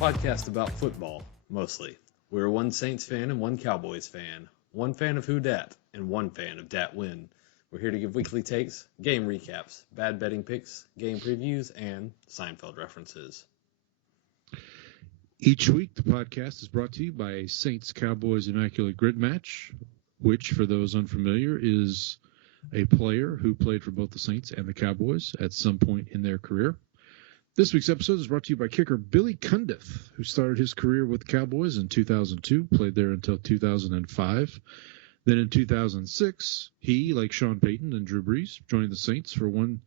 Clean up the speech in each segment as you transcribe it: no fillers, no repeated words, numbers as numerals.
podcast about football, mostly. We're one Saints fan and one Cowboys fan, one fan of Who Dat, and one fan of Dat Win. We're here to give weekly takes, game recaps, bad betting picks, game previews, and Seinfeld references. Each week, the podcast is brought to you by a Saints Cowboys Immaculate Grid match, which, for those unfamiliar, is a player who played for both the Saints and the Cowboys at some point in their career. This week's episode is brought to you by kicker Billy Cundiff, who started his career with the Cowboys in 2002, played there until 2005. Then in 2006, he, like Sean Payton and Drew Brees, joined the Saints for one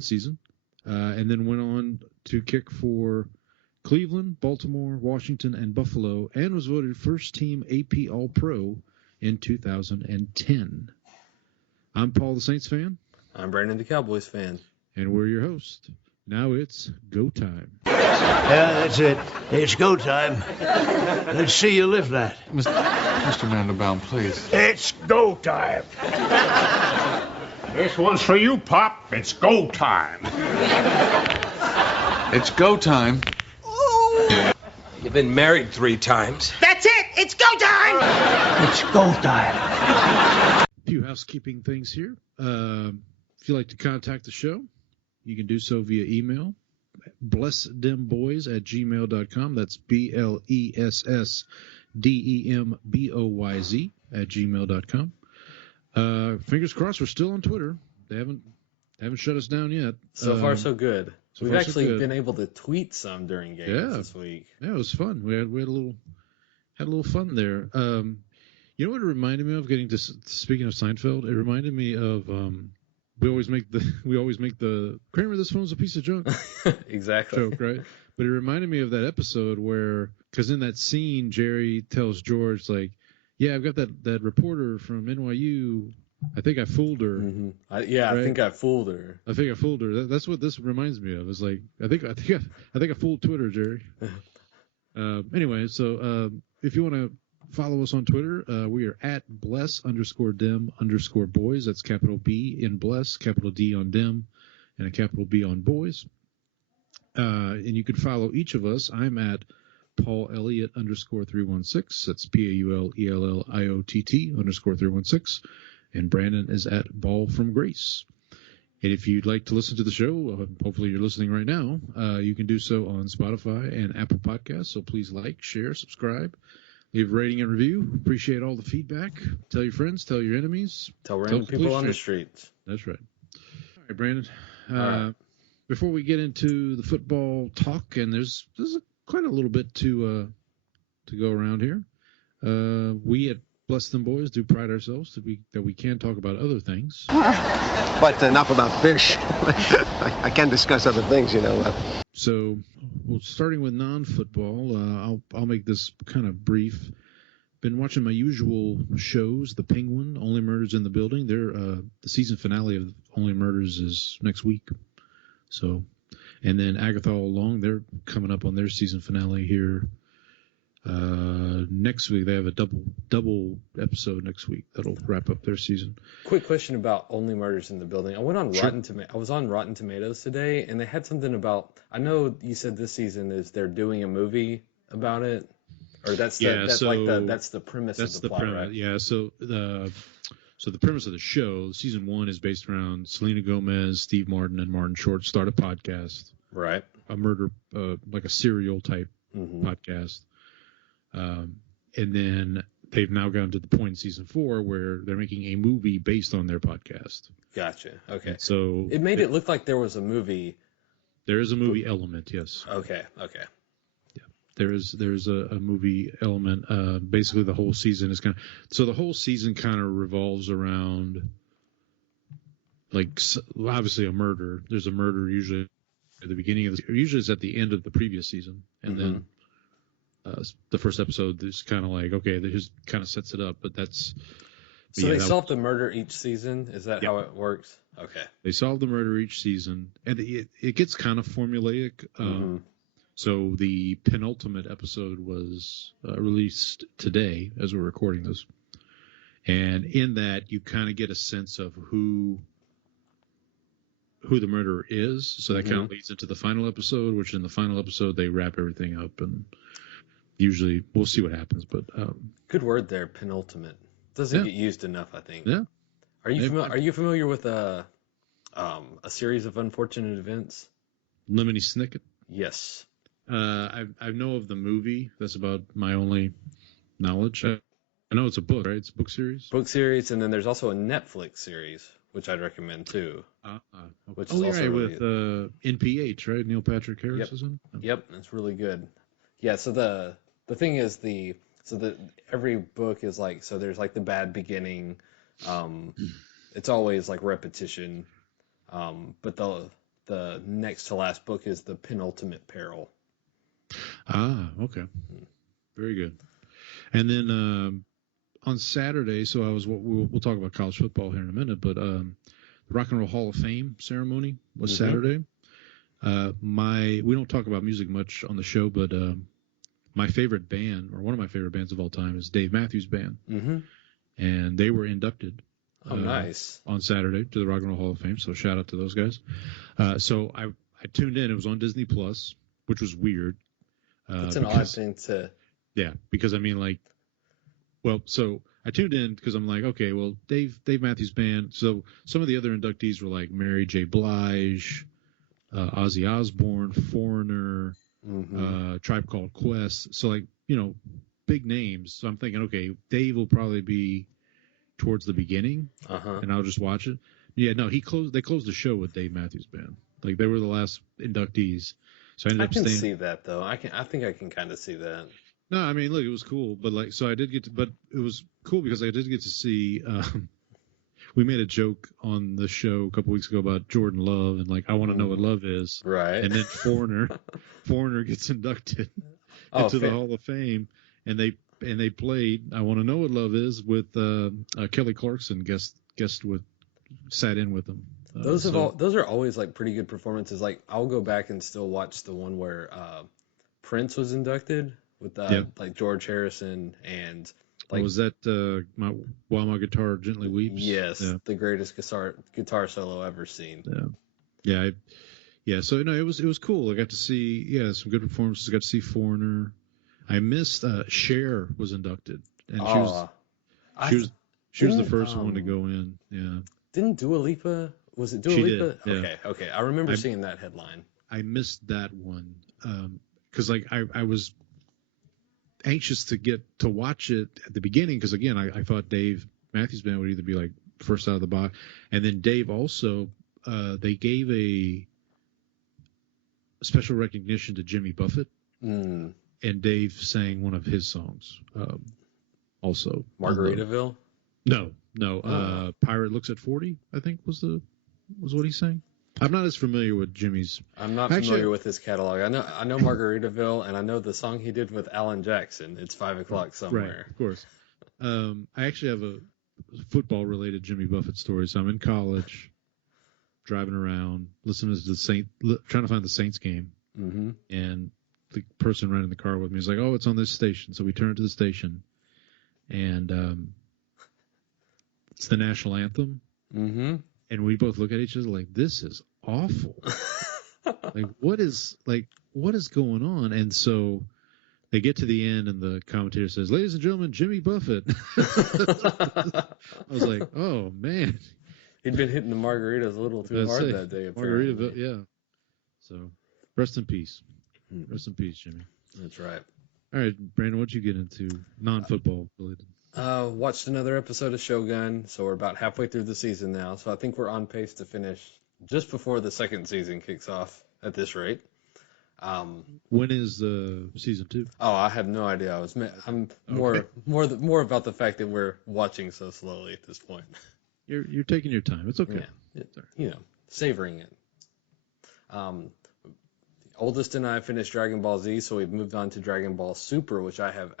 season, and then went on to kick for Cleveland, Baltimore, Washington, and Buffalo, and was voted first-team AP All-Pro in 2010. I'm Paul, the Saints fan. I'm Brandon, the Cowboys fan. And we're your host. Now it's go time. Yeah, that's it. It's go time. Let's see you lift that. Mr. Vanderbilt, please. It's go time. This one's for you, Pop. It's go time. It's go time. You've been married 3 times. That's it! It's go time! It's go time. A few housekeeping things here. If you'd like to contact the show, you can do so via email, blessdemboys@gmail.com. That's BLESSDEMBOYZ@gmail.com. Fingers crossed, we're still on Twitter. They haven't shut us down yet. So far, so good. So We've far, so actually good. been able to tweet some during games this week. Yeah, it was fun. We had a little fun there. You know what it reminded me of? Speaking of Seinfeld, it reminded me of we always make the Kramer, this phone's a piece of junk Exactly. joke, right? But it reminded me of that episode where, because in that scene, Jerry tells George, like, yeah, I've got that reporter from NYU. I think I fooled her. Mm-hmm. Right? I think I fooled her. That's what this reminds me of. It's like I think I fooled Twitter, Jerry. Anyway, so if you want to follow us on Twitter, we are at bless_dem_boys. That's capital B in bless, capital D on dem, and a capital B on boys. And you can follow each of us. I'm at Paul Elliott _316. That's PAULELLIOTT _316. And Brandon is at Ball from Grace. And if you'd like to listen to the show, hopefully you're listening right now, you can do so on Spotify and Apple Podcasts. So please like, share, subscribe, leave a rating and review. Appreciate all the feedback. Tell your friends, tell your enemies. Tell random people on the streets. That's right. All right, Brandon. All right. Before we get into the football talk, and there's quite a little bit to go around here, we at Bless Them Boys do pride ourselves that we can talk about other things. But enough about fish. I can discuss other things, you know. So, starting with non-football, I'll make this kind of brief. Been watching my usual shows. The Penguin, Only Murders in the Building. The season finale of Only Murders is next week. So, and then Agatha All Along, they're coming up on their season finale here. Next week they have a double episode next week that'll wrap up their season. Quick question about Only Murders in the Building. I went on Sure. I was on Rotten Tomatoes today, and they had something about. I know you said this season they're doing a movie about it, or that's the premise of the plot, right? Yeah. So the premise of the show, season 1, is based around Selena Gomez, Steve Martin, and Martin Short start a podcast, Right. a murder, like a serial type Mm-hmm. podcast. And then they've now gotten to the point in season 4 where they're making a movie based on their podcast. Gotcha. Okay. And so It made it look like there was a movie. there is a movie element, yes. Okay. Yeah, there's a movie element. Basically, the whole season is the whole season kind of revolves around, like, obviously a murder. There's a murder usually at the beginning of usually it's at the end of the previous season, and then the first episode is kind of like, okay, that just kind of sets it up, but that's... So they solve the murder each season? Is that how it works? Okay. They solve the murder each season, and it gets kind of formulaic. So the penultimate episode was released today as we're recording this. And in that, you kind of get a sense of who who the murderer is. So that kind of leads into the final episode, which in the final episode they wrap everything up, and usually we'll see what happens. But good word there, penultimate. Doesn't get used enough, I think. Yeah. Are you familiar with a series of unfortunate events? Lemony Snicket? Yes. I know of the movie. That's about my only knowledge. I know it's a book, right? It's a book series. Book series, and then there's also a Netflix series, which I'd recommend too. Which is also really with NPH, right? Neil Patrick Harris is in. Yep, it's really good. Yeah. So the thing is every book is like, so there's like the bad beginning. It's always like repetition. But the next to last book is the penultimate peril. Okay. Very good. And then on Saturday, so we'll talk about college football here in a minute, but the Rock and Roll Hall of Fame ceremony was Saturday. We don't talk about music much on the show, but my favorite band, or one of my favorite bands of all time, is Dave Matthews Band. And they were inducted nice. On Saturday to the Rock and Roll Hall of Fame, so shout out to those guys. So I tuned in. It was on Disney Plus, which was weird. It's an odd thing to... Yeah, because I mean, so I tuned in because I'm like, okay, well, Dave Matthews Band. So some of the other inductees were like Mary J. Blige, Ozzy Osbourne, Foreigner, Tribe Called Quest. So big names. So I'm thinking, okay, Dave will probably be towards the beginning, and I'll just watch it. Yeah, no, they closed the show with Dave Matthews Band. Like they were the last inductees. So I can see that though. I think I can kind of see that. No, I mean, look, it was cool, but so I did but it was cool because I did get to see. We made a joke on the show a couple weeks ago about Jordan Love and I want to know what love is, right? And then Foreigner gets inducted into the Hall of Fame, and they played I Want to Know What Love Is with Kelly Clarkson sat in with them. Those are always pretty good performances. I'll go back and still watch the one where Prince was inducted with George Harrison and was that While My Guitar Gently Weeps? Yes, the greatest guitar solo ever seen. Yeah. So it was cool. I got to see some good performances. I got to see Foreigner. I missed Cher was inducted, and she was the first one to go in. Yeah. Didn't Dua Lipa? Was it Dua Lipa? Did, yeah. Okay. I remember seeing that headline. I missed that one because I was anxious to get to watch it at the beginning because again I thought Dave Matthews Band would either be first out of the box, and then Dave also they gave a special recognition to Jimmy Buffett, and Dave sang one of his songs also. Margaritaville? No. Pirate Looks at 40, I think was what he sang. I'm not as familiar with Jimmy's. I'm not familiar with his catalog. I know Margaritaville, and I know the song he did with Alan Jackson. It's 5 o'clock somewhere. Right, of course. I actually have a football-related Jimmy Buffett story. So I'm in college, driving around, listening to trying to find the Saints game, and the person running the car with me is like, "Oh, it's on this station." So we turn to the station, and it's the national anthem. And we both look at each other like, this is awful. What is going on? And so they get to the end and the commentator says, "Ladies and gentlemen, Jimmy Buffett." I was like, oh man. He'd been hitting the margaritas a little too hard that day, apparently. Margaritaville, yeah. So rest in peace. Rest in peace, Jimmy. That's right. All right, Brandon, what'd you get into non-football related? Watched another episode of Shogun, so we're about halfway through the season now. So I think we're on pace to finish just before the second season kicks off at this rate. When is season 2? Oh, I have no idea. I'm more about the fact that we're watching so slowly at this point. You're taking your time. It's okay. Yeah, savoring it. Oldest and I finished Dragon Ball Z, so we've moved on to Dragon Ball Super, which I've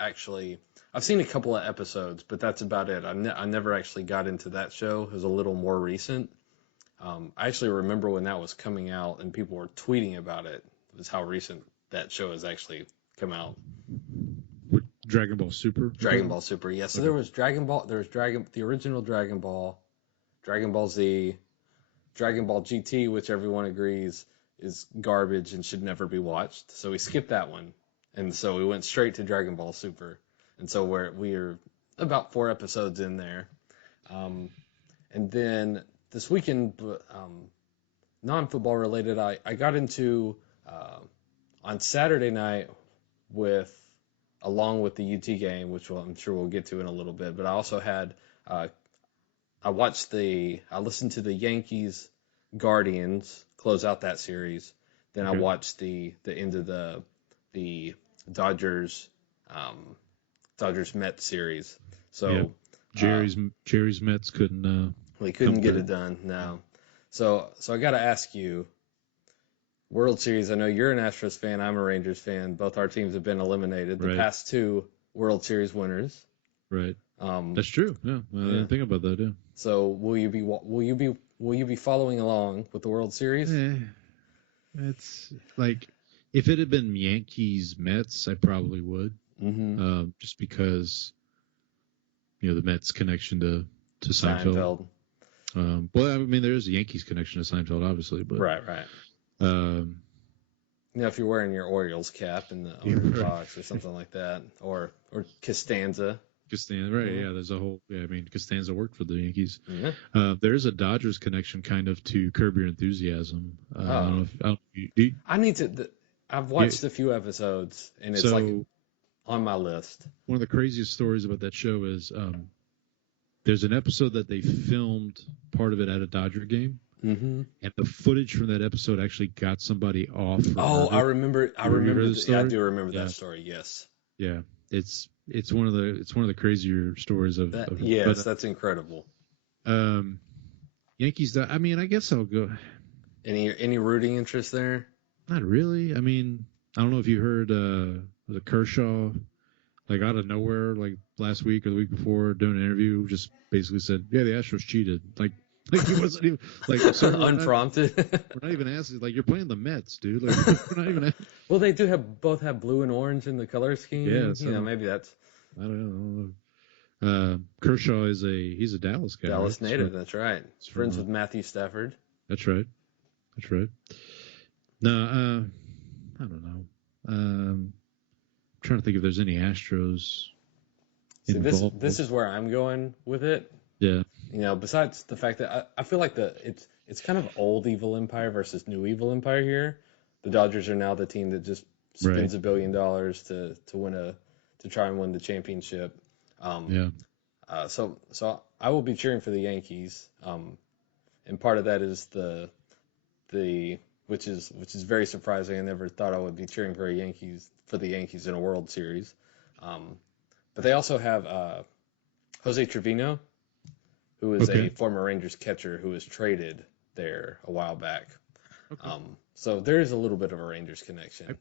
seen a couple of episodes, but that's about it. I never actually got into that show. It was a little more recent. I actually remember when that was coming out and people were tweeting about it. It was how recent that show has actually come out. Dragon Ball Super? Dragon Ball Super, yeah. So there was Dragon Ball, the original Dragon Ball, Dragon Ball Z, Dragon Ball GT, which everyone agrees is garbage and should never be watched. So we skipped that one, and so we went straight to Dragon Ball Super. And so we're about 4 episodes in there. And then this weekend, non-football related, I got into on Saturday night along with the UT game, which I'm sure we'll get to in a little bit. But I also had I listened to the Yankees Guardians close out that series. Then I watched the end of the Dodgers Mets series. So Jerry's Mets couldn't. They couldn't get it done. No. So I got to ask you, World Series. I know you're an Astros fan. I'm a Rangers fan. Both our teams have been eliminated. The past 2 World Series winners. Right. That's true. Yeah. I didn't think about that. Yeah. So will you be following along with the World Series? It's like if it had been Yankees Mets, I probably would. Mm-hmm. Just because the Mets connection to Seinfeld. Well, I mean, there is a Yankees connection to Seinfeld, obviously, but right. If you're wearing your Orioles cap in the box or something like that, or Costanza. Costanza, right? Yeah, there's a whole. Yeah, I mean, Costanza worked for the Yankees. Yeah. There's a Dodgers connection, kind of, to Curb Your Enthusiasm. I need to. I've watched a few episodes, and it's on my list. One of the craziest stories about that show is there's an episode that they filmed part of it at a Dodger game. Mm-hmm. And the footage from that episode actually got somebody off. I remember. I do remember that story. Yes. Yeah, it's one of the crazier stories of that. That's incredible. Yankees. I mean, I guess I'll go. Any rooting interest there? Not really. I mean, I don't know if you heard the Kershaw, like out of nowhere, like last week or the week before, doing an interview, just basically said, "Yeah, the Astros cheated." Like he wasn't even like unprompted. We're not even asking. Like, you're playing the Mets, dude. Like, we're not even. Well, they do both have blue and orange in the color scheme. Yeah, so, maybe that's. I don't know. Kershaw he's a Dallas guy. Dallas native. That's right. He's friends with Matthew Stafford. That's right. No, I don't know. I'm trying to think if there's any Astros. This is where I'm going with it. Yeah. Besides the fact that I feel like it's kind of old evil empire versus new evil empire here. The Dodgers are now the team that just spends $1 billion to try and win the championship. So I will be cheering for the Yankees. And part of that is which is very surprising. I never thought I would be cheering for the Yankees in a World Series. But they also have Jose Trevino, who is a former Rangers catcher who was traded there a while back. Okay. So there is a little bit of a Rangers connection.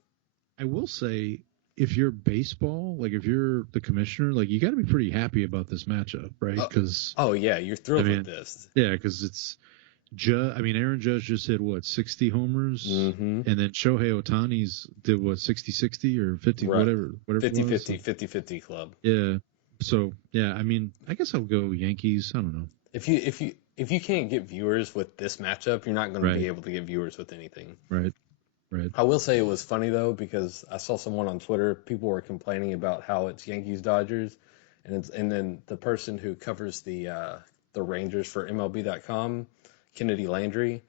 I will say, if you're baseball, like if you're the commissioner, like you got to be pretty happy about this matchup, right? Because you're thrilled with this. Yeah, because it's Aaron Judge just hit 60 homers, and then Shohei Ohtani's did 60-60 or 50, right. whatever 50-50 club. Yeah. So yeah, I mean, I guess I'll go Yankees. I don't know. If you can't get viewers with this matchup, you're not going to be able to get viewers with anything. Right. I will say it was funny though, because I saw someone on Twitter. People were complaining about how it's Yankees Dodgers, and then the person who covers the Rangers for MLB.com, Kennedy Landry,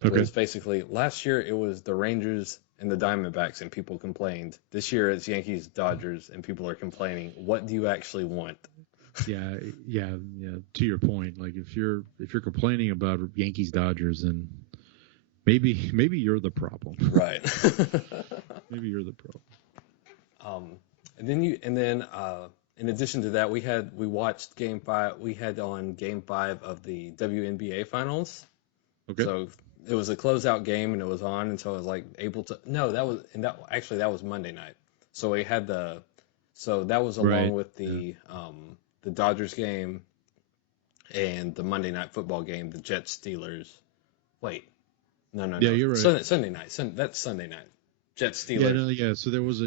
was basically, last year it was the Rangers and the Diamondbacks and people complained. This year it's Yankees Dodgers and people are complaining. What do you actually want? Yeah. To your point, like if you're complaining about Yankees Dodgers, then maybe you're the problem. Right. Maybe you're the problem. In addition to that, we watched Game 5. We had on Game 5 of the WNBA Finals. Okay. So it was a closeout game, and it was on, and so I was like able to. No, that was Monday night. So we had that was along with the Dodgers game and the Monday night football game, the Jets Steelers. Wait, no. Yeah, you're right. Sunday night. That's Sunday night. Jets Steelers. So there was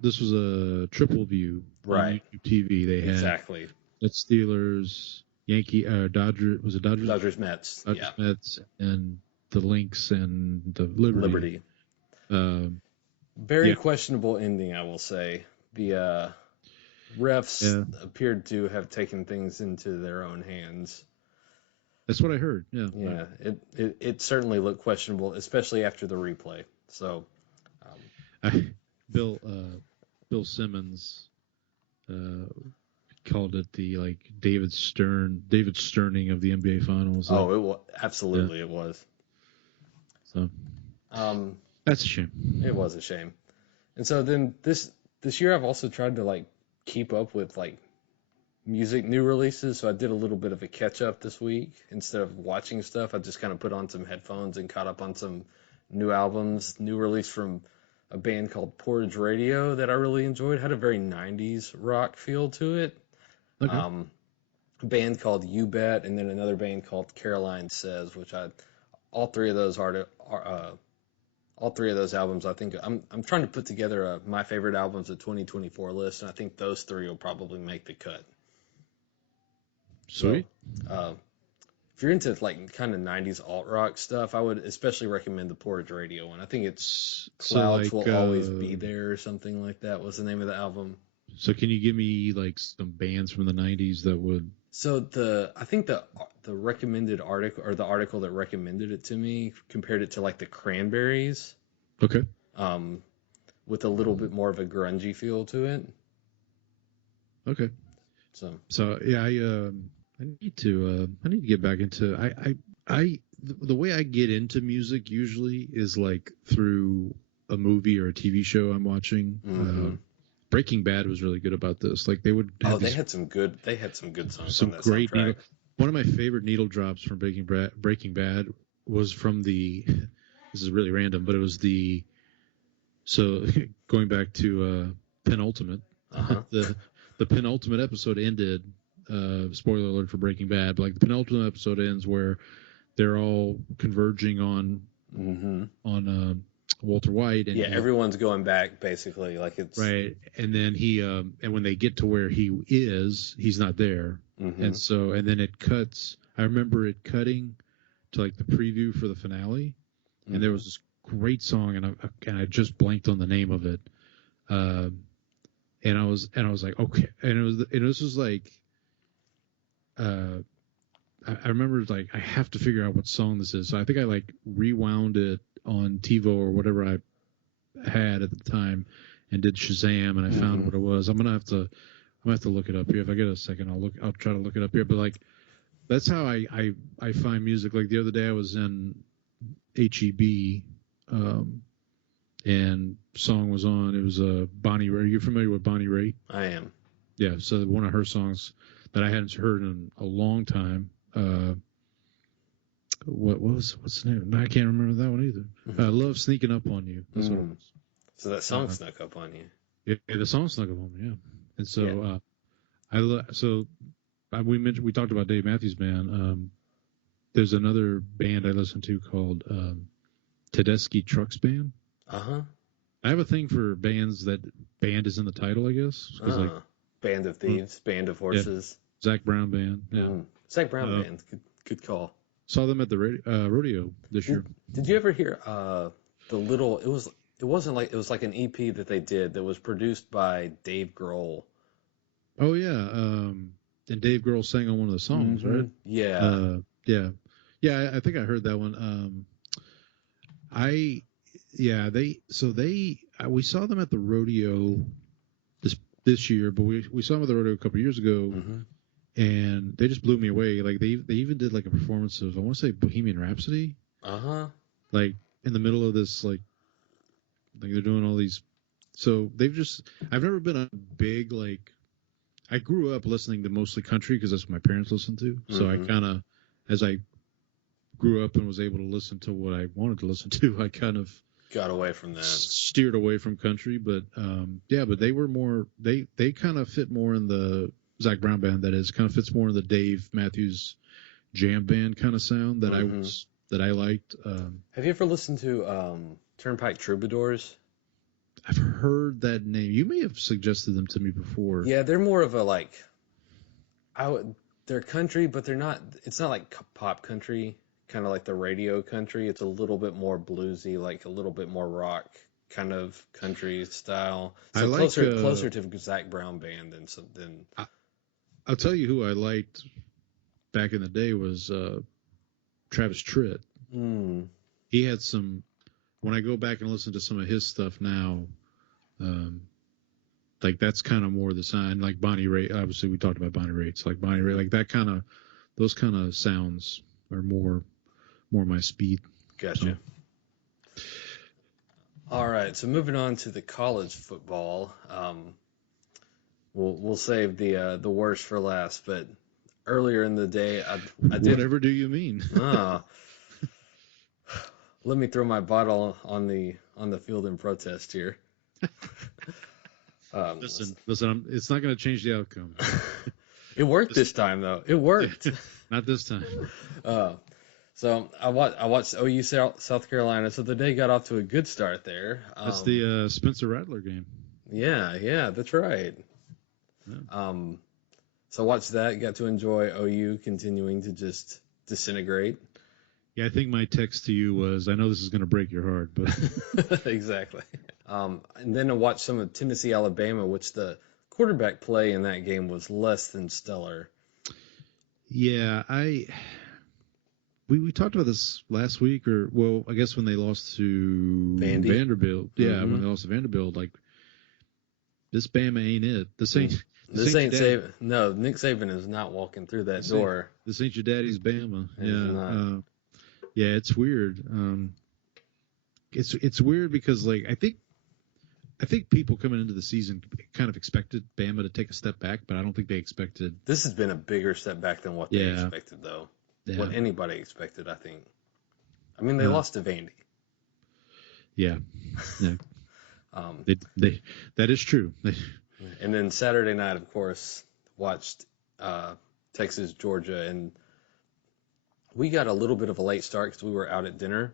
this was a triple view right on YouTube TV. They had exactly Jets Steelers, Dodger, was it Dodgers? Dodgers Mets. Dodgers, Mets, and the Lynx and the Liberty. Very questionable ending, I will say. The refs appeared to have taken things into their own hands. That's what I heard. Yeah. Yeah. It certainly looked questionable, especially after the replay. So, Bill Simmons called it the David Sterning of the NBA Finals. Absolutely it was. So, that's a shame. It was a shame. And so then this year I've also tried to keep up with music new releases. So I did a little bit of a catch up this week. Instead of watching stuff, I just kind of put on some headphones and caught up on some new albums, new release from a band called Porridge Radio that I really enjoyed. Had a very 90s rock feel to it. Okay. A band called You Bet, and then another band called Caroline Says, which all three of those albums, I think I'm trying to put together my favorite albums of 2024 list, and I think those three will probably make the cut. Sweet. So, if you're into kind of 90s alt rock stuff, I would especially recommend the Porridge Radio one. I think it's Clouds Will Always Be There or something like that was the name of the album. So can you give me some bands from the 90s that would? So I think the recommended article, or the article that recommended it to me, compared it to the Cranberries. Okay. With a little bit more of a grungy feel to it. Okay. So yeah, I need to get back into the way I get into music usually is through a movie or a TV show I'm watching. Mm-hmm. Breaking Bad was really good about this. They had some good songs. Some on that great soundtrack. one of my favorite needle drops from Breaking Bad was from this is really random, but it was going back to penultimate. Uh-huh. The penultimate episode ended. Spoiler alert for Breaking Bad. But the penultimate episode ends where they're all converging on Walter White, and everyone's going back basically, it's right. And then he and when they get to where he's not there, and then it cuts. I remember it cutting to the preview for the finale, and there was this great song, and I just blanked on the name of it, and I was like, okay, and this was I remember I have to figure out what song this is, so I think I rewound it on TiVo or whatever I had at the time and did Shazam, and I found what it was. I'm gonna have to look it up here. If I get a second, I'll try to look it up here. But that's how I find music. The other day I was in HEB, and song was on. It was Bonnie Raitt. Are you familiar with Bonnie Raitt? I am. Yeah, so one of her songs that I hadn't heard in a long time. What's the name? No, I can't remember that one either. I Love Sneaking Up on You. That's what it was. So that song snuck up on you. Yeah, the song snuck up on me. Yeah, and so we talked about Dave Matthews Band. There's another band I listen to called Tedeschi Trucks Band. Uh-huh. I have a thing for bands that band is in the title, I guess. Band of Thieves, Band of Horses. Yeah. Zach Brown Band. Yeah. Zach Brown Band. Good call. Saw them at the rodeo this year. Did you ever hear the little? It was an EP that they did that was produced by Dave Grohl. Oh yeah, and Dave Grohl sang on one of the songs, right? Yeah. Yeah. I think I heard that one. We saw them at the rodeo this year, but we saw them at the rodeo a couple years ago. And they just blew me away. They even did a performance of, I want to say, Bohemian Rhapsody. In the middle of this, they're doing all these. So I've never been a big I grew up listening to mostly country because that's what my parents listened to. So I kind of, as I grew up and was able to listen to what I wanted to listen to, I kind of got away from that, steered away from country. But but they were more, they kind of fit more in the Zach Brown Band, that is, kind of fits more in the Dave Matthews jam band kind of sound that I liked. Have you ever listened to Turnpike Troubadours? I've heard that name. You may have suggested them to me before. Yeah, they're more of a they're country, but they're not. It's not like pop country, kind of like the radio country. It's a little bit more bluesy, like a little bit more rock kind of country style. So closer to Zach Brown band than. I'll tell you who I liked back in the day was Travis Tritt. He had some. When I go back and listen to some of his stuff now, like that's kind of more the sign. Like Bonnie Raitt, obviously we talked about Bonnie Raitt. Like Bonnie Raitt, like that kind of, those kind of sounds are more my speed. Gotcha. So. All right, so moving on to the college football. We'll save the worst for last, but earlier in the day, I did. Whatever do you mean? Let me throw my bottle on the field in protest here. Listen. It's not going to change the outcome. It worked this time, though. It worked. Not this time. So I watched OU South Carolina. So the day got off to a good start there. That's the Spencer Rattler game. Yeah, that's right. Yeah. So I watched that. Got to enjoy OU continuing to just disintegrate. Yeah, I think my text to you was, I know this is going to break your heart, but exactly. And then I watched some of Tennessee, Alabama, which the quarterback play in that game was less than stellar. Yeah, we talked about this last week, I guess when they lost to Vanderbilt. Yeah, when they lost to Vanderbilt, like this Bama ain't it. This ain't Saban. No, Nick Saban is not walking through that door. This ain't your daddy's Bama. Yeah. Yeah, it's weird. It's weird because like I think people coming into the season kind of expected Bama to take a step back, but I don't think they expected. This has been a bigger step back than what they expected, though. Yeah. What anybody expected, I think. I mean, they lost to Vandy. Yeah. That is true. And then Saturday night, of course, watched Texas, Georgia, and we got a little bit of a late start because we were out at dinner.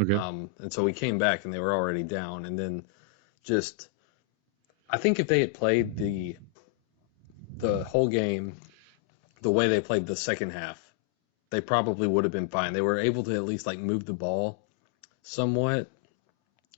Okay. And so we came back and they were already down. And then I think if they had played the whole game the way they played the second half, they probably would have been fine. They were able to at least like move the ball somewhat.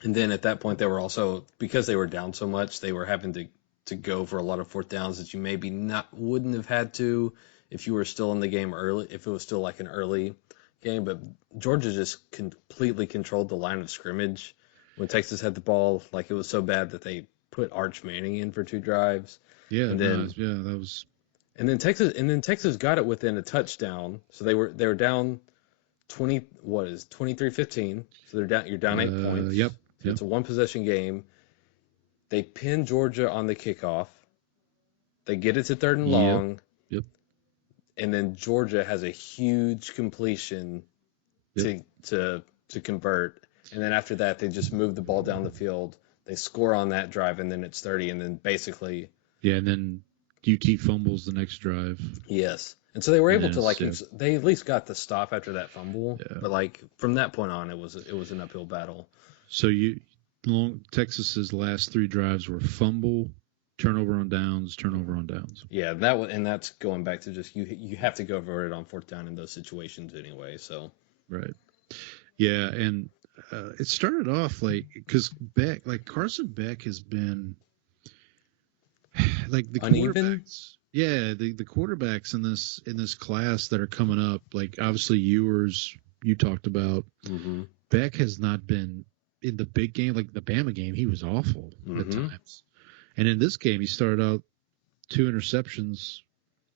And then at that point, they were also, because they were down so much, they were having to go for a lot of fourth downs that you maybe wouldn't have had to if you were still in the game early, if it was still like an early game. But Georgia just completely controlled the line of scrimmage when Texas had the ball. Like, it was so bad that they put Arch Manning in for 2 drives. Yeah, and then, that was. And then Texas got it within a touchdown. So they were down 23-15. So you're down 8 points. Yep. It's a 1-possession game. They pin Georgia on the kickoff. They get it to 3rd and long. Yep. And then Georgia has a huge completion to convert. And then after that, they just move the ball down the field. They score on that drive, and then it's 30. And then basically. Yeah, and then UT fumbles the next drive. Yes. And so they were able to they at least got the stop after that fumble. Yeah. But like from that point on, it was an uphill battle. So Texas's last 3 drives were fumble, turnover on downs. Yeah, that's going back to just you have to go for it on 4th down in those situations anyway. So right, yeah, and it started off because Carson Beck has been like the uneven. Quarterbacks. Yeah, the quarterbacks in this class that are coming up, like obviously Ewers, you talked about. Mm-hmm. Beck has not been in the big game, like the Bama game. He was awful at times. And in this game, he started out 2 interceptions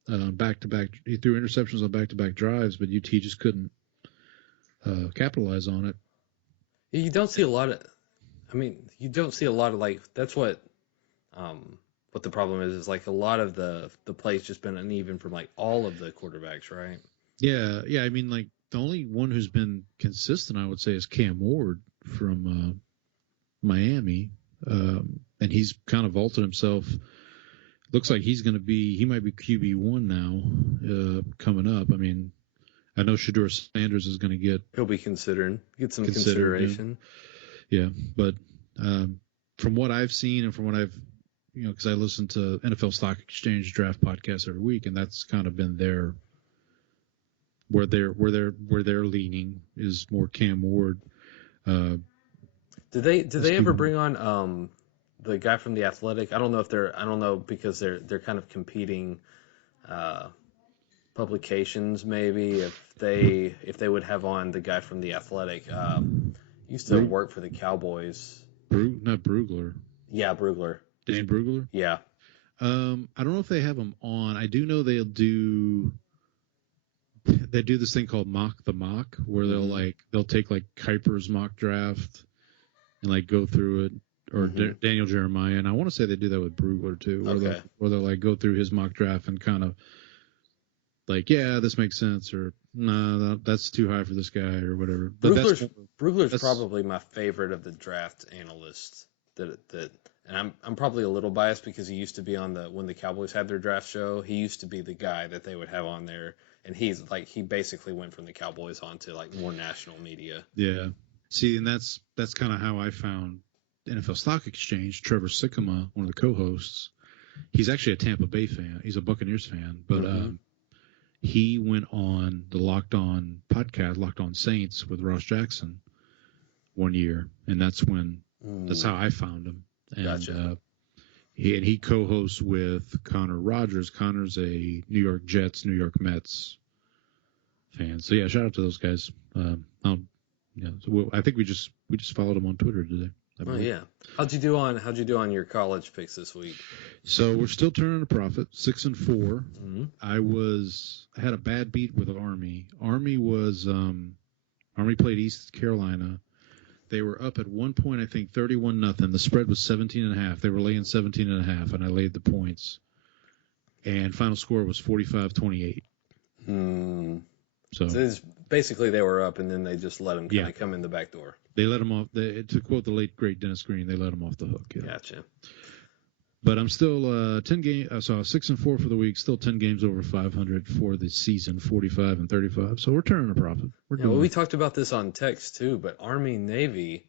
back-to-back. He threw interceptions on back-to-back drives, but UT just couldn't capitalize on it. You don't see a lot of like that's what the problem is like a lot of the plays just been uneven from like all of the quarterbacks, right? Yeah. I mean, like the only one who's been consistent, I would say, is Cam Ward from Miami. And he's kind of vaulted himself. Looks like he might be QB1 now, coming up. I mean, I know Shedeur Sanders is going to he'll be get some consideration. Yeah. But from what I've seen and from what I've because I listen to NFL Stock Exchange Draft podcasts every week, and that's kind of been where they're leaning is more Cam Ward. Do they ever bring on the guy from The Athletic? I don't know because they're kind of competing publications maybe if they would have on the guy from The Athletic. Used to work for the Cowboys. Not Brugler. Yeah, Brugler. Dan Brugler? Yeah. I don't know if they have him on. I do know they do this thing called Mock the Mock, where they'll take like Kuiper's mock draft and like go through it, or Daniel Jeremiah, and I want to say they do that with Brugler too, where they'll like go through his mock draft and kind of like, yeah, this makes sense, or nah, that's too high for this guy, or whatever. But Brugler's probably my favorite of the draft analysts. And I'm probably a little biased because he used to be on when the Cowboys had their draft show. He used to be the guy that they would have on there, and he basically went from the Cowboys onto like more national media. Yeah. See, and that's kind of how I found NFL Stock Exchange. Trevor Sikkema, one of the co-hosts, he's actually a Tampa Bay fan. He's a Buccaneers fan, but he went on the Locked On podcast, Locked On Saints, with Ross Jackson one year, and that's how I found him. And, gotcha. He co-hosts with Connor Rogers. Connor's a New York Jets, New York Mets fan. So yeah, shout out to those guys. So I think we just followed him on Twitter today. Oh yeah. How'd you do on your college picks this week? So we're still turning a profit, 6-4. Mm-hmm. I had a bad beat with Army. Army played East Carolina. They were up at one point, I think, 31-0. The spread was 17.5. They were laying 17.5, and I laid the points. And final score was 45-28. So basically they were up, and then they just let them kind of come in the back door. They let them off. To quote the late great Dennis Green, they let them off the hook. Yeah. Gotcha. But I'm still 10 games. So 6-4 for the week. Still 10 games over 500 for the season, 45-35. So we're turning a profit. We talked about this on text too. But Army Navy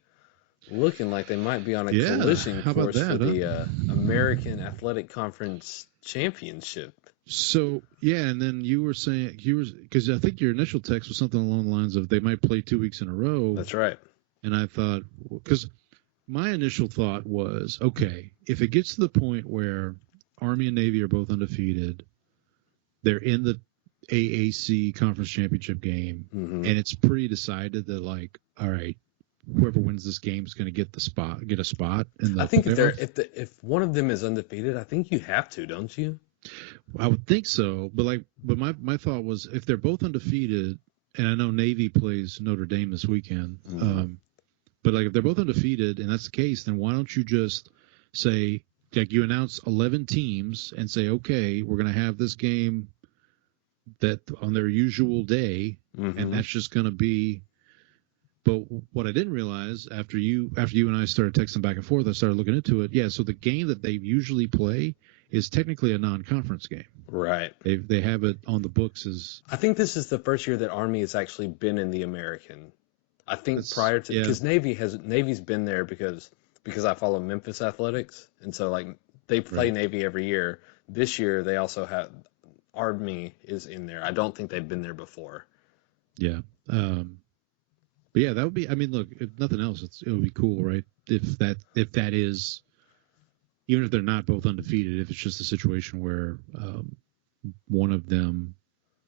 looking like they might be on a collision course for the American Athletic Conference Championship. So yeah, and then you were saying because I think your initial text was something along the lines of they might play 2 weeks in a row. That's right. And I thought because my initial thought was, okay, if it gets to the point where Army and Navy are both undefeated, they're in the AAC Conference Championship game, and it's pretty decided that, like, all right, whoever wins this game is going to get a spot. I think if one of them is undefeated, I think you have to, don't you? I would think so, but my thought was if they're both undefeated, and I know Navy plays Notre Dame this weekend. But like if they're both undefeated and that's the case, then why don't you just say, like you announce 11 teams and say, okay, we're going to have this game that on their usual day, and that's just going to be. But what I didn't realize after you and I started texting back and forth, I started looking into it. Yeah, so the game that they usually play is technically a non-conference game. Right. They have it on the books as. I think this is the first year that Army has actually been in the American. I think prior to because Navy's been there because I follow Memphis athletics, and so like they play Navy every year. This year they also have Army is in there. I don't think they've been there before. Yeah. But yeah, that would be. I mean, look, if nothing else, it would be cool, right? If that is, even if they're not both undefeated, if it's just a situation where one of them.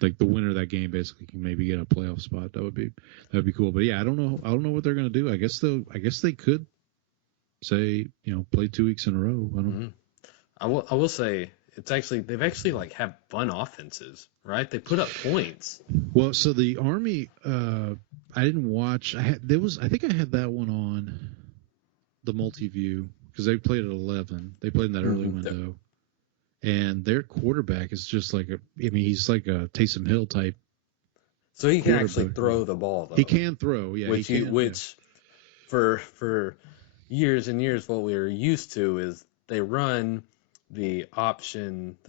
Like the winner of that game basically can maybe get a playoff spot. That would be cool. But yeah, I don't know what they're gonna do. I guess they could say, play 2 weeks in a row. I don't. I will say they've actually like have fun offenses, right? They put up points. Well, so the Army, I didn't watch. I think I had that one on the multi-view because they played at 11. They played in that early window. And their quarterback is just like he's like a Taysom Hill type. So he can actually throw the ball, though. He can throw, yeah. Which for years and years, what we were used to is they run the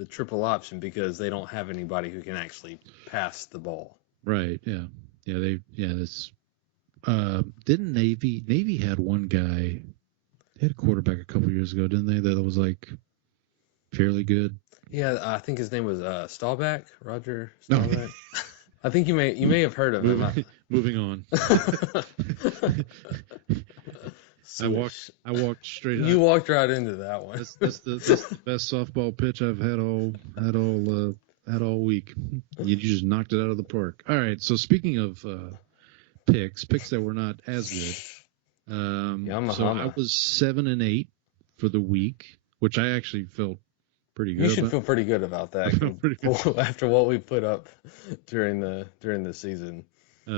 triple option, because they don't have anybody who can actually pass the ball. Right, yeah. That's didn't Navy had one guy, they had a quarterback a couple years ago, didn't they? That was like fairly good. Yeah, I think his name was Staubach, Roger No. Staubach. I think you may have heard of him. Moving on. I walked straight up. You walked right into that one. That's the best softball pitch I've had all week. You just knocked it out of the park. All right. So speaking of picks that were not as good. So I was 7-8 for the week, which I actually felt pretty good. You should feel pretty good about that pretty good. after what we put up during the season. I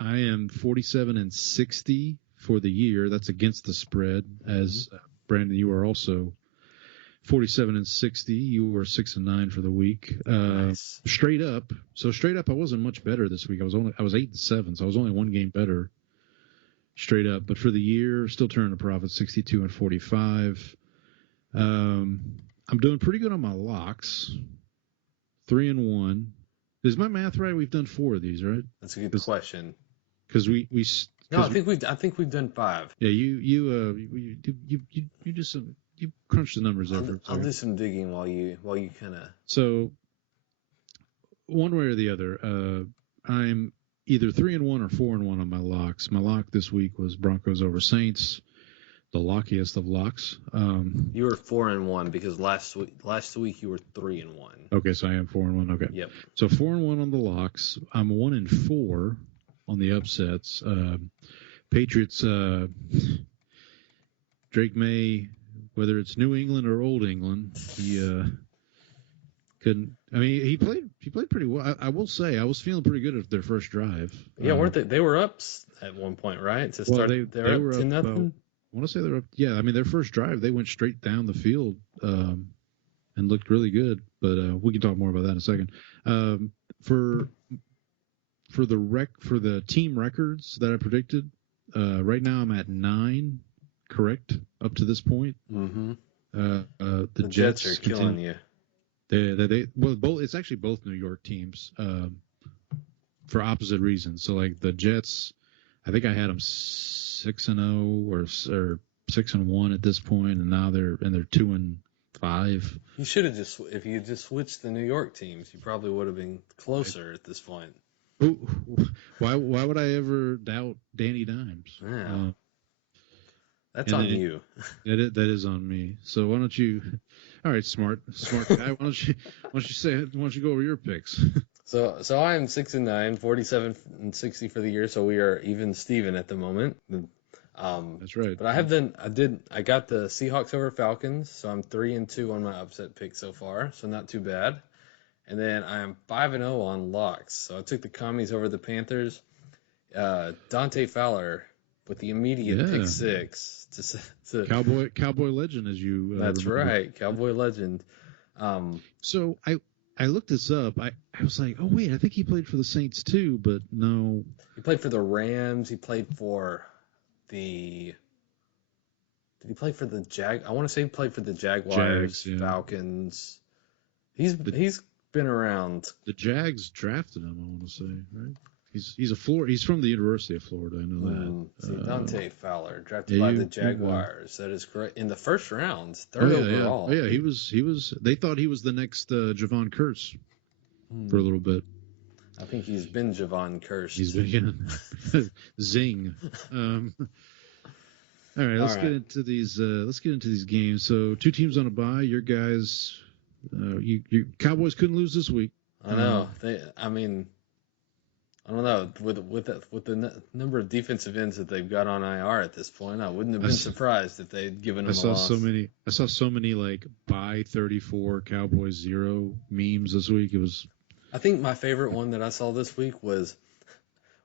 am 47-60 for the year. That's against the spread. As Brandon, you are also 47-60. You were 6-9 for the week. Nice. Straight up, I wasn't much better this week. I was 8-7, so I was only one game better. Straight up, but for the year, still turning a profit, 62-45. I'm doing pretty good on my locks. 3-1. Is my math right? We've done 4 of these, right? That's a good question. Because we No, I think we've done 5. Yeah, you crunch the numbers over. I'll do some digging while you kind of. So one way or the other, I'm either 3-1 or 4-1 on my locks. My lock this week was Broncos over Saints, the lockiest of locks. You were 4-1 because last week you were 3-1. Okay, so I am 4-1. Okay. Yep. So 4-1 on the locks. I'm 1-4 on the upsets. Patriots. Drake May, whether it's New England or Old England, he couldn't. I mean, he played pretty well. I will say, I was feeling pretty good at their first drive. Yeah, weren't they? They were up at one point, right? To start, they were up 10-0. I want to say they're up. Yeah, I mean, their first drive, they went straight down the field and looked really good. But we can talk more about that in a second. For the team records that I predicted, right now I'm at 9, correct, up to this point. Mm-hmm. The Jets are killing you. It's actually both New York teams for opposite reasons. So like the Jets, I think I had them 6-0 or 6-1 at this point, and now they're 2-5. You should have if you just switched the New York teams, you probably would have been closer at this point. Why would I ever doubt Danny Dimes? Yeah. That's on you. That is on me. So why don't you? All right, smart guy. Why don't you go over your picks? So I am 6-9, 47-60 for the year. So we are even Steven at the moment. That's right. But I got the Seahawks over Falcons. So I'm 3-2 on my upset pick so far. So not too bad. And then I am 5-0 on locks. So I took the Commies over the Panthers. Dante Fowler with the immediate pick 6 to Cowboy legend, as you. That's remember. right, Cowboy legend. So I looked this up. I was like, oh wait, I think he played for the Saints too, but no. He played for the Rams. He played for the. Did he play for the I want to say he played for the Jaguars, Falcons. He's been around. The Jags drafted him, I want to say, right? He's from the University of Florida. I know that. Dante Fowler, drafted by the Jaguars. That is correct. In the first round, third overall. Yeah. He was. They thought he was the next Javon Curse for a little bit. I think he's been Javon Curse. He's been zing. All right, let's get into these. Let's get into these games. So 2 teams on a bye. Your guys, you Cowboys couldn't lose this week. I know. I don't know, with the number of defensive ends that they've got on IR at this point, I wouldn't have been surprised if they'd given them a loss. I saw so many like buy 34 Cowboys 0 memes this week. It was. I think my favorite one that I saw this week was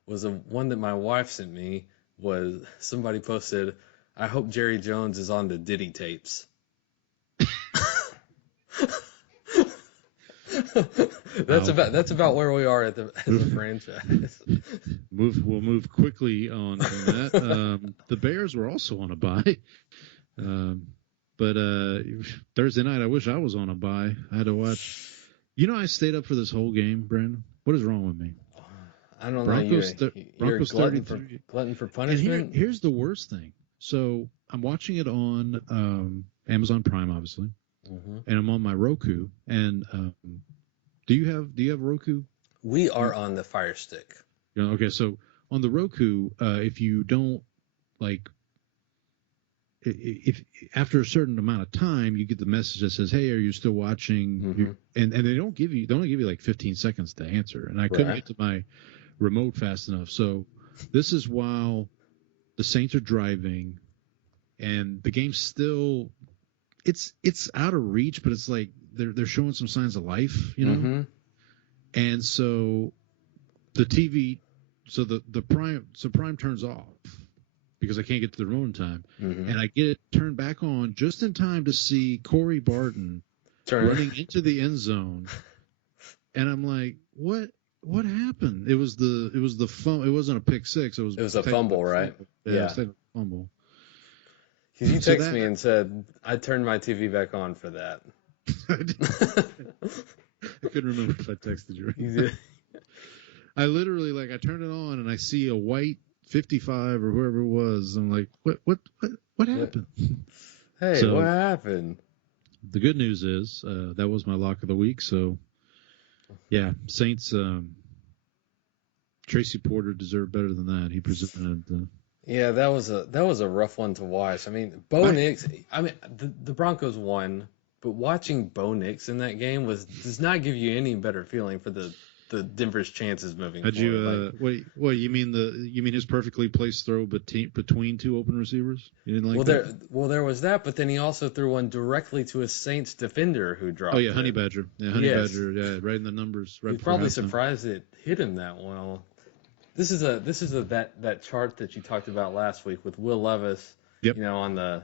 a one that my wife sent me. Was somebody posted, "I hope Jerry Jones is on the Diddy tapes." That's about where we are as a franchise. We'll move quickly on from that. The Bears were also on a bye, but Thursday night I wish I was on a bye. I had to watch. I stayed up for this whole game, Brandon. What is wrong with me? I don't Broncos, know. You're a glutton for punishment. And here's the worst thing. So I'm watching it on Amazon Prime, obviously. and I'm on my Roku. And do you have Roku? We are on the Fire Stick. Okay, so on the Roku, if you don't if after a certain amount of time you get the message that says, "Hey, are you still watching?" And they only give you like 15 seconds to answer, and I couldn't get to my remote fast enough. So this is while the Saints are driving, and the game's still it's out of reach, but it's like they're showing some signs of life, And so the TV, so the Prime turns off because I can't get to the remote in time, and I get it turned back on just in time to see Corey Barton running into the end zone, and I'm like, what happened? It was the phone. It wasn't a pick six. It was a fumble, right? Yeah. It was a fumble. Because you texted me and said, I turned my TV back on for that. I couldn't remember if I texted you. You did. I literally, I turned it on and I see a white 55 or whoever it was. I'm like, what happened? Hey, so, what happened? The good news is that was my lock of the week. So, yeah, Saints, Tracy Porter deserved better than that. He presented yeah, that was a rough one to watch. I mean, Bo Nix. I mean, the Broncos won, but watching Bo Nix in that game does not give you any better feeling for the Denver's chances moving forward. Wait, you mean his perfectly placed throw between two open receivers? You didn't like that? There was that, but then he also threw one directly to a Saints defender who dropped. Oh yeah, Honey Badger. Yeah, Badger. Yeah, right in the numbers. Right. He's probably surprised it hit him that well. This is that chart that you talked about last week with Will Levis. Yep. On the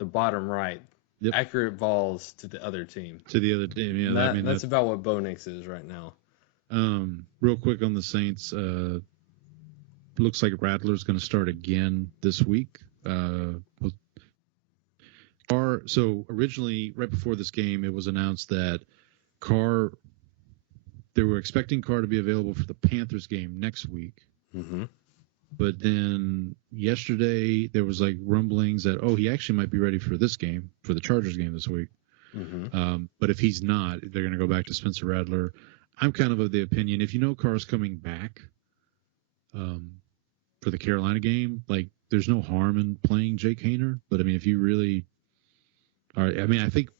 bottom right. Yep. Accurate balls to the other team. Yeah. That's about what Bo Nix is right now. Real quick on the Saints, looks like Rattler's going to start again this week. So originally, right before this game, it was announced that they were expecting Carr to be available for the Panthers game next week. Mm-hmm. But then yesterday, there was rumblings that, he actually might be ready for this game, for the Chargers game this week. Mm-hmm. But if he's not, they're going to go back to Spencer Rattler. I'm kind of the opinion, if Carr's coming back for the Carolina game, there's no harm in playing Jake Haener. But, if you really are, I think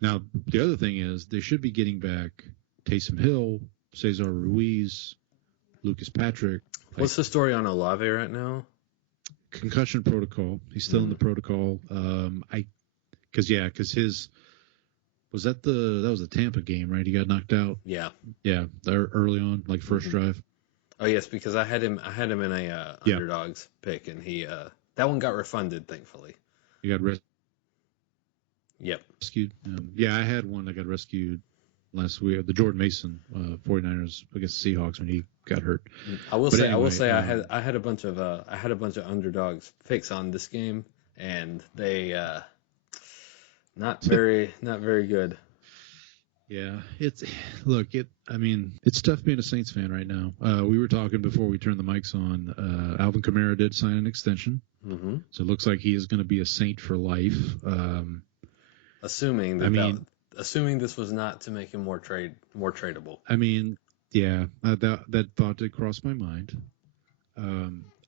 now the other thing is they should be getting back Taysom Hill, Cesar Ruiz, Lucas Patrick. What's the story on Olave right now? Concussion protocol. He's still in the protocol. Because his... that was the Tampa game, right? He got knocked out. Yeah. Yeah, early on, first drive. Oh yes, because I had him in a underdogs pick, and he that one got refunded, thankfully. He got Yep. rescued. I had one that got rescued last week. The Jordan Mason 49ers against the Seahawks when he got hurt. I will say I had a bunch of underdogs picks on this game, and they not very good. Yeah, it's tough being a Saints fan right now. We were talking before we turned the mics on. Alvin Kamara did sign an extension, so it looks like he is going to be a Saint for life. Assuming this was not to make him more tradable. That thought did cross my mind.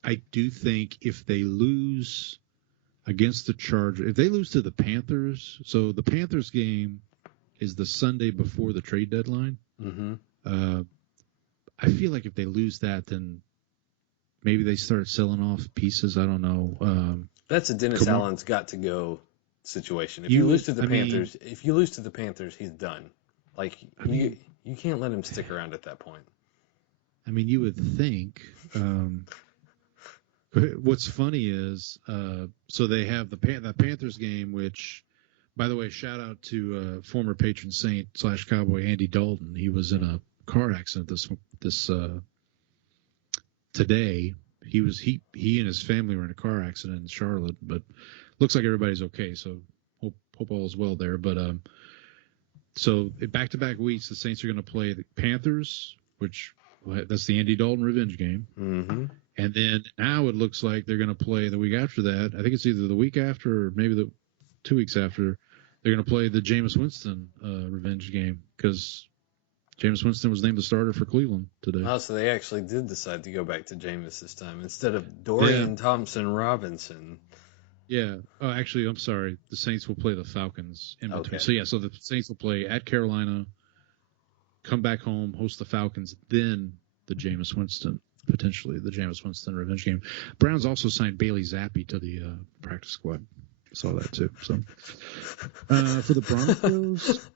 I do think if they lose against the Chargers, if they lose to the Panthers, so the Panthers game is the Sunday before the trade deadline. Mm-hmm. I feel like if they lose that, then maybe they start selling off pieces. I don't know. That's a Dennis Allen's got to go situation. If you lose to the Panthers, he's done. You can't let him stick around at that point. You would think. What's funny is, so they have the Panthers game, which, by the way, shout out to former patron saint / Cowboy Andy Dalton. He was in a car accident this today. He and his family were in a car accident in Charlotte, but looks like everybody's okay. So hope all is well there. But so back-to-back weeks, the Saints are going to play the Panthers, which that's the Andy Dalton revenge game. Mm-hmm. And then now it looks like they're going to play the week after that. I think it's either the week after or maybe the 2 weeks after They're going to play the Jameis Winston revenge game because Jameis Winston was named the starter for Cleveland today. Oh, so they actually did decide to go back to Jameis this time instead of Dorian Thompson-Robinson. Yeah. Oh, actually, I'm sorry. The Saints will play the Falcons in between. Okay. So the Saints will play at Carolina, come back home, host the Falcons, then the Jameis Winston revenge game. Browns also signed Bailey Zappi to the practice squad. Saw that too. So for the Broncos,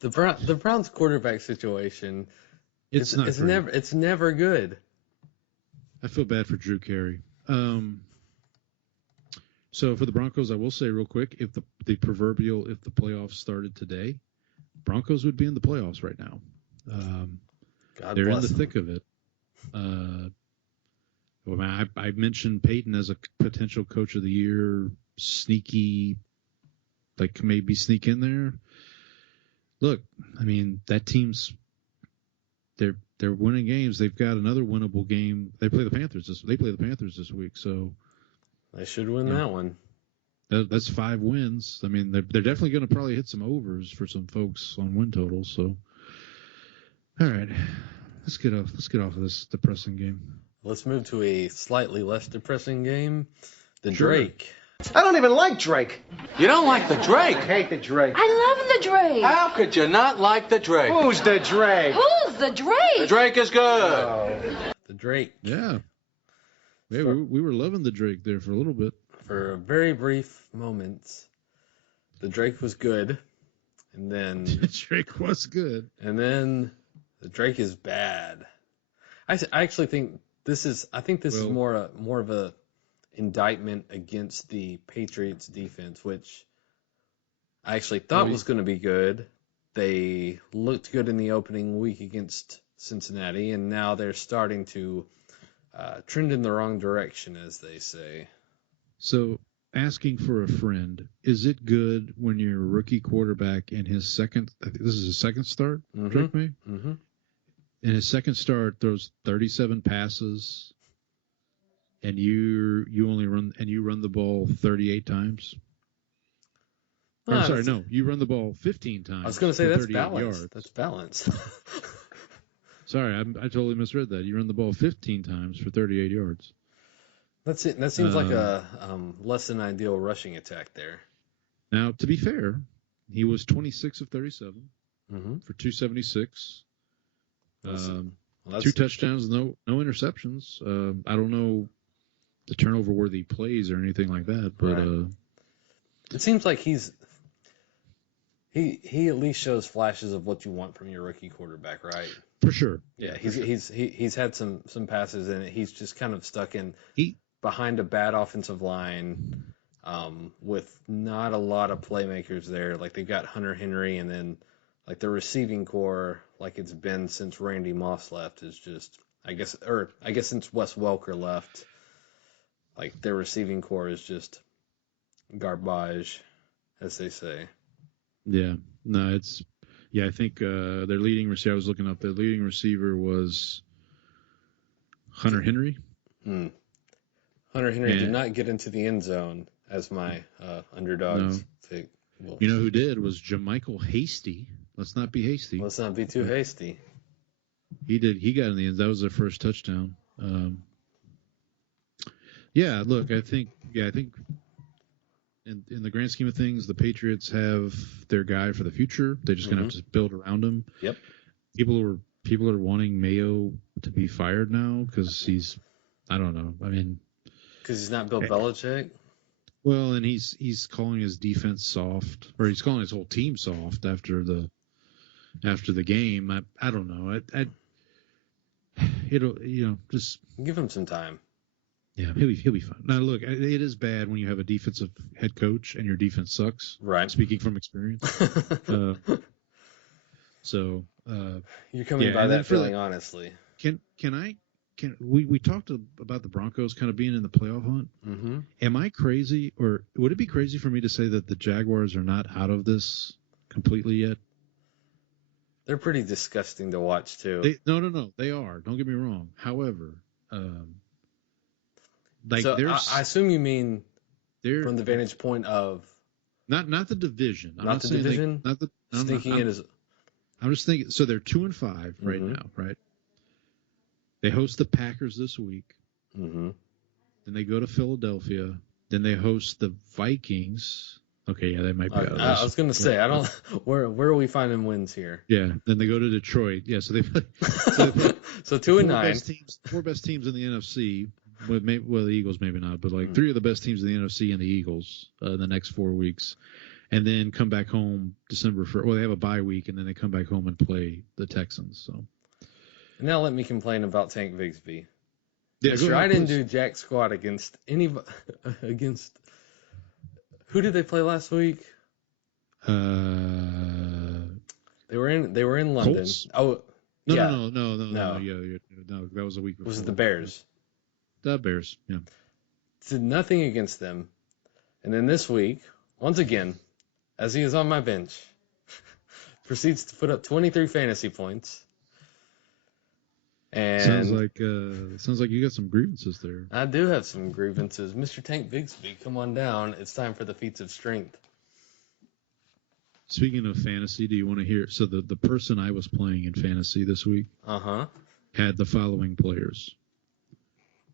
the Browns quarterback situation, it's never good. I feel bad for Drew Carey. So for the Broncos, I will say real quick, if the playoffs started today, Broncos would be in the playoffs right now. They're in the thick of it. I mentioned Peyton as a potential coach of the year, sneaky, like maybe sneak in there. Look, I mean, that team's they're winning games. They've got another winnable game. They play the Panthers this week, so they should win that one. That's 5 wins. I mean, they're definitely going to probably hit some overs for some folks on win totals. So, all right, let's get off of this depressing game. Let's move to a slightly less depressing game, the Drake. I don't even like Drake. You don't like the Drake? I hate the Drake. I love the Drake. How could you not like the Drake? Who's the Drake? Who's the Drake? The Drake is good. Oh. The Drake. Yeah. We were loving the Drake there for a little bit. For a very brief moment, the Drake was good, and then the Drake was good, and then the Drake is bad. I actually think this is more of a indictment against the Patriots defense, which I actually thought was going to be good. They looked good in the opening week against Cincinnati, and now they're starting to trend in the wrong direction, as they say. So, asking for a friend, is it good when you're a rookie quarterback in his second? I think this is his second start. Correct me. Mm-hmm. In his second start, throws 37 passes, and you run the ball 38 times. You run the ball 15 times. I was going to say that's balanced. Yards. That's balanced. Sorry, I totally misread that. You run the ball 15 times for 38 yards. That's it. That seems like a less than ideal rushing attack there. Now, to be fair, he was 26 of 37 for 276. 2 touchdowns, no interceptions. I don't know the turnover-worthy plays or anything like that, but it seems like he at least shows flashes of what you want from your rookie quarterback, right? For sure. Yeah, he's had some passes in it. He's just kind of stuck in behind a bad offensive line with not a lot of playmakers there. Like they've got Hunter Henry, and then like the receiving core, like it's been since Randy Moss left, is just I guess since Wes Welker left, like their receiving core is just garbage, as they say. Yeah, no, I think their leading receiver. I was looking up. Their leading receiver was Hunter Henry. Hunter Henry did not get into the end zone as my underdogs. No. You know who did was Jermichael Hasty. Let's not be hasty. Let's not be too hasty. He did. He got in the end. That was their first touchdown. Look, I think in the grand scheme of things, the Patriots have their guy for the future. They're just going to have to build around him. Yep. People are wanting Mayo to be fired now because he's, I don't know. I mean, because he's not Bill Belichick. Well, and he's calling his defense soft, or he's calling his whole team soft after the game. I don't know. It'll just give him some time. Yeah, he'll be fine. Now, look, it is bad when you have a defensive head coach and your defense sucks. Right. Speaking from experience. You're coming by that feeling, honestly. We talked about the Broncos kind of being in the playoff hunt. Mm-hmm. Am I crazy, or would it be crazy for me to say that the Jaguars are not out of this completely yet? They're pretty disgusting to watch too. No, they are. Don't get me wrong. However, I assume you mean from the vantage point of Not the division. Not the division. Sneaking in is. I'm just thinking. So they're 2-5 right now, right? They host the Packers this week. Mm-hmm. Then they go to Philadelphia. Then they host the Vikings. Okay, yeah, they might be out of this. I was going to say, I don't. Where are we finding wins here? Yeah. Then they go to Detroit. Yeah. So they play. So 2-9. Four best teams in the NFC. Well, the Eagles maybe not, but like three of the best teams in the NFC and the Eagles the next 4 weeks, and then come back home December 1st. Well, they have a bye week, and then they come back home and play the Texans. So now let me complain about Tank Bigsby. Yeah, I didn't do jack squat against against. Who did they play last week? They were in London. Colts? Oh, no, yeah. no, that was a week before. Was it the Bears? The Bears, yeah. Did nothing against them, and then this week, once again, as he is on my bench, proceeds to put up 23 fantasy points. And sounds like you got some grievances there. I do have some grievances. Mr. Tank Bigsby, come on down. It's time for the feats of strength. Speaking of fantasy, do you want to hear? So the person I was playing in fantasy this week had the following players: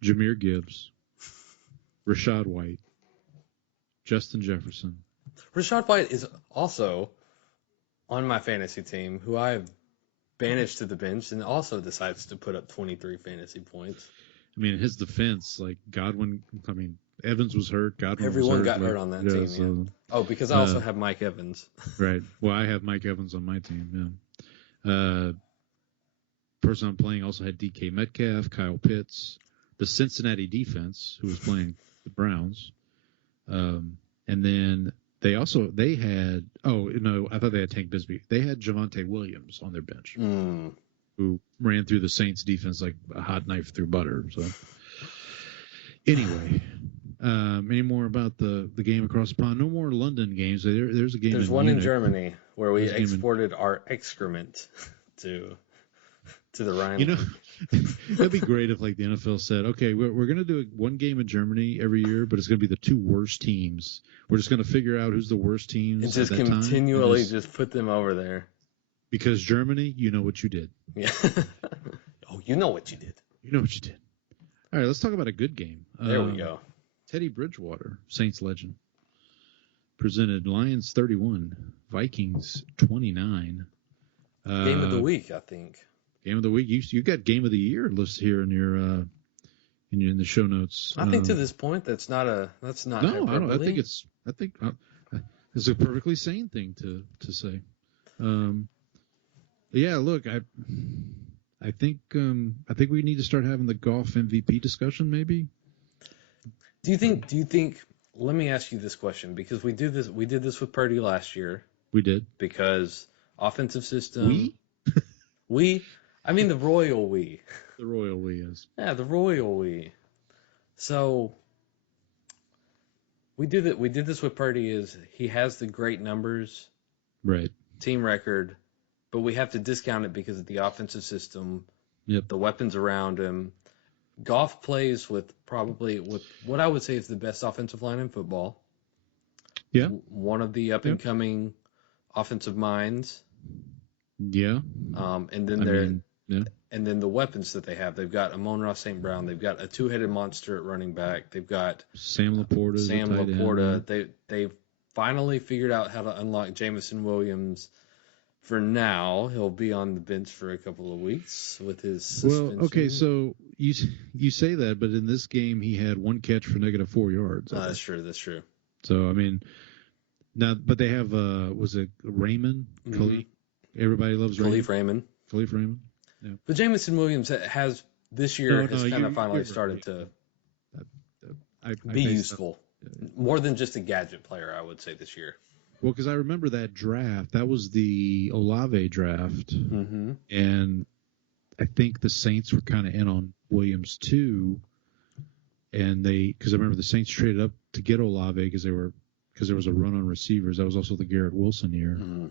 Jahmyr Gibbs, Rashad White, Justin Jefferson. Rashad White is also on my fantasy team, who I have banished to the bench, and also decides to put up 23 fantasy points. I mean, his defense, like Godwin. I mean, Evans was hurt. Godwin. Everyone was hurt, got hurt on that team. So, yeah. Oh, because I also have Mike Evans. Right. Well, I have Mike Evans on my team. Yeah. Person I'm playing also had DK Metcalf, Kyle Pitts, the Cincinnati defense, who was playing the Browns, and then they had. Oh no, I thought they had Tank Bigsby. They had Javonte Williams on their bench, who ran through the Saints defense like a hot knife through butter. So anyway, any more about the game across the pond? No more London games. There's a game. There's one in Germany where we exported our excrement to the Rhine. You know, that'd be great if like the NFL said, okay, we're going to do one game in Germany every year, but it's going to be the two worst teams. We're just going to figure out who's the worst teams. And just continually just put them over there. Because Germany, you know what you did. Yeah. Oh, you know what you did. You know what you did. All right, let's talk about a good game. There we go. Teddy Bridgewater, Saints legend, presented Lions 31, Vikings 29. Game of the week, I think. Game of the week. You got game of the year list here in your in the show notes. I think to this point that's not. No, I think it's a perfectly sane thing to say. Yeah, look, I think we need to start having the golf MVP discussion maybe. Do you think let me ask you this question, because we did this with Purdy last year. We did. Because offensive system. I mean the royal we. The royal we is. Yeah, the royal we. So we did this with Purdy. Is he has the great numbers, right? Team record, but we have to discount it because of the offensive system. Yep. The weapons around him. Goff plays with what I would say is the best offensive line in football. Yeah. One of the up and coming offensive minds. Yeah. And then and then the weapons that they have. They've got Amon-Ra St. Brown. They've got a two-headed monster at running back. They've got Sam Laporta. They've finally figured out how to unlock Jamison Williams. For now, he'll be on the bench for a couple of weeks with his suspension. Well, okay, so you say that, but in this game he had one catch for -4 yards. That's true. So I mean, now, but they have was it Raymond? Mm-hmm. Everybody loves Khalif Raymond. Yeah. But Jamison Williams has this year finally started to be useful. More than just a gadget player, I would say, this year. Well, because I remember that draft. That was the Olave draft. Mm-hmm. And I think the Saints were kind of in on Williams too. And because I remember the Saints traded up to get Olave because there was a run on receivers. That was also the Garrett Wilson year. Mm-hmm.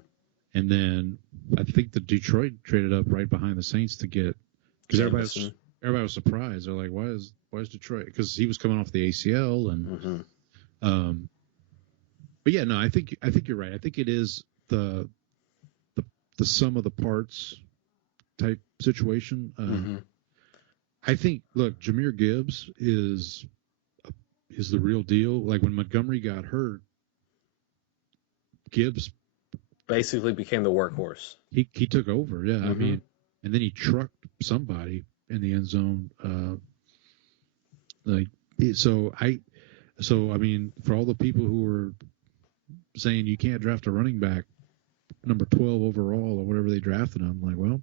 And then I think the Detroit traded up right behind the Saints to get, because everybody was surprised. They're like, why is Detroit? Because he was coming off the ACL and But yeah, no, I think you're right. I think it is the sum of the parts type situation. I think, look, Jahmyr Gibbs is the real deal. Like when Montgomery got hurt, Gibbs basically became the workhorse. He took over, yeah. I mean, and then he trucked somebody in the end zone. So I mean, for all the people who were saying you can't draft a running back number 12 overall or whatever they drafted him, like, well,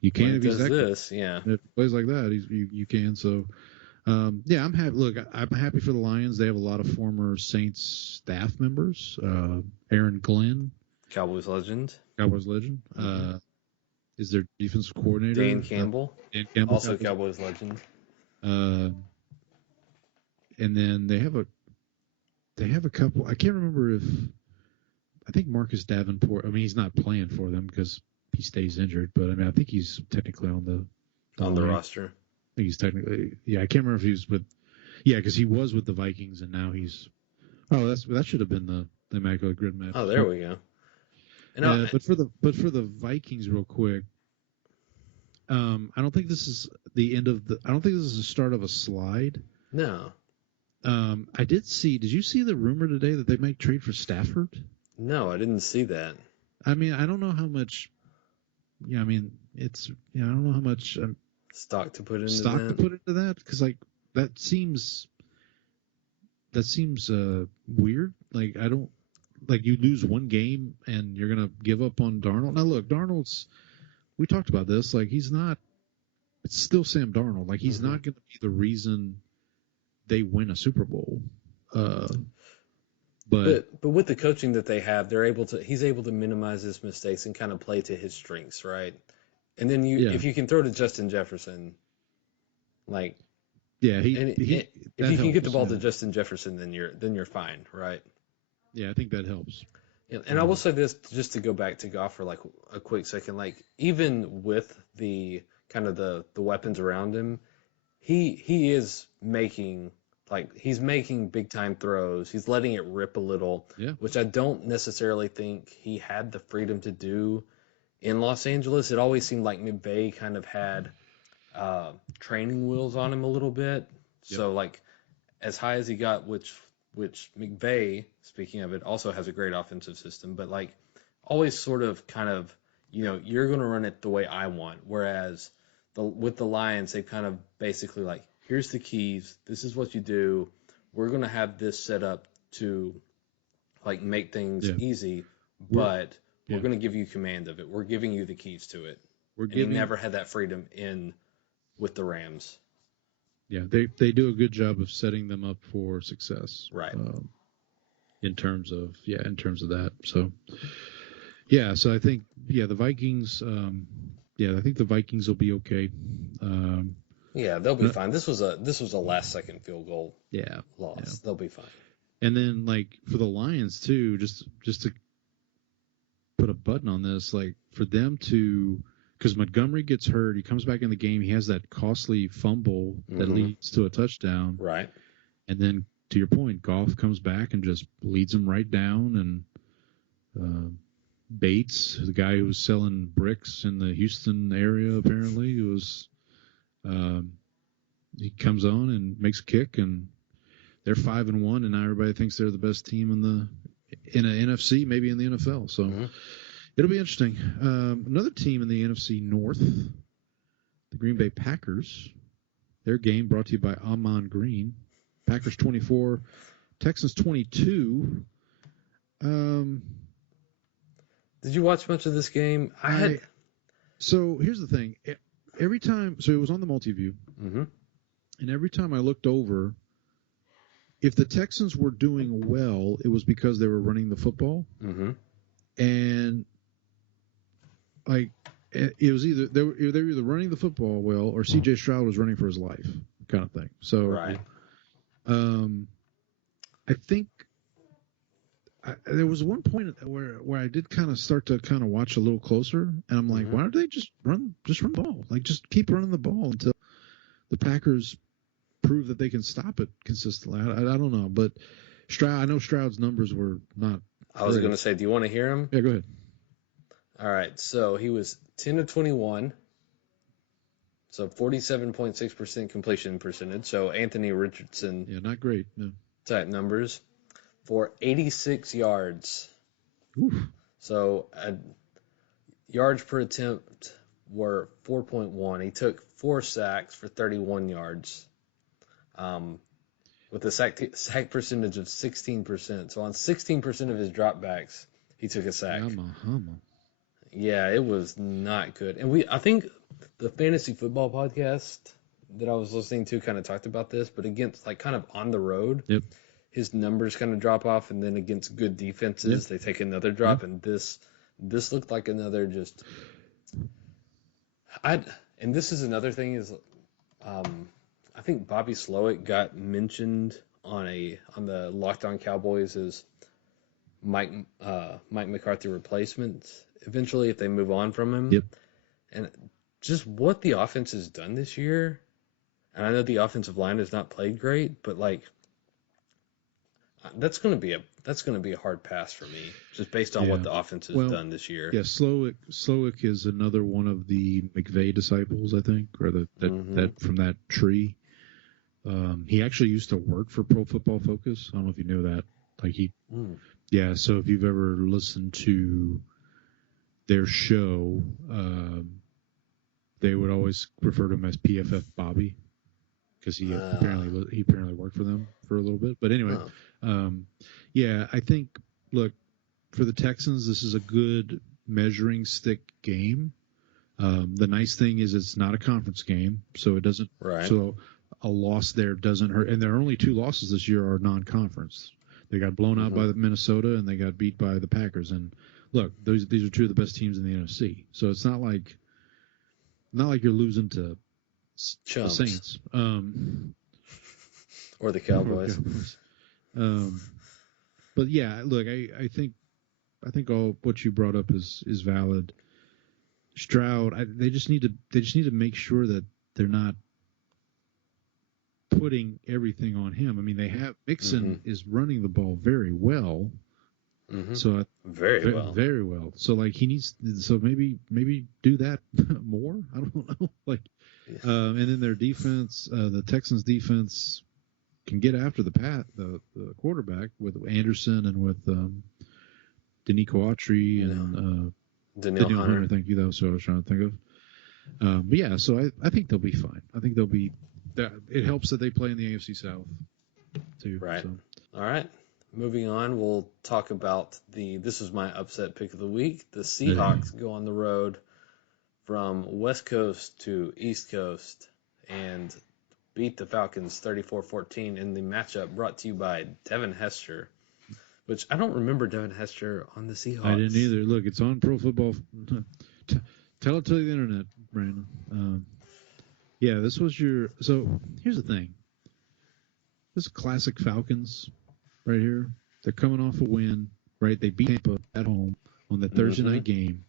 you can if he's that this, yeah. If he plays like that, you can. So, yeah, I'm happy. Look, I'm happy for the Lions. They have a lot of former Saints staff members. Aaron Glenn, Cowboys legend. Is their defensive coordinator. Dan Campbell. Also Cowboys legend. And then they have a couple. I can't remember I think Marcus Davenport. I mean, he's not playing for them because he stays injured. But I mean, I think he's technically on the roster. I think he's technically. Yeah, I can't remember if he was with. Yeah, because he was with the Vikings and now he's. Oh, that should have been the Immaculate Grid match. Oh, there we go. But for the Vikings, real quick, I don't think this is the end of the. I don't think this is the start of a slide. No. I did see. Did you see the rumor today that they might trade for Stafford? No, I didn't see that. I mean, I don't know how much. Yeah, I mean, it's. Yeah, I don't know how much stock to put into that because like that seems weird. Like I don't. Like you lose one game and you're gonna give up on Darnold. Now look, Darnold's. We talked about this. Like he's not. It's still Sam Darnold. Like he's not gonna be the reason they win a Super Bowl. But with the coaching that they have, he's able to minimize his mistakes and kind of play to his strengths, right? And then if you can throw to Justin Jefferson, like if you can get the ball to Justin Jefferson, then you're fine, right? Yeah, I think that helps. And I will say this, just to go back to Goff for like a quick second, like even with the kind of the weapons around him, he is making big time throws. He's letting it rip a little, which I don't necessarily think he had the freedom to do in Los Angeles. It always seemed like McVay kind of had training wheels on him a little bit. Yep. So like as high as he got, which McVay, speaking of it, also has a great offensive system, but like always sort of kind of, you're going to run it the way I want. Whereas with the Lions, they kind of basically like, here's the keys. This is what you do. We're going to have this set up to like make things easy, but we're going to give you command of it. We're giving you the keys to it. He never had that freedom with the Rams. Yeah, they do a good job of setting them up for success. Right. In terms of that. So, so I think, the Vikings, I think the Vikings will be okay. They'll be fine. This was a last second field goal. Loss. Yeah. They'll be fine. And then like for the Lions too, just to put a button on this, like for them to. Because Montgomery gets hurt, he comes back in the game. He has that costly fumble that leads to a touchdown. Right. And then, to your point, Goff comes back and just leads him right down. And Bates, the guy who was selling bricks in the Houston area, apparently, he comes on and makes a kick, and they're 5-1, and now everybody thinks thay're the best team in an NFC, maybe in the NFL. So. It'll be interesting. Another team in the NFC North, the Green Bay Packers. Their game brought to you by Amon Green. Packers 24, Texans 22. Did you watch much of this game? So here's the thing. Every time, so it was on the multi-view, and every time I looked over, if the Texans were doing well, it was because they were running the football. And like it was either they were either running the football well or C.J. Stroud was running for his life, kind of thing. So, right. I think there was one point where I did kind of start to kind of watch a little closer, and I'm like, why don't they just run the ball? Like just keep running the ball until the Packers prove that they can stop it consistently. I don't know, but Stroud. I know Stroud's numbers were not. I was going to say, do you want to hear him? Yeah, go ahead. All right. So he was 10 of 21. So 47.6% completion percentage. So Anthony Richardson. Yeah, not great. No. Type numbers for 86 yards. Oof. So yards per attempt were 4.1. He took 4 sacks for 31 yards. With a sack percentage of 16%. So on 16% of his dropbacks, he took a sack. Yeah, it was not good. And I think the fantasy football podcast that I was listening to kind of talked about this, but against like kind of on the road, his numbers kind of drop off, and then against good defenses, they take another drop, and this looked like another just. And this is another thing is, I think Bobby Slowick got mentioned on the Locked On Cowboys as Mike McCarthy replacement eventually if they move on from him. Yep. And just what the offense has done this year, and I know the offensive line has not played great, but like that's going to be a hard pass for me just based on what the offense has done this year. Yeah, Slowick is another one of the McVay disciples, I think, or that from that tree. He actually used to work for Pro Football Focus. I don't know if you knew that. Yeah. So if you've ever listened to their show, they would always refer to him as PFF Bobby because he apparently worked for them for a little bit. But anyway, I think look for the Texans, this is a good measuring stick game. The nice thing is it's not a conference game, so it doesn't. Right. So a loss there doesn't hurt. And their only 2 losses this year are non-conference. They got blown out by the Minnesota, and they got beat by the Packers. And look, these are 2 of the best teams in the NFC. So it's not like you're losing to the Saints or the Cowboys. But yeah, look, I think all what you brought up is valid. Stroud, they just need to make sure that they're not putting everything on him. I mean, they have Mixon is running the ball very well. So very well. So like he needs. So maybe do that more. I don't know. And then their defense, the Texans defense, can get after the quarterback with Anderson and with Danico Autry and Danielle Hunter. Thank you. That was what I was trying to think of. But yeah, so I think they'll be fine. I think they'll be. It helps that they play in the AFC South too. Right. So. All right. Moving on, we'll talk about this is my upset pick of the week. The Seahawks go on the road from West Coast to East Coast and beat the Falcons 34-14 in the matchup brought to you by Devin Hester, which I don't remember Devin Hester on the Seahawks. I didn't either. Look, it's on Pro Football. Tell it to the internet, Brandon. Yeah, this was your. So here's the thing. This is classic Falcons right here. They're coming off a win, right? They beat Tampa at home on the Thursday night game.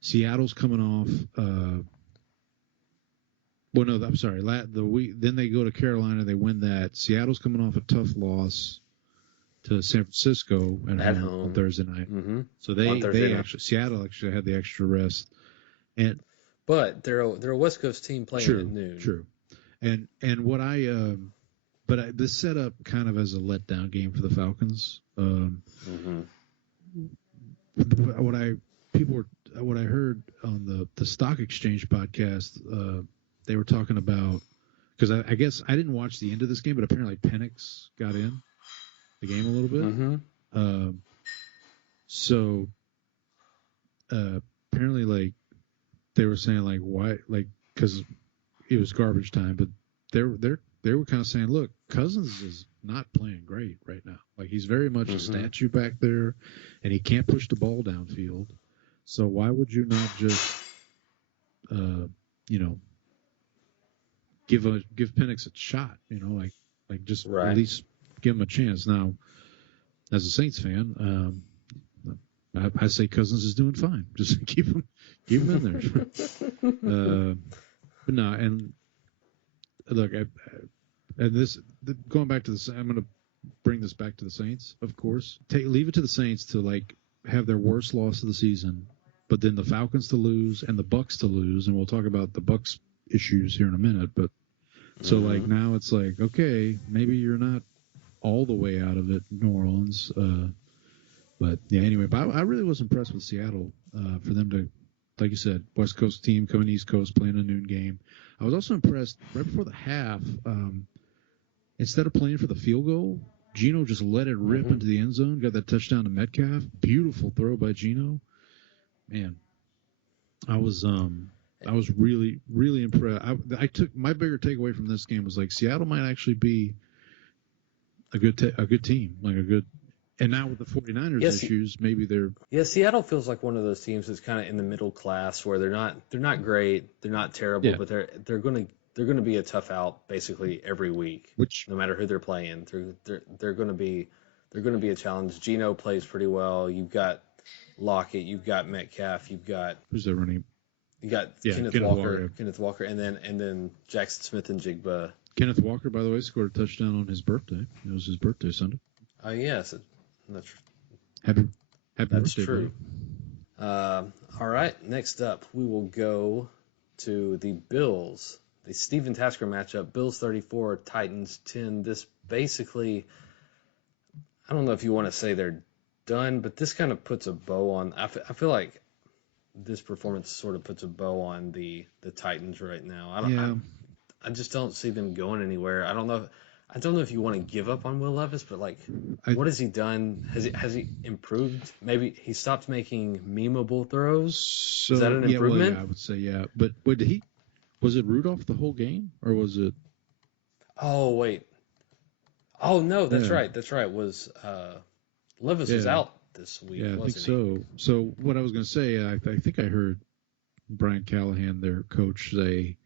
Seattle's coming off. I'm sorry. Then they go to Carolina. They win that. Seattle's coming off a tough loss to San Francisco at home on Thursday night. So Seattle actually had the extra rest, but they're a West Coast team playing at noon. True. And what this set up kind of as a letdown game for the Falcons. What I heard on the Stock Exchange podcast, they were talking about, because I guess I didn't watch the end of this game, but apparently Penix got in the game a little bit. So apparently, like, they were saying, like, why, like, because it was garbage time, but they were kind of saying, look, Cousins is not playing great right now. Like, he's very much a statue back there, and he can't push the ball downfield. So why would you not just, give Penix a shot? Like just at least give him a chance. Now, as a Saints fan, I say Cousins is doing fine. Just keep him in there. But no, and look, going back to this, I'm going to bring this back to the Saints, of course. Leave it to the Saints to like have their worst loss of the season, but then the Falcons to lose and the Bucks to lose, and we'll talk about the Bucks issues here in a minute. But so like now it's like, okay, maybe you're not all the way out of it, New Orleans. But yeah, anyway, but I really was impressed with Seattle for them to, like you said, West Coast team coming East Coast playing a noon game. I was also impressed right before the half. Instead of playing for the field goal, Geno just let it rip into the end zone. Got that touchdown to Metcalf. Beautiful throw by Geno. Man, I was really, really impressed. I took my bigger takeaway from this game was like Seattle might actually be a good team, like a good. And now with the 49ers issues, maybe they're. Yeah, Seattle feels like one of those teams that's kind of in the middle class where they're not great, they're not terrible, but they're going to be a tough out basically every week. Which no matter who they're playing, they're going to be a challenge. Geno plays pretty well. You've got Lockett, you've got Metcalf, you've got who's their running? You got Kenneth Walker, and then Jackson Smith and Jigba. Kenneth Walker, by the way, scored a touchdown on his birthday. It was his birthday Sunday. Oh yes, that's happy that's birthday, true. All right, next up we will go to the Bills. The Steven Tasker matchup, Bills 34, Titans 10. This basically, I don't know if you want to say they're done, but this kind of puts a bow on. I feel like this performance sort of puts a bow on the Titans right now. I just don't see them going anywhere. I don't know if you want to give up on Will Levis, but like, what has he done? Has he improved? Maybe he stopped making memeable throws. So, is that an improvement? Well, yeah, I would say yeah. But did he? Was it Rudolph the whole game, or was it? Oh wait. Oh no, that's right. That's right. Was Levis was out this week? Yeah, I think so. He? So what I was going to say, I think I heard Brian Callahan, their coach, say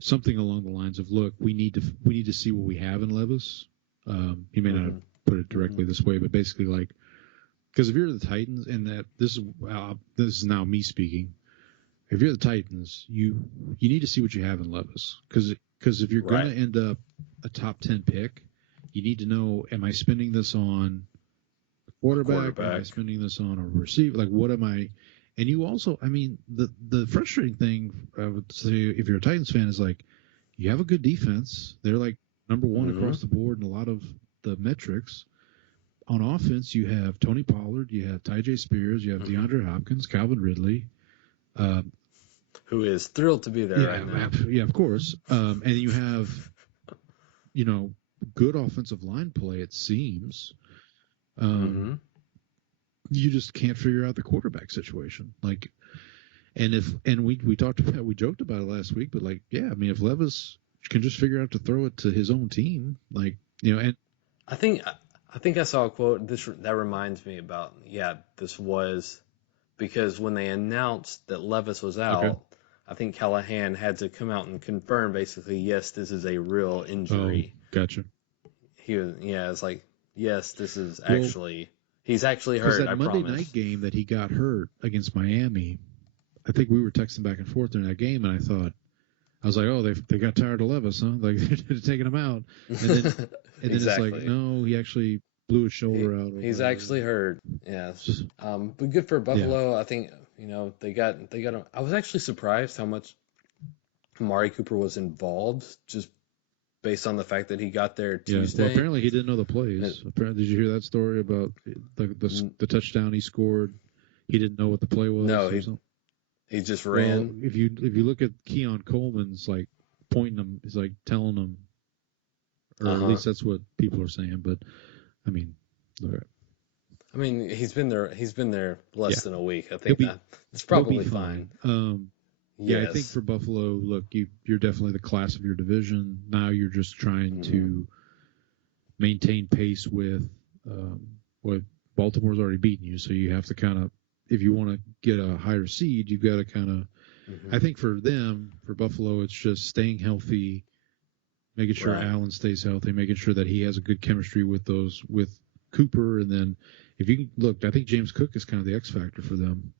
something along the lines of, "Look, we need to see what we have in Levis." He may not have put it directly this way, but basically like, because if you're the Titans, and that this is now me speaking. If you're the Titans, you need to see what you have in Levis, because if you're going to end up a top 10 pick, you need to know: am I spending this on a quarterback? Am I spending this on a receiver? Like, what am I? And you also, I mean, the frustrating thing I would say if you're a Titans fan is like, you have a good defense. They're like number one across the board in a lot of the metrics. On offense, you have Tony Pollard, you have Tyjae Spears, you have DeAndre Hopkins, Calvin Ridley. Who is thrilled to be there right now. Yeah, of course. And you have, good offensive line play, it seems. You just can't figure out the quarterback situation. Like, we joked about it last week, but like, yeah, I mean, if Levis can just figure out to throw it to his own team, like, and I think I saw a quote that reminds me about, this was because when they announced that Levis was out, I think Callahan had to come out and confirm basically, yes, this is a real injury. Oh, gotcha. It's like, yes, this is actually, he's actually hurt. That Monday night game that he got hurt against Miami, I think we were texting back and forth during that game, and I was like, oh, they got tired of Levis, huh? Like, they're taking him out. And then it's like, no, he actually blew his shoulder out. He's actually hurt. Yeah. But good for Buffalo. Yeah. I think, they got him. I was actually surprised how much Amari Cooper was involved, just based on the fact that he got there Tuesday. Well, apparently he didn't know the plays. Apparently, did you hear that story about the touchdown he scored? He didn't know what the play was. No, he just ran. Well, if you look at Keon Coleman's like pointing him, he's like telling him, or at least that's what people are saying. But I mean, he's been there less than a week. I think it's probably fine. Yeah, I think for Buffalo, look, you're definitely the class of your division. Now you're just trying to maintain pace with what Baltimore's already beaten you. So you have to kind of, if you want to get a higher seed, you've got to kind of. I think for Buffalo, it's just staying healthy, making sure Allen stays healthy, making sure that he has a good chemistry with Cooper, and then if you look, I think James Cook is kind of the X factor for them.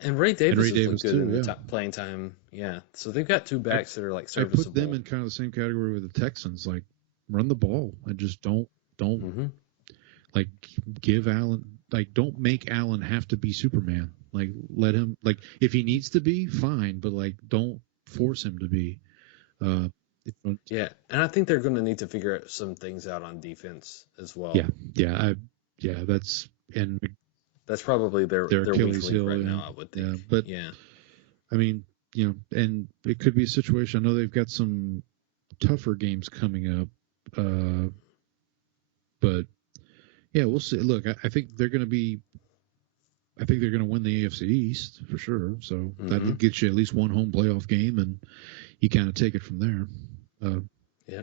And Ray Davis is good in the playing time. Yeah, so they've got two backs that are like serviceable. I put them in kind of the same category with the Texans. Like run the ball and just don't like give Allen, like don't make Allen have to be Superman. Like let him, like if he needs to be, fine, but like don't force him to be. Yeah, and I think they're going to need to figure some things out on defense as well. That's probably their Achilles weak heel link right now, I would think. I mean, and it could be a situation. I know they've got some tougher games coming up, but yeah, we'll see. Look, I think they're going to be. I think they're going to win the AFC East for sure. So that gets you at least one home playoff game, and you kind of take it from there. Yeah.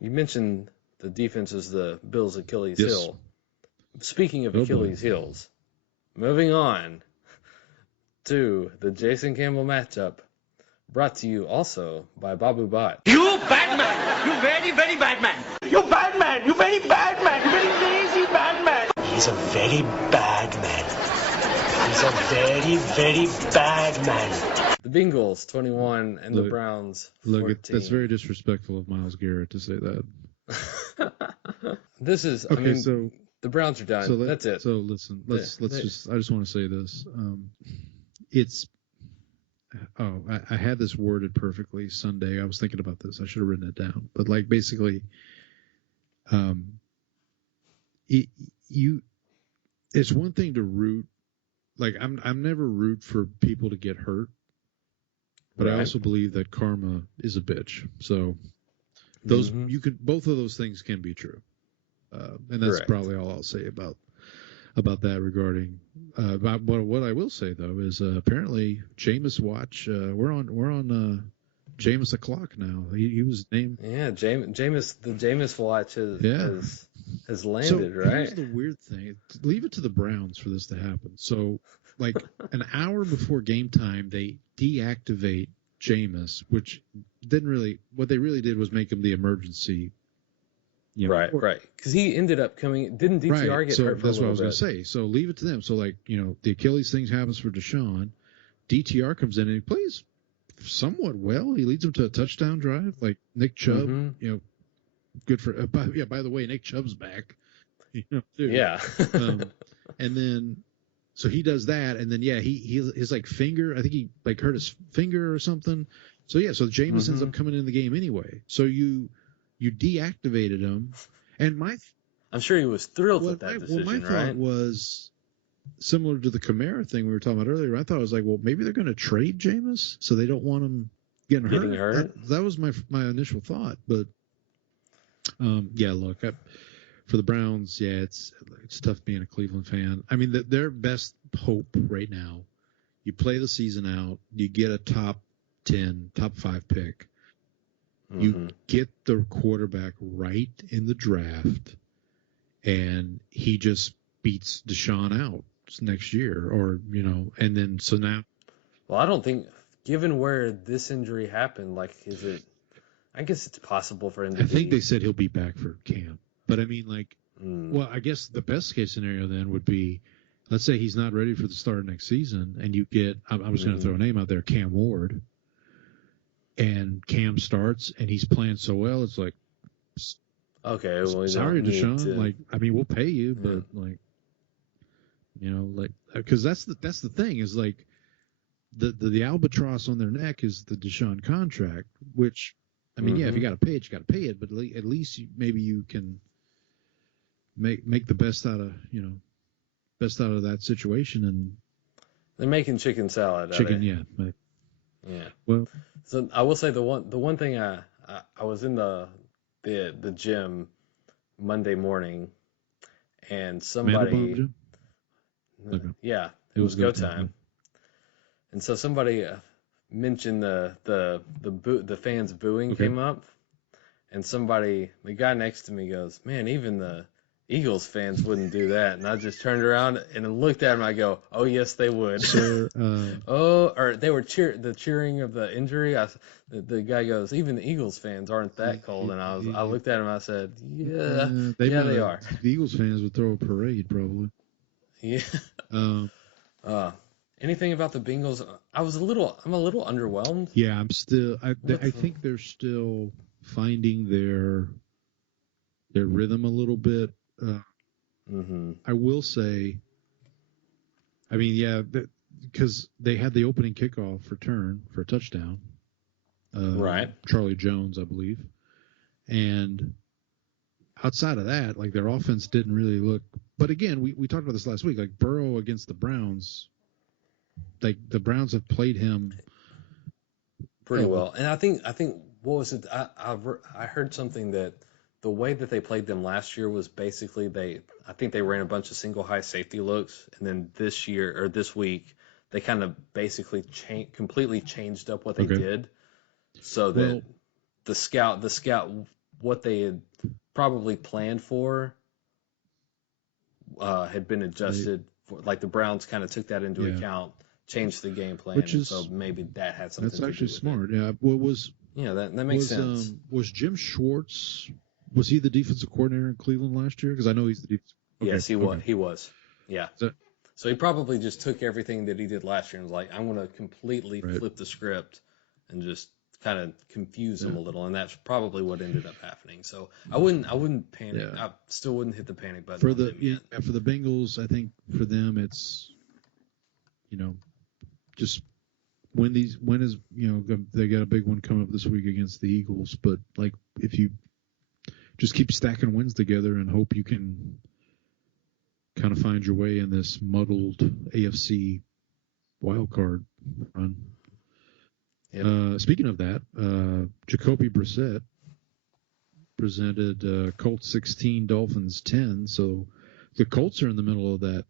You mentioned the defense is the Bills' Achilles heel. Speaking of Achilles heels, moving on to the Jason Campbell matchup, brought to you also by Babu Bot. You bad man! You very, very bad man! You bad man! You very bad man! You very lazy bad man! He's a very bad man. He's a very, very bad man. The Bengals 21 and the Browns 14. Look, that's very disrespectful of Myles Garrett to say that. This is, okay, I mean, so the Browns are done. That's it. So listen, I just want to say this. I had this worded perfectly Sunday. I was thinking about this. I should have written it down. But like basically, it's one thing to root. Like I'm never root for people to get hurt, but I also believe that karma is a bitch. So those both of those things can be true, and that's probably all I'll say about that regarding. What I will say though is apparently Jameis watch. We're on Jameis o'clock now. He was named. Yeah, Jameis. The Jameis watch has landed, right? Here's the weird thing. Leave it to the Browns for this to happen. So, like an hour before game time, they deactivate Jameis, which didn't really. What they really did was make him the emergency. Right. Because he ended up coming. Didn't DTR get hurt? That's what I was going to say. So leave it to them. So like the Achilles thing happens for Deshaun. DTR comes in and he plays somewhat well. He leads them to a touchdown drive. Like Nick Chubb, good for. By the way, Nick Chubb's back. Too. Yeah. And then, so he does that, and then his like finger. I think he like hurt his finger or something. So so Jameis ends up coming in the game anyway. So you deactivated him, and I'm sure he was thrilled with that decision. My thought was similar to the Kamara thing we were talking about earlier. I thought it was like, well, maybe they're going to trade Jameis so they don't want him getting hurt. That was my initial thought, but look, for the Browns, it's tough being a Cleveland fan. I mean, their best hope right now, you play the season out, you get a top 10, top 5 pick. You get the quarterback right in the draft, and he just beats Deshaun out next year, and then so now. Well, I don't think, given where this injury happened, like, is it? I guess it's possible for him to. I think they said he'll be back for camp, but I mean, like, well, I guess the best case scenario then would be, let's say he's not ready for the start of next season, and you get. I was going to throw a name out there, Cam Ward. And Cam starts, and he's playing so well. It's like, okay, well, sorry, Deshaun. Like, I mean, we'll pay you, but because that's the thing is like, the albatross on their neck is the Deshaun contract. Which, I mean, if you got to pay it, you got to pay it. But at least maybe you can make the best out of that situation. And they're making chicken salad. Yeah. Well, so I will say the one thing I was in the gym Monday morning, and somebody, it was go time, and so somebody mentioned the fans booing came up, and the guy next to me goes, man, even the Eagles fans wouldn't do that. And I just turned around and looked at him. I go, oh, yes, they would. Sir, or they were cheering of the injury. The guy goes, even the Eagles fans aren't that cold. And I looked at him. I said, they are. The Eagles fans would throw a parade probably. Yeah. Anything about the Bengals? I'm a little underwhelmed. Yeah, I'm still. I think they're still finding their their rhythm a little bit. Mm-hmm. I will say, I mean, yeah, because they had the opening kickoff return for a touchdown. Right. Charlie Jones, I believe. And outside of that, like their offense didn't really look. But again, we talked about this last week. Like Burrow against the Browns, like the Browns have played him pretty well. And I think what was it? I heard something that the way that they played them last year was basically I think they ran a bunch of single high safety looks, and then this week they kind of basically completely changed up what they did, so that the scout what they had probably planned for had been adjusted. Like the Browns kind of took that into account, changed the game plan, so maybe that had something to do with it. That's actually smart. Yeah. What was? Yeah, that makes sense. Was Jim Schwartz? Was he the defensive coordinator in Cleveland last year? Because I know he's the defensive. Okay. Yes, he was. He was. Yeah. So he probably just took everything that he did last year and was like, I'm going to completely flip the script and just kind of confuse them a little, and that's probably what ended up happening. So I wouldn't panic. I still wouldn't hit the panic button for the Bengals. I think for them it's just when they got a big one coming up this week against the Eagles, but like if you just keep stacking wins together and hope you can kind of find your way in this muddled AFC wild card run. Yep. Speaking of that, Jacoby Brissett presented Colts 16, Dolphins 10. So the Colts are in the middle of that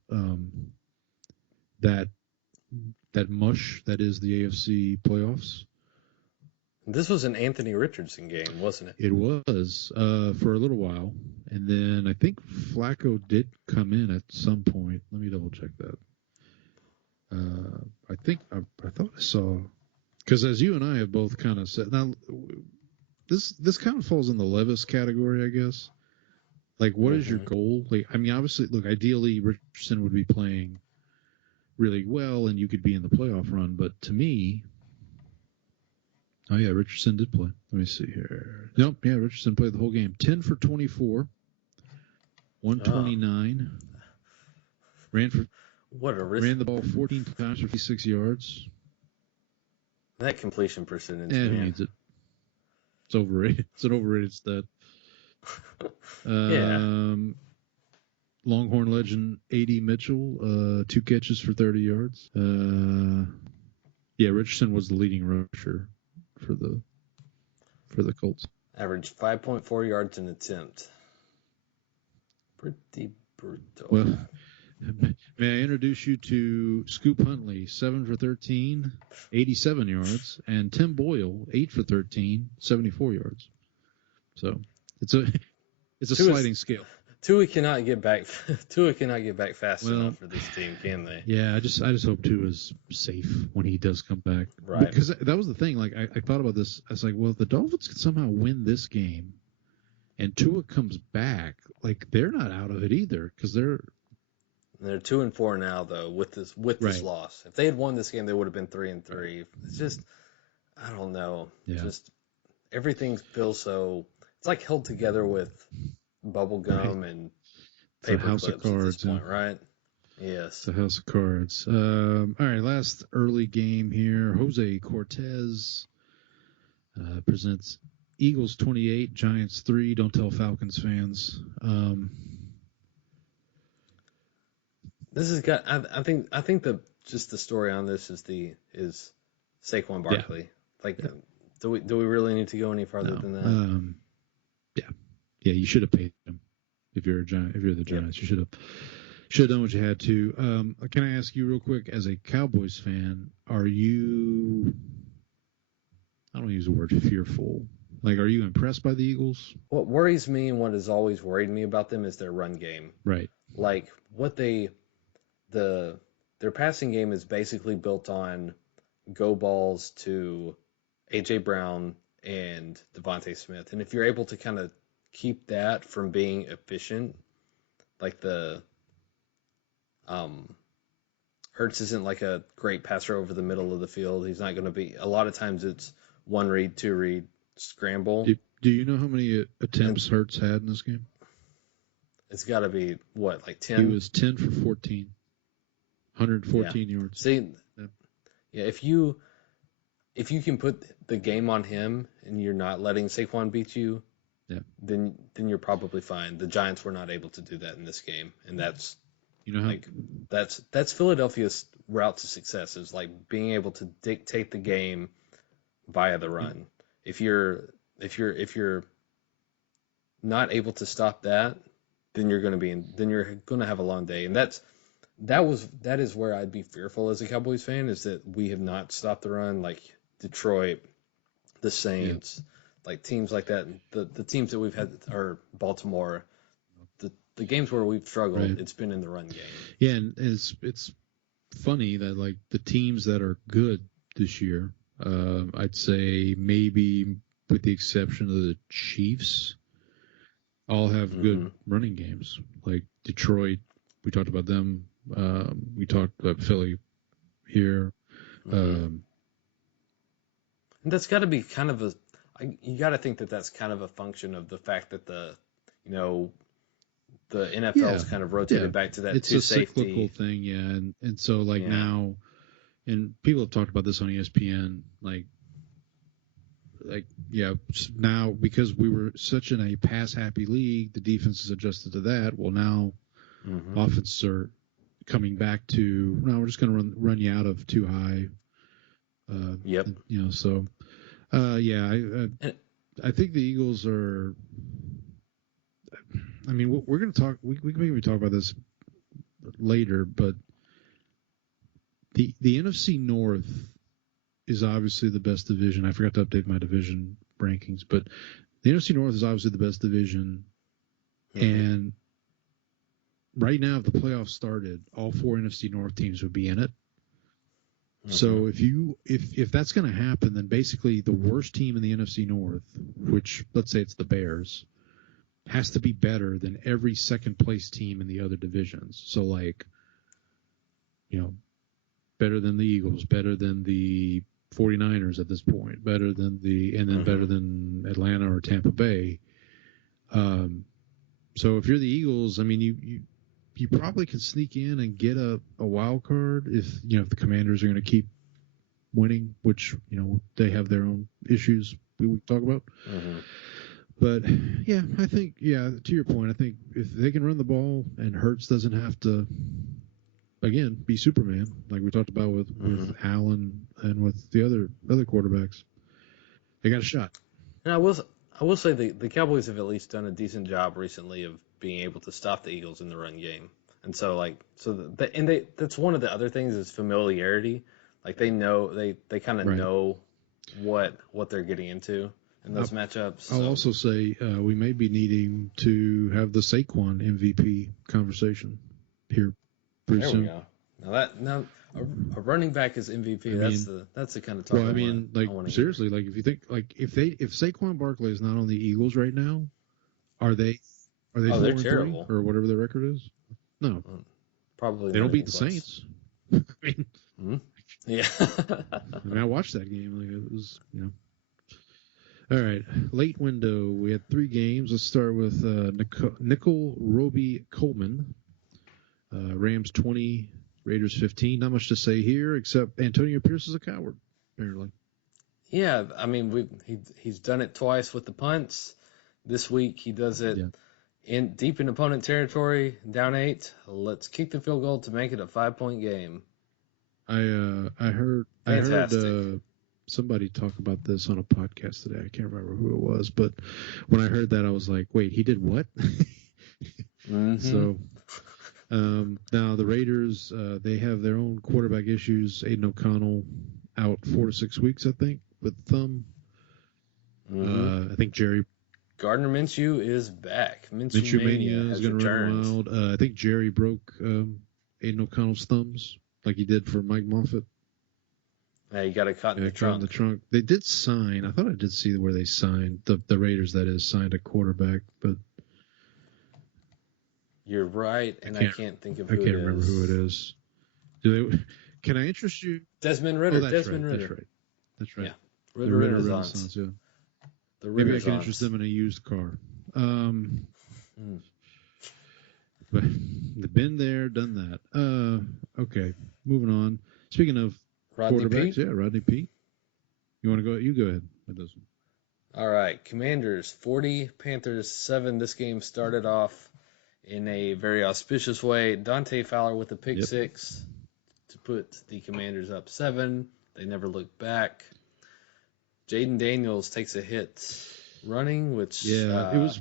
mush that is the AFC playoffs. This was an Anthony Richardson game, wasn't it? It was for a little while, and then I think Flacco did come in at some point. Let me double check that. I thought I saw, because as you and I have both kind of said, now this kind of falls in the Levis category, I guess. Like, what is your goal? Like, I mean, obviously, look, ideally Richardson would be playing really well, and you could be in the playoff run. But to me, oh yeah, Richardson did play. Let me see here. Nope, yeah, Richardson played the whole game. 10 for 24, 129. Ran the ball 14 times for 56 yards. That completion percentage. Yeah, who needs it? It's overrated. It's an overrated stat. Longhorn legend A.D. Mitchell, 2 catches for 30 yards. Richardson was the leading rusher for the Colts. Averaged 5.4 yards an attempt. Pretty brutal. Well, may I introduce you to Scoop Huntley, 7 for 13, 87 yards, and Tim Boyle, 8 for 13, 74 yards. So it's a sliding scale. Tua cannot get back fast enough for this team, can they? Yeah, I just hope Tua is safe when he does come back. Right. Because that was the thing. Like I thought about this. I was like, well, if the Dolphins could somehow win this game, and Tua comes back, like they're not out of it either, because they're 2-4 now though with this loss. If they had won this game, they would have been 3-3. It's just, I don't know. Yeah. Just everything feels so. It's like held together with bubble gum and paper house clips of cards, at this point, right? Yes. It's a house of cards. All right, last early game here. Jose Cortez presents Eagles 28, Giants 3. Don't tell Falcons fans. This has got. I think the story on this is Saquon Barkley. Yeah. Do we really need to go any further than that? Yeah, you should have paid him if you're the Giants. You should have done what you had to. Can I ask you real quick, as a Cowboys fan, are you? I don't use the word fearful. Like, are you impressed by the Eagles? What worries me and what has always worried me about them is their run game. Right. Like their passing game is basically built on go balls to A.J. Brown and Devontae Smith. And if you're able to kind of keep that from being efficient, like Hurts isn't like a great passer over the middle of the field. He's not going to be. A lot of times it's 1 read, 2 read, scramble. Do you know how many attempts Hurts had in this game? It's got to be, what, like 10? He was 10 for 14. 114 yards. See, yeah, if you can put the game on him and you're not letting Saquon beat you, then you're probably fine. The Giants were not able to do that in this game, and that's that's Philadelphia's route to success, is like being able to dictate the game via the run. If you're not able to stop that, then you're going to have a long day, and that is where I'd be fearful as a Cowboys fan, is that we have not stopped the run, like Detroit, the Saints, like teams like that. The teams that we've had are Baltimore. The games where we've struggled, it's been in the run game. Yeah, and it's funny that like the teams that are good this year, I'd say maybe with the exception of the Chiefs, all have good running games. Like Detroit, we talked about them. We talked about Philly here. And that's got to be kind of you got to think that that's kind of a function of the fact that the NFL's kind of rotated back to that it's two a safety cyclical thing, and so like now, and people have talked about this on ESPN, now because we were such in a pass happy league, the defense is adjusted to that. Well, now offenses are coming back to, no, we're just going to run you out of too high. I think the Eagles are. I mean, we're going to talk. We can maybe talk about this later, but the NFC North is obviously the best division. I forgot to update my division rankings, but the NFC North is obviously the best division. And right now, if the playoffs started, all 4 NFC North teams would be in it. So if that's going to happen, then basically the worst team in the NFC North, which let's say it's the Bears, has to be better than every second place team in the other divisions. So better than the Eagles, better than the 49ers at this point, better than better than Atlanta or Tampa Bay. So if you're the Eagles, I mean, you probably can sneak in and get a wild card if the Commanders are going to keep winning, which they have their own issues we talk about. But I think to your point, I think if they can run the ball and Hurts doesn't have to again be Superman like we talked about with Allen and with the other quarterbacks, they got a shot. And I will say the Cowboys have at least done a decent job recently of being able to stop the Eagles in the run game. And so that's one of the other things is familiarity. Like they kind of know what they're getting into in those matchups. So. I'll also say we may be needing to have the Saquon MVP conversation here pretty soon. There we go. Now a running back is MVP. That's the kind of talk. Well, I mean, seriously, like if you think if Saquon Barkley is not on the Eagles right now, are they? They're terrible or whatever their record is. No, probably they don't beat the Saints. I mean, yeah. I mean, I watched that game. Like it was, All right, late window. We had 3 games. Let's start with Nickel Roby Coleman. Rams 20, Raiders 15. Not much to say here, except Antonio Pierce is a coward, apparently. Yeah, I mean, he's done it twice with the punts. This week he does it deep in opponent territory, down 8. Let's kick the field goal to make it a 5-point game. I heard somebody talk about this on a podcast today. I can't remember who it was, but when I heard that, I was like, wait, he did what? So now the Raiders, they have their own quarterback issues. Aiden O'Connell out 4 to 6 weeks, I think, with thumb. I think Gardner Minshew is back. Minshew Mania is going to run wild. I think Jerry broke Aiden O'Connell's thumbs like he did for Mike Moffitt. Yeah, you got to cut in the trunk. They did sign. I thought I did see where they signed the Raiders. That is signed a quarterback, but you're right, and I can't think of who it is. I can't remember who it is. Can I interest you? Desmond Ridder. Oh, That's right. That's right. Yeah, Ridder Renaissance. Yeah. The Maybe I Renaissance. can interest them in a used car. But they've been there, done that. Okay, moving on. Speaking of Rodney quarterbacks, Peete? Rodney Peete. You want to go? You go ahead with this one. All right, Commanders 40, Panthers 7. This game started off in a very auspicious way. Dante Fowler with a pick six to put the Commanders up 7. They never looked back. Jaden Daniels takes a hit running, which it was.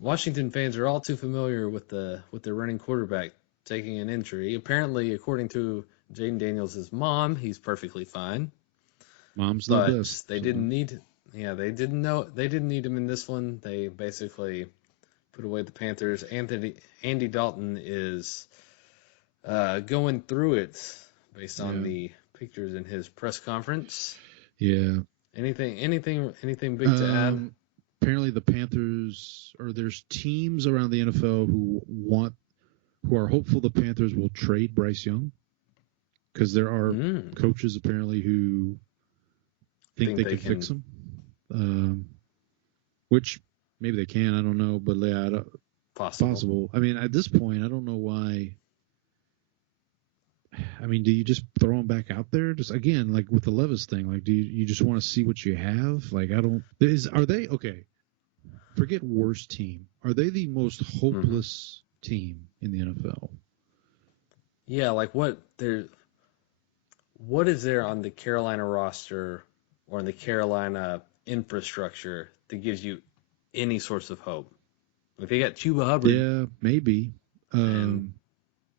Washington fans are all too familiar with their running quarterback taking an injury. Apparently, according to Jaden Daniels' mom, he's perfectly fine. Mom's the best. They didn't need him in this one. They basically put away the Panthers. Andy Dalton is going through it based on the pictures in his press conference. Yeah. Anything big to add? Apparently the Panthers, or there's teams around the NFL who are hopeful the Panthers will trade Bryce Young, because there are coaches apparently who think they can fix him. Which maybe they can, I don't know, but possible. I mean, at this point, I don't know why. I mean, do you just throw him back out there? Just again, like with the Levis thing, like do you just want to see what you have? Like are they okay? Forget worst team. Are they the most hopeless team in the NFL? Yeah, like what is there on the Carolina roster or in the Carolina infrastructure that gives you any source of hope? Like they got Chuba Hubbard. Yeah, maybe. And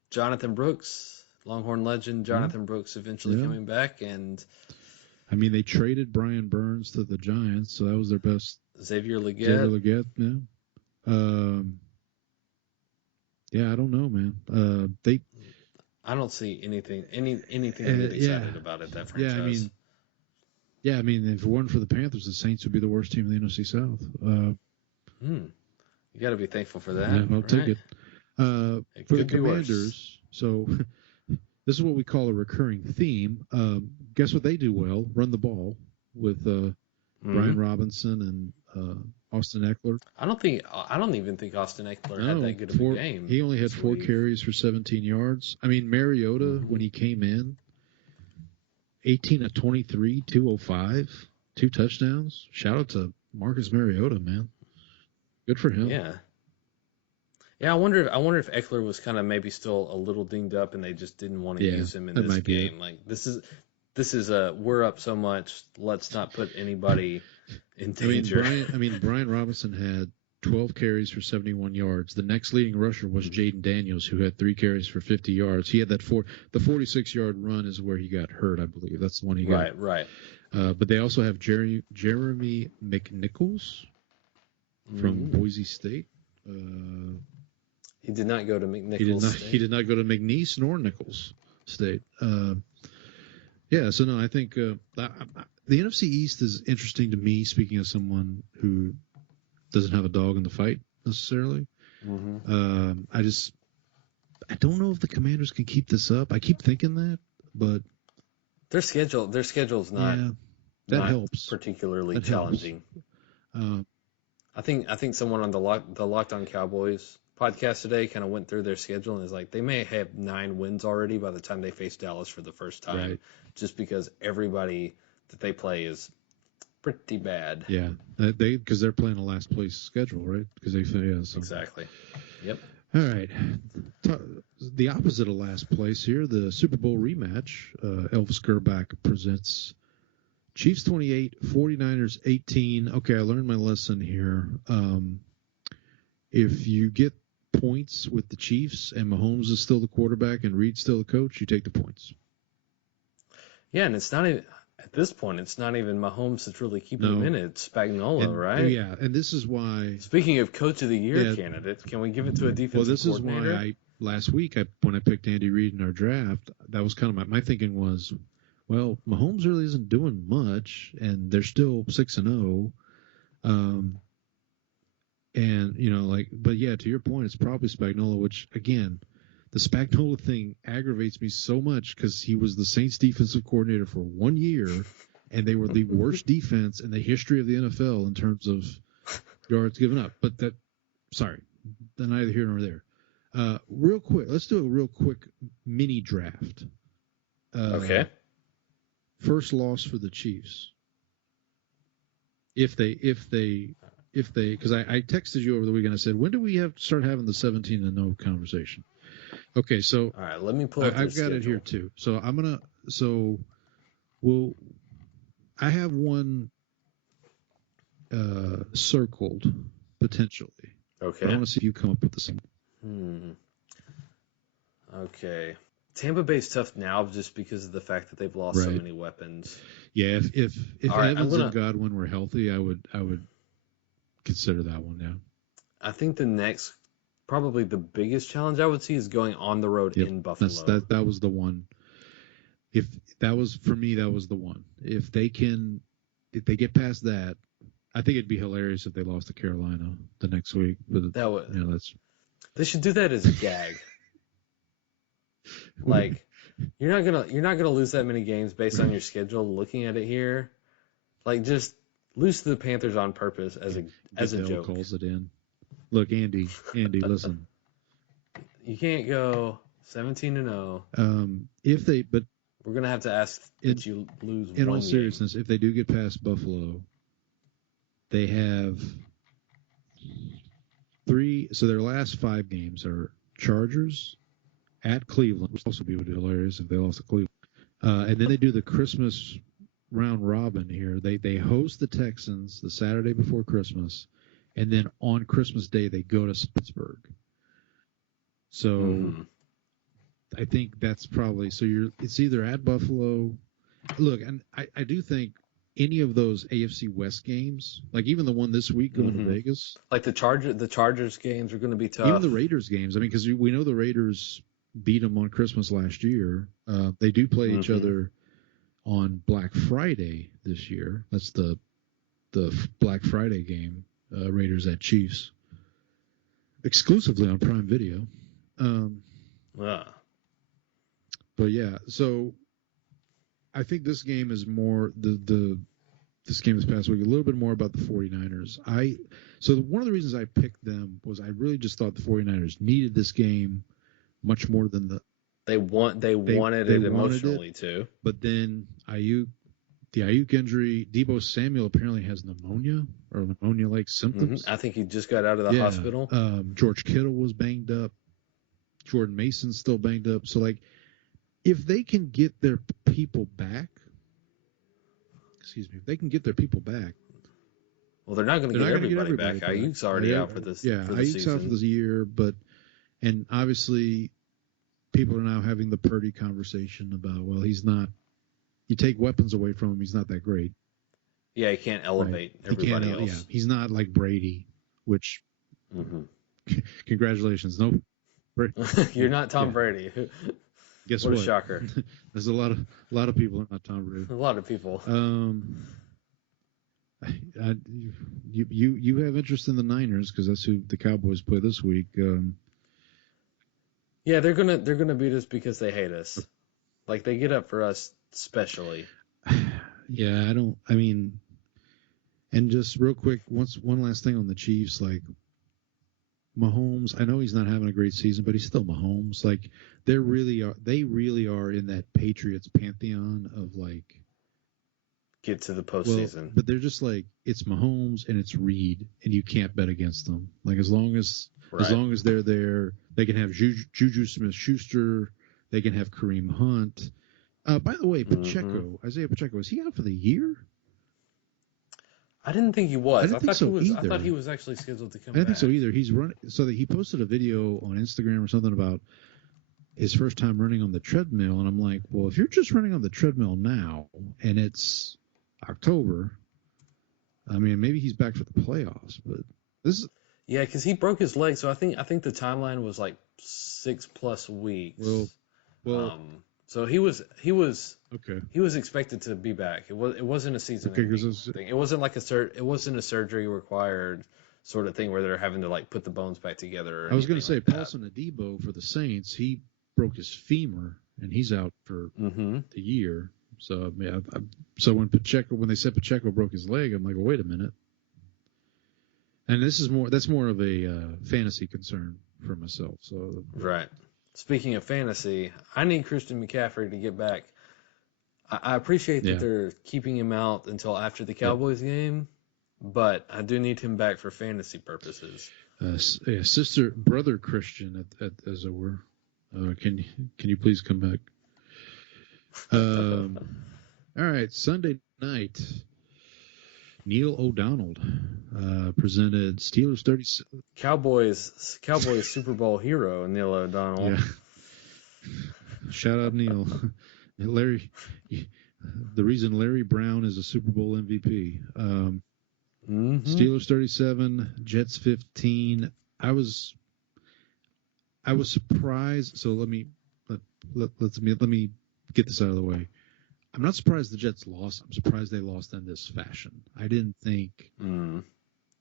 Jonathan Brooks, Longhorn legend, Jonathan Brooks eventually coming back, and I mean they traded Brian Burns to the Giants, so that was their best. Xavier Legette, yeah, I don't know, man. I don't see anything to get excited about at that franchise. I mean, if it weren't for the Panthers, the Saints would be the worst team in the NFC South. You got to be thankful for that. Yeah, I'll take it. For the Commanders, worse. So this is what we call a recurring theme. Guess what they do well? Run the ball with Brian Robinson and Austin Eckler. I don't even think Austin Eckler had that good of a game. He only had 4 carries for 17 yards. I mean, Mariota, when he came in, 18 of 23, 205, 2 touchdowns. Shout out to Marcus Mariota, man. Good for him. Yeah. Yeah, I wonder if Eckler was kind of maybe still a little dinged up and they just didn't want to use him in this game. Like this is we're up so much, let's not put anybody in danger. Brian Robinson had 12 carries for 71 yards. The next leading rusher was Jaden Daniels, who had 3 carries for 50 yards. He had the 46-yard run is where he got hurt, I believe. That's the one he got. Right. But they also have Jeremy McNichols from Boise State. He did not go to McNichols State. He did not go to McNeese nor Nichols State. So no, I think the NFC East is interesting to me, speaking of someone who doesn't have a dog in the fight necessarily. I don't know if the Commanders can keep this up. I keep thinking that, but their schedule's not helps. particularly challenging. I think someone on the Locked On Cowboys podcast today kind of went through their schedule and is like, they may have 9 wins already by the time they face Dallas for the first time, just because everybody that they play is pretty bad. Yeah, because they're playing a last place schedule, right? Because exactly. Yep. All right. The opposite of last place here, the Super Bowl rematch. Elvis Gerbach presents Chiefs 28, 49ers 18. Okay, I learned my lesson here. If you get points with the Chiefs and Mahomes is still the quarterback and Reed's still the coach, you take the points. Yeah, and it's not even, at this point, it's not even Mahomes that's really keeping him in it. It's Spagnuolo, right? Yeah, and this is why. Speaking of Coach of the Year candidates, can we give it to a defensive coordinator? Well, this is why last week when I picked Andy Reid in our draft, that was kind of my thinking was, well, Mahomes really isn't doing much, and they're still 6-0. But yeah, to your point, it's probably Spagnuolo, which, again, the Spagnuolo thing aggravates me so much because he was the Saints defensive coordinator for 1 year, and they were the worst defense in the history of the NFL in terms of yards given up. But neither here nor there. Real quick, let's do a real quick mini draft. Okay. First loss for the Chiefs. If they, because I texted you over the weekend. I said, when do we start having the 17-0 conversation? Okay, so all right, let me pull up. I've got it here too. So I have one circled potentially. Okay. I want to see if you come up with the same. Okay. Tampa Bay's tough now just because of the fact that they've lost so many weapons. Yeah, if right, Evans and Godwin were healthy, I would consider that one. Yeah. I think probably the biggest challenge I would see is going on the road in Buffalo. That was the one. If that was for me, that was the one. If they get past that, I think it'd be hilarious if they lost to Carolina the next week. But they should do that as a gag. Like you're not gonna lose that many games based on your schedule. Looking at it here, like just lose to the Panthers on purpose as a joke. Calls it in. Look, Andy, listen. You can't go 17-0. But we're gonna have to ask that you lose. In one all seriousness, if they do get past Buffalo, they have 3. So their last 5 games are Chargers, at Cleveland, which also be hilarious if they lost to Cleveland. And then they do the Christmas round robin here. They host the Texans the Saturday before Christmas, and then on Christmas Day they go to Pittsburgh. So I think that's probably it's either at Buffalo. Look, and I do think any of those AFC West games, like even the one this week going to Vegas, like the Chargers games are going to be tough. Even the Raiders games. I mean, because we know the Raiders beat them on Christmas last year. They do play each other on Black Friday this year. That's the Black Friday game, Raiders at Chiefs, exclusively on Prime Video. But yeah, so I think this game is more this game this past week a little bit more about the 49ers. So one of the reasons I picked them was I really just thought the 49ers needed this game much more than they wanted it emotionally too. But then the Ayuk injury, Deebo Samuel apparently has pneumonia or pneumonia-like symptoms. I think he just got out of the hospital. George Kittle was banged up. Jordan Mason's still banged up. So if they can get their people back, well, they're not going to get everybody back. Ayuk's already out for this. Yeah, Ayuk's out for this year, and obviously people are now having the Purdy conversation about, well, he's not. You take weapons away from him, he's not that great. Yeah, he can't elevate everybody else. Yeah, he's not like Brady, which congratulations. No, you're not Tom Brady. Guess what? What a shocker. There's a lot of people are not Tom Brady. A lot of people. You have interest in the Niners because that's who the Cowboys play this week. Yeah, they're gonna beat us because they hate us. Like they get up for us specially. Yeah, and just real quick, one last thing on the Chiefs, like Mahomes, I know he's not having a great season, but he's still Mahomes. Like they really are in that Patriots pantheon of like get to the postseason. But they're just like, it's Mahomes and it's Reed, and you can't bet against them. Like as long as they're there, they can have Juju Smith-Schuster, they can have Kareem Hunt. By the way, Pacheco, Isaiah Pacheco, is he out for the year? I didn't think he was. I thought he was actually scheduled to come back. I don't think so either. He's running. So he posted a video on Instagram or something about his first time running on the treadmill, and I'm like, well, if you're just running on the treadmill now and it's October, I mean, maybe he's back for the playoffs. But this is because he broke his leg, so I think the timeline was like 6+ weeks. Well. So he was okay. He was expected to be back. It wasn't a season thing. It wasn't like it wasn't a surgery required sort of thing where they're having to like put the bones back together. I was going to say Paulson Adebo for the Saints. He broke his femur and he's out for the year. So so when they said Pacheco broke his leg, I'm like, well, wait a minute. And that's more of a fantasy concern for myself. So right. Speaking of fantasy, I need Christian McCaffrey to get back. I appreciate that they're keeping him out until after the Cowboys game, but I do need him back for fantasy purposes. Brother Christian, as it were. Can you please come back? All right, Sunday night. Neil O'Donnell presented Steelers 30. Cowboys Super Bowl hero Neil O'Donnell. Yeah. Shout out Neil. Larry. The reason Larry Brown is a Super Bowl MVP. Steelers 37, Jets 15. I was surprised. So let me get this out of the way. I'm not surprised the Jets lost. I'm surprised they lost in this fashion. I didn't think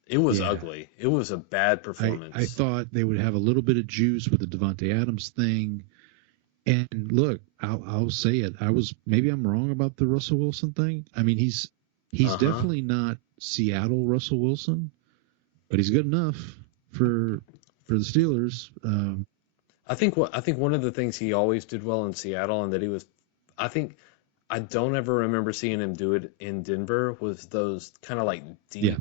it was ugly. It was a bad performance. I thought they would have a little bit of juice with the Devontae Adams thing. And look, I'll say it. Maybe I'm wrong about the Russell Wilson thing. I mean, he's definitely not Seattle Russell Wilson, but he's good enough for the Steelers. I think one of the things he always did well in Seattle, and that he was, I don't ever remember seeing him do it in Denver, was those kind of like deep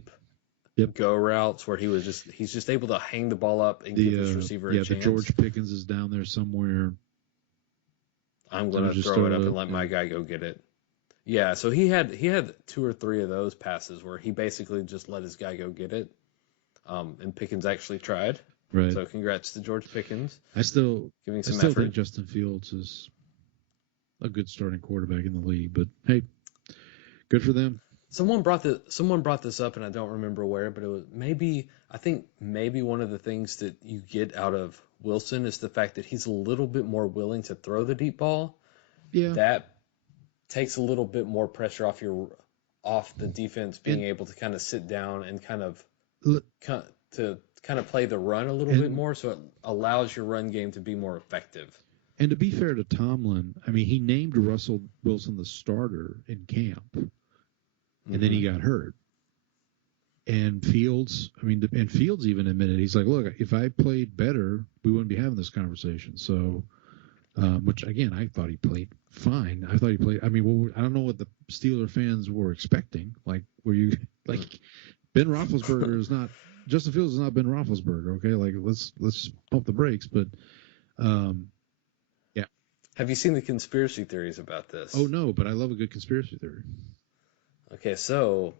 go routes where he's just able to hang the ball up and give his receiver a chance. The George Pickens is down there somewhere. I'm going to throw it up and let my guy go get it. Yeah, so he had 2 or 3 of those passes where he basically just let his guy go get it, and Pickens actually tried. Right. So congrats to George Pickens. I still effort. think Justin Fields is a good starting quarterback in the league, but hey, good for them. Someone brought this up, and I don't remember where, but it was maybe one of the things that you get out of Wilson is the fact that he's a little bit more willing to throw the deep ball. Yeah. That takes a little bit more pressure off the defense being able to kind of sit down and kind of play the run a little bit more, so it allows your run game to be more effective. And to be fair to Tomlin, I mean, he named Russell Wilson the starter in camp, and then he got hurt. And Fields even admitted, he's like, look, if I played better, we wouldn't be having this conversation. So, which again, I thought he played fine. I mean, I don't know what the Steeler fans were expecting. Like, were you like Ben Roethlisberger is not Justin Fields is not Ben Roethlisberger? Okay, like let's pump the brakes. But, yeah. Have you seen the conspiracy theories about this? Oh no, but I love a good conspiracy theory. Okay, so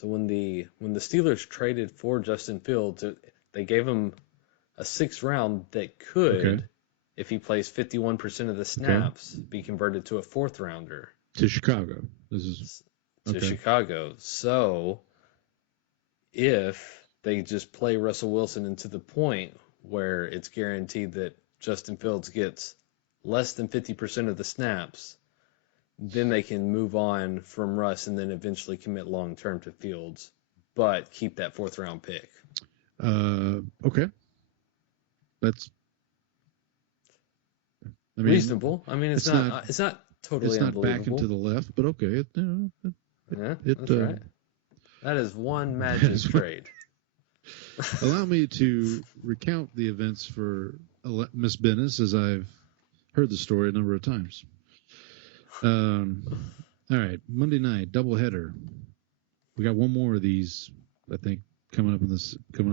when the Steelers traded for Justin Fields, they gave him a 6th round that could, if he plays 51% of the snaps, be converted to a 4th rounder. To Chicago. Chicago. So if they just play Russell Wilson into the point where it's guaranteed that Justin Fields gets less than 50% of the snaps, then they can move on from Russ and then eventually commit long-term to Fields, but keep that 4th round pick. Okay. That's reasonable. I mean, it's not totally unbelievable. Back and to the left, but okay. That's right. That is one magic trade. Allow me to recount the events for Miss Bennis, as I've heard the story a number of times. All right, Monday night doubleheader. We got one more of these, I think, coming up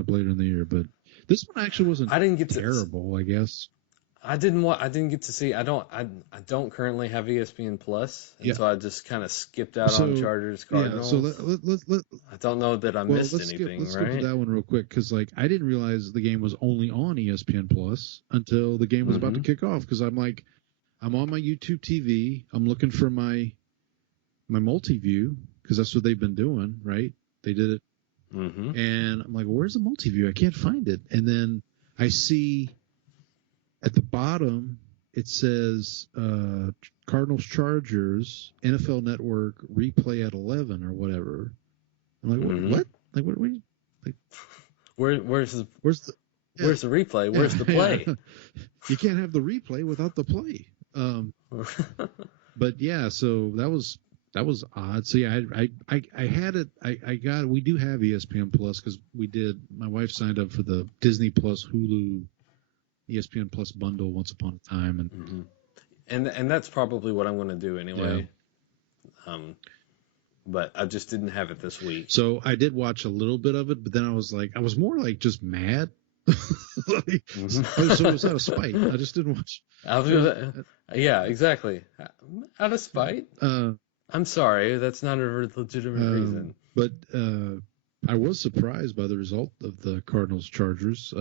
later in the year. But this one actually wasn't. I didn't get terrible, I guess. I didn't get to see. I don't currently have ESPN Plus, and so I just kind of skipped out on Chargers Cardinals. Yeah, so let I don't know that I missed anything. Let's skip to that one real quick, because I didn't realize the game was only on ESPN Plus until the game was about to kick off. Because I'm on my YouTube TV. I'm looking for my multi-view, because that's what they've been doing, right? They did it. And I'm like, where's the multi-view? I can't find it. And then I see at the bottom, it says Cardinals Chargers NFL Network replay at 11 or whatever. I'm like, what? Like, what? Like, where's the replay? Where's the play? You can't have the replay without the play. But yeah, so that was odd. So yeah, I had it. I got. We do have ESPN Plus because we did. My wife signed up for the Disney Plus Hulu ESPN Plus bundle once upon a time, and that's probably what I'm going to do anyway. Yeah. But I just didn't have it this week. So I did watch a little bit of it, but then I was more like just mad. So it was out of spite. I just didn't watch. Yeah, exactly. Out of spite. I'm sorry, that's not a legitimate reason. But I was surprised by the result of the Cardinals-Chargers.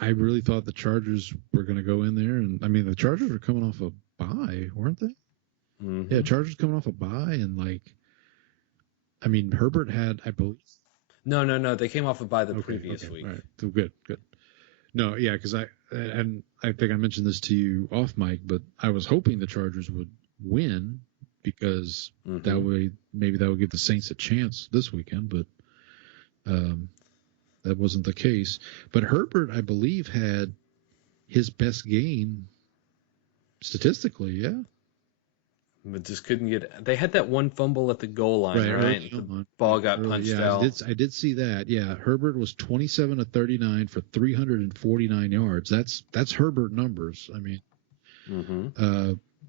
I really thought the Chargers were going to go in there, and I mean the Chargers were coming off a bye, weren't they? Mm-hmm. Yeah, Chargers coming off a bye, and I mean Herbert had, I believe. No, they came off a bye the previous week. All right. So good. No, yeah, because I think I mentioned this to you off mic, but I was hoping the Chargers would win because that way maybe that would give the Saints a chance this weekend, but that wasn't the case. But Herbert, I believe, had his best game statistically, yeah. But just couldn't get. They had that one fumble at the goal line, right? The ball got punched out. I did see that. Yeah, Herbert was 27 of 39 for 349 yards. That's Herbert numbers. I mean,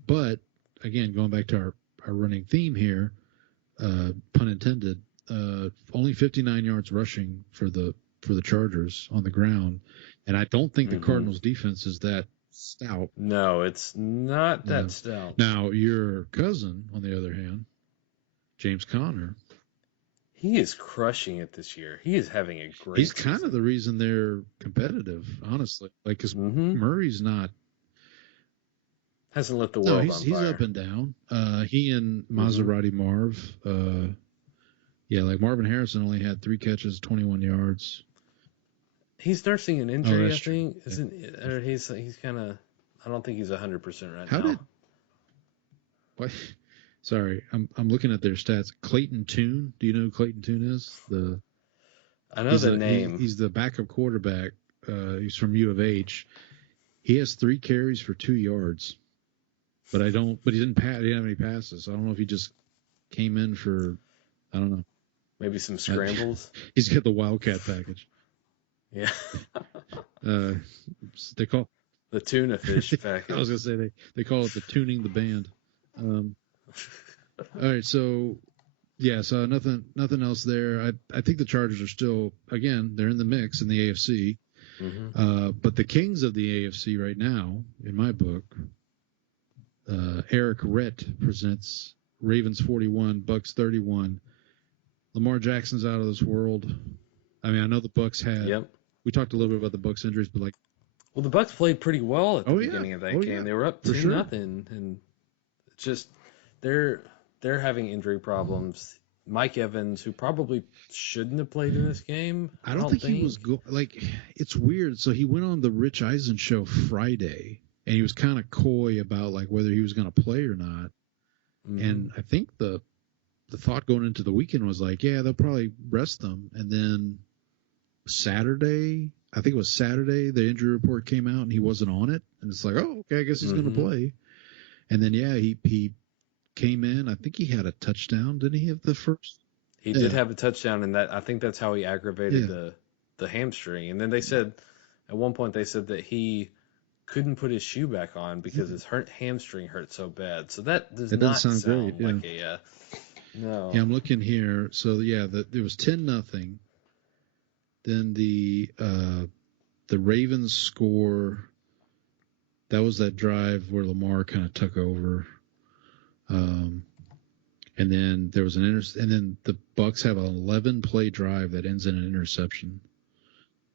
but again, going back to our running theme here, pun intended. Only 59 yards rushing for the Chargers on the ground, and I don't think the Cardinals' defense is that stout. No, it's not that stout. Now, your cousin, on the other hand, James Conner, he is crushing it this year. He is having a great He's kind of the reason they're competitive, honestly. Because Murray's not... Hasn't lit the world on fire. He's up and down. He and Maserati Marv... Marvin Harrison only had 3 catches, 21 yards. He's nursing an injury, I think. Or he's kind of. I don't think he's 100% right now. What? Sorry, I'm looking at their stats. Clayton Tune. Do you know who Clayton Tune is? I know the name. He's the backup quarterback. He's from U of H. He has 3 carries for 2 yards, but he didn't have any passes. So I don't know if he just came in for. I don't know. Maybe some scrambles. He's got the Wildcat package. Yeah. They call the tuna fish package. I was gonna say they call it the tuning the band. All right, so nothing else there. I think the Chargers are still, again, they're in the mix in the AFC. But the kings of the AFC right now, in my book, Eric Rett presents Ravens 41, Bucks 31. Lamar Jackson's out of this world. I mean, I know the Bucks had. Yep. We talked a little bit about the Bucks injuries, but well, the Bucks played pretty well at the beginning of that game. Yeah. They were up 2-0, and it's just they're having injury problems. Mike Evans, who probably shouldn't have played in this game. I don't think he was it's weird. So he went on the Rich Eisen show Friday, and he was kind of coy about whether he was going to play or not. And I think the thought going into the weekend was they'll probably rest them, and then Saturday, the injury report came out and he wasn't on it, and it's okay, I guess he's going to play. And then he came in. I think he had a touchdown. Didn't he have the first? He did have a touchdown, and I think that's how he aggravated the hamstring. And then they said at one point that he couldn't put his shoe back on because his hamstring hurt so bad. So that does not sound great, like a no. Yeah, I'm looking here. So it was 10-0. Then the Ravens score. That was that drive where Lamar kind of took over. And then there was and then the Bucks have an 11-play drive that ends in an interception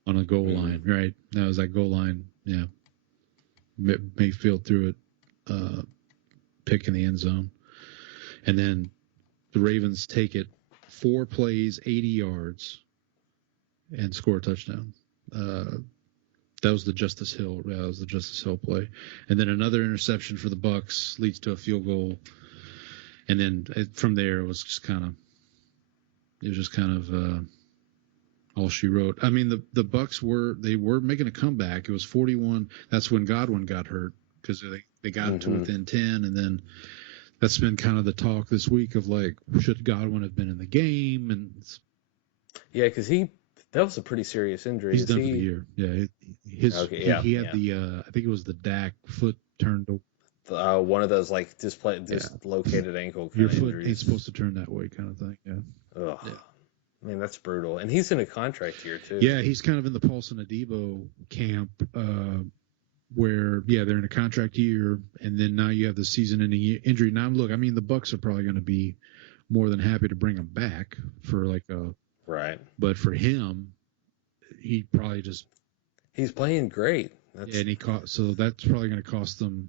on a goal line. Right, that was that goal line. Yeah, Mayfield threw it, pick in the end zone, and then the Ravens take it 4 plays, 80 yards, and score a touchdown. That was the Justice Hill. Yeah, that was the Justice Hill play, and then another interception for the Bucks leads to a field goal. And then from there, it was just kind of all she wrote. I mean, the Bucks were making a comeback. It was 41. That's when Godwin got hurt because they got to within 10, and then that's been kind of the talk this week of like, should Godwin have been in the game? And Yeah, because that was a pretty serious injury. he's done for the year. Yeah, he had the I think it was the Dak foot turned. One of those like dislocated ankle kind Your of foot injuries. ain't supposed to turn that way, kind of thing. Yeah. Ugh. Yeah. Man, that's brutal. And he's in a contract year too. Yeah, he's kind of in the Paulson Adebo camp, where they're in a contract year, and then now you have the season-ending injury. Now, look, I mean, the Bucs are probably going to be more than happy to bring him back for like a right. But for him, he probably he's playing great. So that's probably going to cost them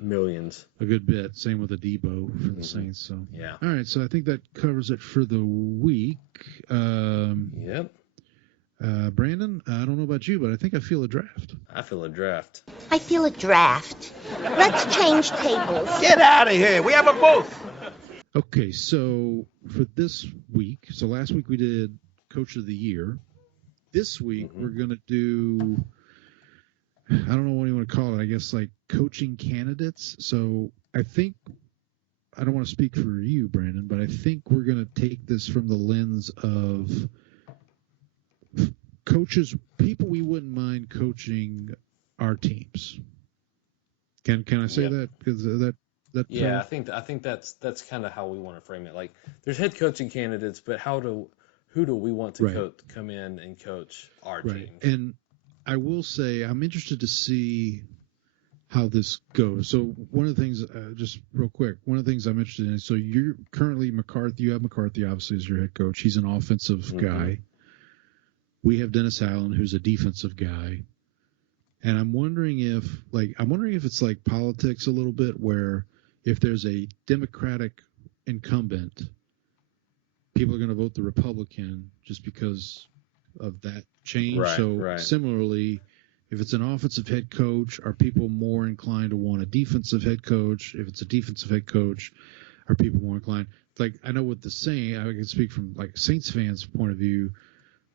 millions, a good bit. Same with Adebo for the Saints. So yeah. All right, so I think that covers it for the week. Yep. Brandon, I don't know about you, but I think I feel a draft. I feel a draft. I feel a draft. Let's change tables. Get out of here. We have a booth. Okay, so for this week, so last week we did Coach of the Year. This week we're going to do, I don't know what you want to call it, I guess like coaching candidates. So I don't want to speak for you, Brandon, but I think we're going to take this from the lens of coaches, people we wouldn't mind coaching our teams. Can I say that? Because I think that's kind of how we want to frame it. Like, there's head coaching candidates, but who do we want to come in and coach our teams? And I will say I'm interested to see how this goes. So one of the things, just real quick, one of the things I'm interested in. So you're currently McCarthy. You have McCarthy obviously as your head coach. He's an offensive guy. We have Dennis Allen, who's a defensive guy. And I'm wondering if it's like politics a little bit, where if there's a Democratic incumbent, people are going to vote the Republican just because of that change. Similarly, if it's an offensive head coach, are people more inclined to want a defensive head coach? If it's a defensive head coach, are people more inclined? Like, I know what the saying, I can speak from like Saints fans' point of view,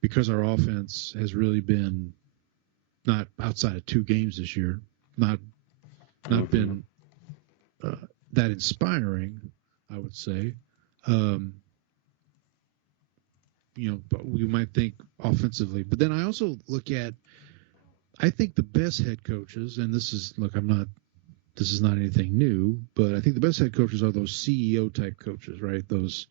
because our offense has really been, not outside of 2 games this year, not been that inspiring, I would say. But we might think offensively. But then I also look at, I think the best head coaches, and this is not anything new, but I think the best head coaches are those CEO type coaches, right? Those,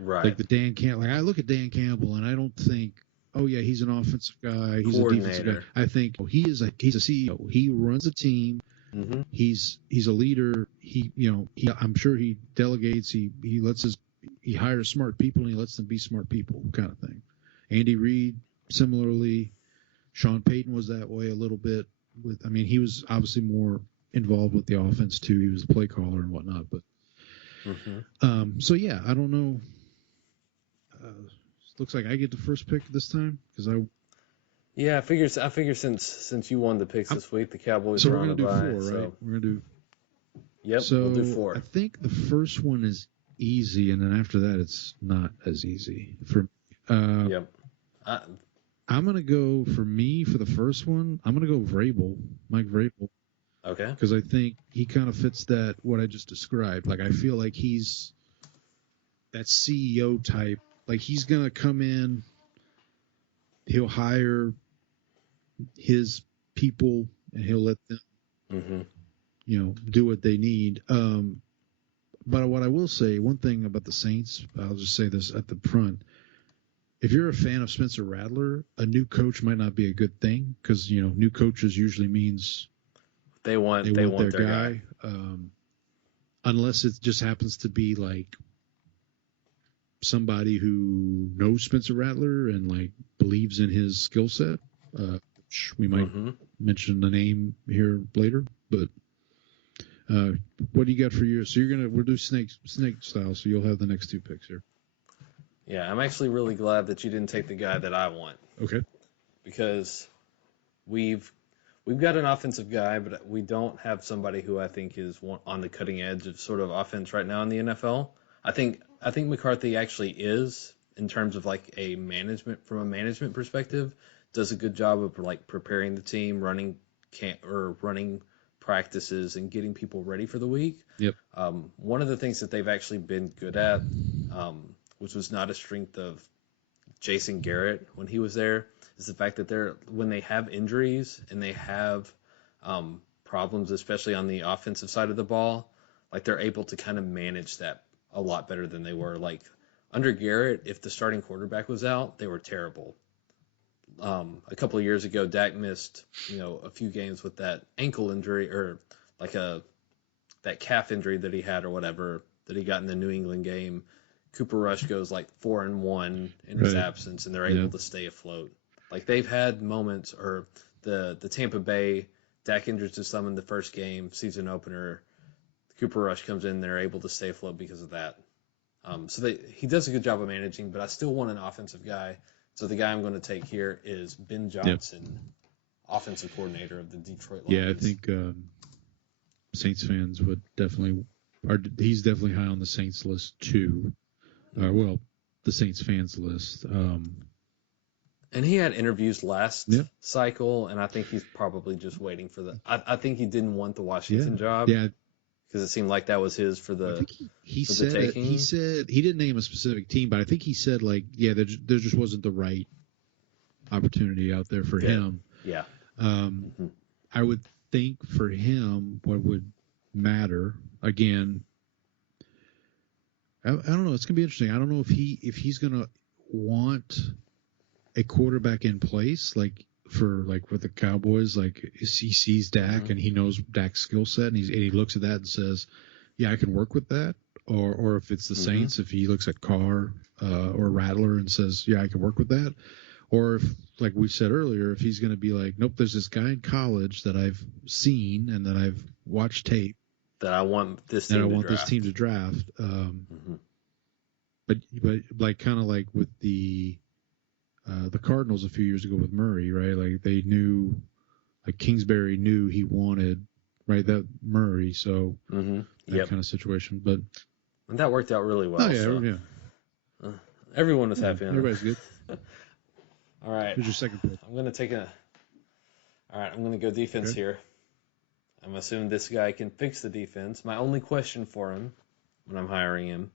like the Dan Campbell. Like, I look at Dan Campbell and I don't think, oh yeah, he's an offensive guy, he's a defensive guy. I think he's a CEO. He runs a team. He's a leader. I'm sure he delegates. He hires smart people and he lets them be smart people, kind of thing. Andy Reid, similarly. Sean Payton was that way a little bit. He was obviously more involved with the offense too. He was the play caller and whatnot. But so yeah, I don't know. Looks like I get the first pick this time because I figure since you won the picks this week, the Cowboys so are on we're the gonna bye. do 4, right? We're gonna do. Yep. So we'll do 4. I think the first one is easy, and then after that, it's not as easy for. Yep. I'm gonna go for the first one. I'm gonna go Mike Vrabel. Okay. Because I think he kind of fits what I just described. Like, I feel like he's that CEO type. Like, he's going to come in, he'll hire his people, and he'll let them, do what they need. But what I will say, one thing about the Saints, I'll just say this at the front. If you're a fan of Spencer Rattler, a new coach might not be a good thing because, new coaches usually means they want their guy. Unless it just happens to be like somebody who knows Spencer Rattler and like believes in his skill set, which we might mention the name here later. But what do you got for you? So we'll do snake style. So you'll have the next 2 picks here. Yeah, I'm actually really glad that you didn't take the guy that I want. Okay. Because we've got an offensive guy, but we don't have somebody who I think is on the cutting edge of sort of offense right now in the NFL. I think McCarthy actually is, in terms of like from a management perspective, does a good job of like preparing the team, running practices and getting people ready for the week. Yep. One of the things that they've actually been good at, which was not a strength of Jason Garrett when he was there, is the fact that when they have injuries and they have problems, especially on the offensive side of the ball, like they're able to kind of manage that a lot better than they were. Like under Garrett, if the starting quarterback was out, they were terrible. A couple of years ago, Dak missed, a few games with that ankle injury or like that calf injury that he had or whatever that he got in the New England game. Cooper Rush goes like 4-1 in his absence, and they're able to stay afloat. Like they've had moments, or the Tampa Bay, Dak injures his thumb in the first game, season opener. Cooper Rush comes in, they're able to stay afloat because of that. So he does a good job of managing, but I still want an offensive guy. So the guy I'm going to take here is Ben Johnson, offensive coordinator of the Detroit Lions. Yeah, I think Saints fans would he's definitely high on the Saints list too. The Saints fans list. And he had interviews last cycle, and I think he's probably just waiting for I think he didn't want the Washington job. Yeah. Because it seemed like that was his for the. I think he said he didn't name a specific team, but I think he said there just wasn't the right opportunity out there for him. Yeah. I would think for him what would matter again. I don't know. It's gonna be interesting. I don't know if he's gonna want a quarterback in place with the Cowboys, he sees Dak and he knows Dak's skill set and he looks at that and says, yeah, I can work with that. Or if it's the Saints, if he looks at Carr or Rattler and says, yeah, I can work with that. Or if, like we said earlier, if he's going to be like, nope, there's this guy in college that I've seen and that I've watched tape that I want this team to draft. But like kind of like with the Cardinals a few years ago with Murray, right? Like they knew, like Kingsbury knew he wanted, right, that Murray. So that kind of situation. But and that worked out really well. Oh yeah, everyone was happy. Everybody's good. All right. Who's your second pick? I'm gonna go defense here. I'm assuming this guy can fix the defense. My only question for him when I'm hiring him: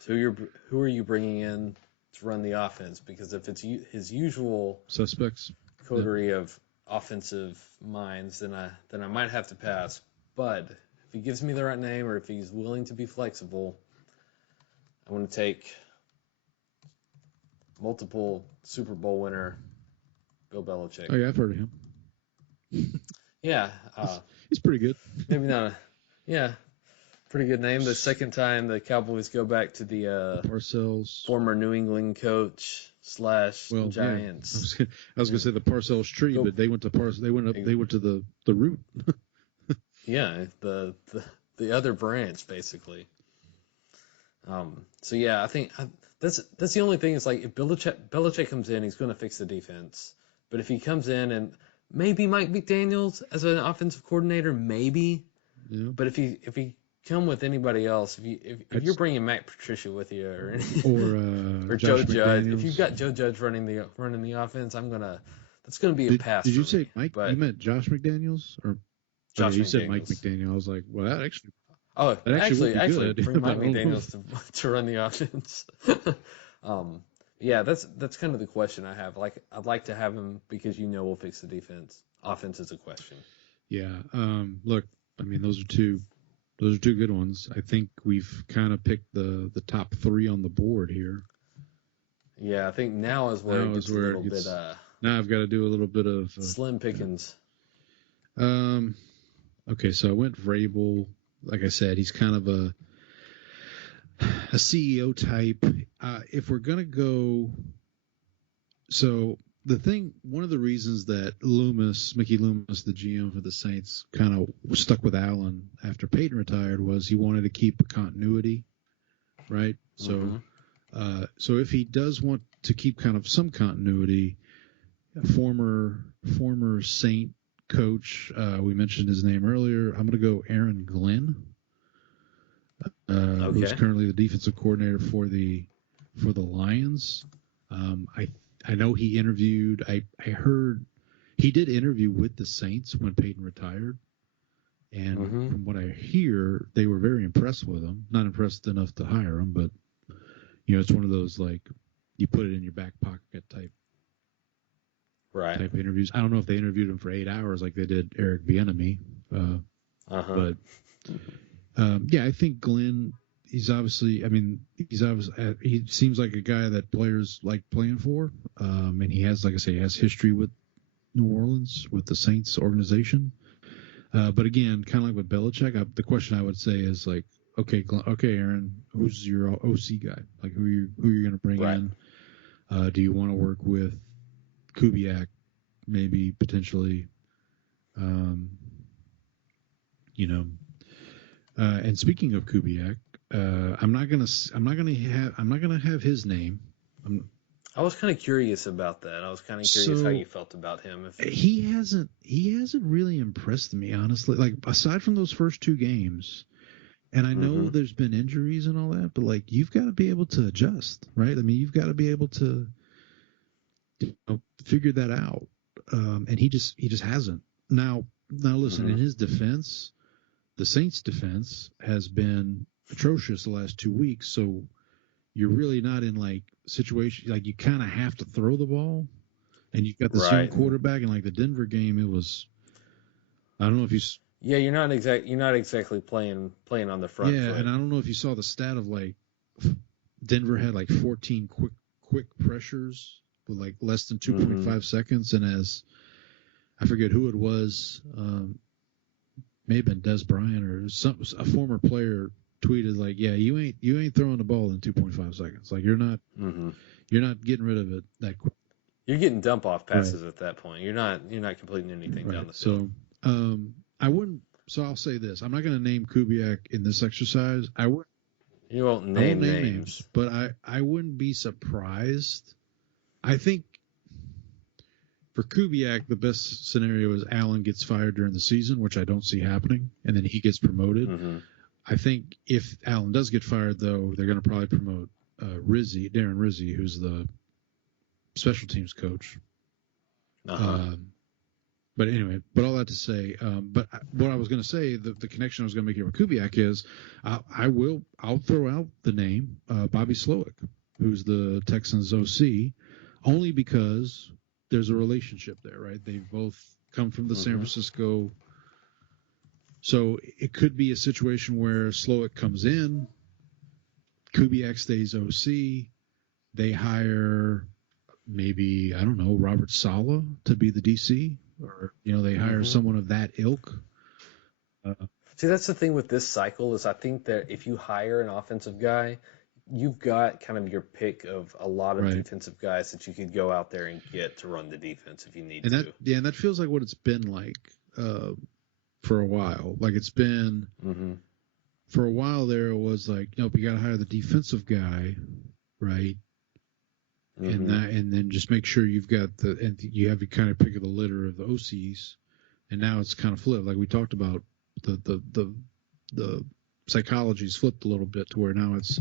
so who are you bringing in to run the offense? Because if it's his usual suspects coterie of offensive minds, then I might have to pass. But if he gives me the right name, or if he's willing to be flexible, I want to take multiple Super Bowl winner Bill Belichick. Oh yeah, I've heard of him. Yeah, he's pretty good. Maybe not. Pretty good name. The second time the Cowboys go back to the Parcells, former New England coach / Giants. Yeah. I was gonna say the Parcells tree, but they went to They went to the root. Yeah, the other branch basically. So yeah, I think that's the only thing. Is like if Belichick comes in, he's going to fix the defense. But if he comes in and maybe Mike McDaniels as an offensive coordinator, maybe. Yeah. But if he come with anybody else, if you're bringing Matt Patricia with you or Joe Judge, if you've got Joe Judge running the offense, that's gonna be a pass. Did you say Mike? You meant Josh McDaniels or Josh McDaniels. You said Mike McDaniel. I was like, well, that actually. Oh, that actually, bring Mike McDaniels to run the offense. Yeah, that's kind of the question I have. Like, I'd like to have him because we'll fix the defense. Offense is a question. Yeah. Look, I mean, those are two good ones. I think we've kind of picked the top three on the board here. Yeah, I think now is where it gets a little bit. Now I've got to do a little bit of slim pickings. Okay, so I went Vrabel. Like I said, he's kind of a CEO type. If we're gonna go, so one of the reasons that Mickey Loomis, the GM for the Saints, kind of stuck with Allen after Peyton retired was he wanted to keep a continuity, right? So, so if he does want to keep kind of some continuity, a former Saint coach, we mentioned his name earlier. I'm going to go Aaron Glenn, who's currently the defensive coordinator for the Lions. I know he interviewed. I heard he did interview with the Saints when Peyton retired, And Mm-hmm. from what I hear, they were very impressed with him. Not impressed enough to hire him, but it's one of those like you put it in your back pocket type interviews. I don't know if they interviewed him for 8 hours like they did Eric Bieniemy, but I think Glenn. He seems like a guy that players like playing for, and he has, like I say, he has history with New Orleans, with the Saints organization. But again, kind of like with Belichick, the question I would say is like, okay, Aaron, who's your OC guy? Like, who you going to bring in? Do you want to work with Kubiak, maybe potentially? And speaking of Kubiak, I'm not gonna have his name. I was kind of curious about that. I was kind of curious how you felt about him. He hasn't really impressed me, honestly. Like, aside from those first 2 games, and I know there's been injuries and all that, but like, you've got to be able to adjust, right? I mean, you've got to be able to figure that out. And he just hasn't. Now listen, in his defense, the Saints' defense has been atrocious the last 2 weeks, so you're really not in like situation like you kind of have to throw the ball, and you've got this young quarterback. And like the Denver game, it was, I don't know if you. Yeah, you're not exactly playing on the front. Yeah, foot. and I don't know if you saw the stat of like Denver had like 14 quick pressures with like less than 2.5 seconds, and as I forget who it was, may have been Des Bryant or a former player tweeted like, yeah, you ain't throwing the ball in 2.5 seconds. Like, you're not getting rid of it that quick. You're getting dump off passes at that point. You're not completing anything down the field. So I wouldn't. So I'll say this: I'm not going to name Kubiak in this exercise. You won't name names, but I wouldn't be surprised. I think for Kubiak, the best scenario is Allen gets fired during the season, which I don't see happening, and then he gets promoted. I think if Allen does get fired, though, they're going to probably promote Darren Rizzi, who's the special teams coach. But anyway, all that to say, but what I was going to say, the connection I was going to make here with Kubiak is, I'll throw out the name Bobby Slowick, who's the Texans OC, only because there's a relationship there, right? They've both come from the San Francisco. So it could be a situation where Slowick comes in, Kubiak stays OC, they hire maybe, I don't know, Robert Saleh to be the DC, or, they hire someone of that ilk. See, that's the thing with this cycle is I think that if you hire an offensive guy, you've got kind of your pick of a lot of defensive guys that you could go out there and get to run the defense if you need to. And that feels like what it's been like for a while. Like, it's been for a while there, it was like, nope, you got to hire the defensive guy, right? And then just make sure you've got you have your kind of pick of the litter of the OCs. And now it's kind of flipped. Like we talked about, the psychology's flipped a little bit to where now it's,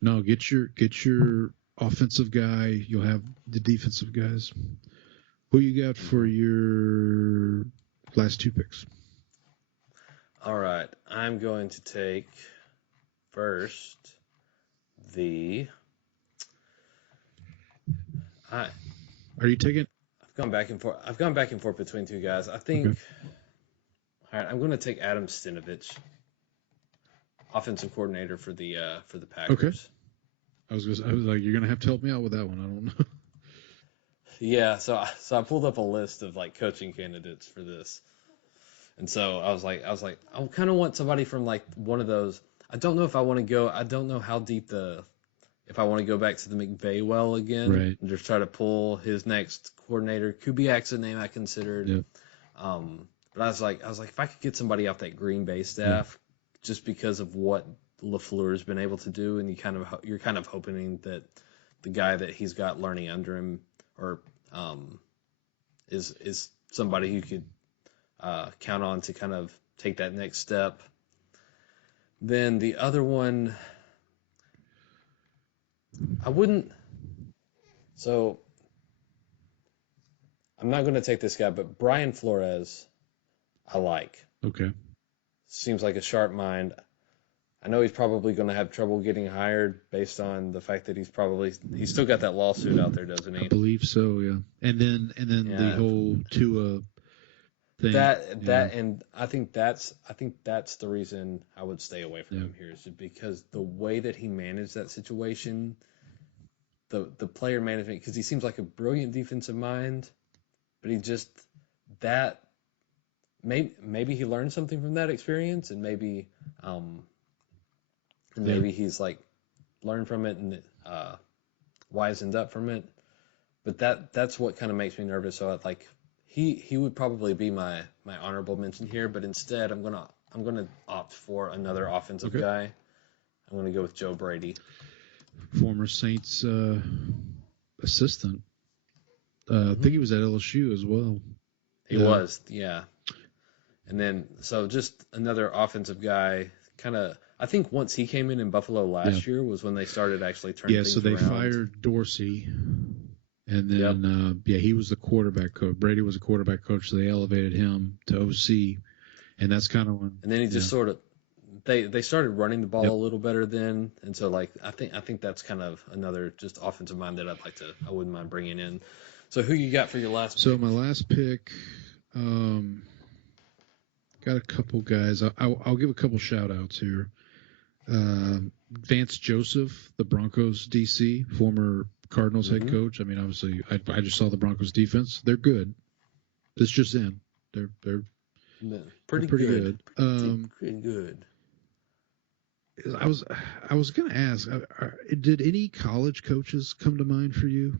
no, get your offensive guy. You'll have the defensive guys. Who you got for your last 2 picks? All right. I'm going to take first Are you taking? I've gone back and forth between 2 guys. I think. Okay. All right. I'm going to take Adam Stinovich, offensive coordinator for the Packers. Okay. I was like, you're gonna have to help me out with that one. I don't know. Yeah. So I pulled up a list of like coaching candidates for this, and so I was like, I kind of want somebody from like one of those. I don't know if I want to go. I don't know how deep if I want to go back to the McVay well again and just try to pull his next coordinator. Kubiak's a name I considered. Yeah. But I was like, if I could get somebody off that Green Bay staff, just because of what LaFleur's been able to do, and you're kind of hoping that the guy that he's got learning under him, or is somebody who could count on to kind of take that next step. Then the other one, I wouldn't. So I'm not going to take this guy, but Brian Flores, I like. Okay. Seems like a sharp mind. I know he's probably going to have trouble getting hired based on the fact that he's still got that lawsuit out there, doesn't he? I believe so, yeah. And then the whole Tua thing. And I think that's the reason I would stay away from him here, is just because the way that he managed that situation, the player management, because he seems like a brilliant defensive mind, but he just maybe he learned something from that experience, and maybe he's like learned from it and wisened up from it. But that's what kind of makes me nervous. So he would probably be my honorable mention here, but instead I'm gonna opt for another offensive guy. I'm gonna go with Joe Brady, former Saints assistant. I think he was at LSU as well. He was, yeah. And then so just another offensive guy. Kind of, I think once he came in Buffalo last year was when they started actually turning things around. Yeah, so they fired Dorsey. And then, he was the quarterback coach. Brady was a quarterback coach, so they elevated him to OC, and that's kind of when. And then he just sort of, they started running the ball a little better then, and so I think that's kind of another just offensive mind that I wouldn't mind bringing in. So who you got for your last? So my last pick, got a couple guys. I'll give a couple shout outs here. Vance Joseph, the Broncos DC, former Cardinals head coach. I mean, obviously, I just saw the Broncos defense. They're good. It's just in. They're pretty good. Pretty good. I was going to ask, did any college coaches come to mind for you?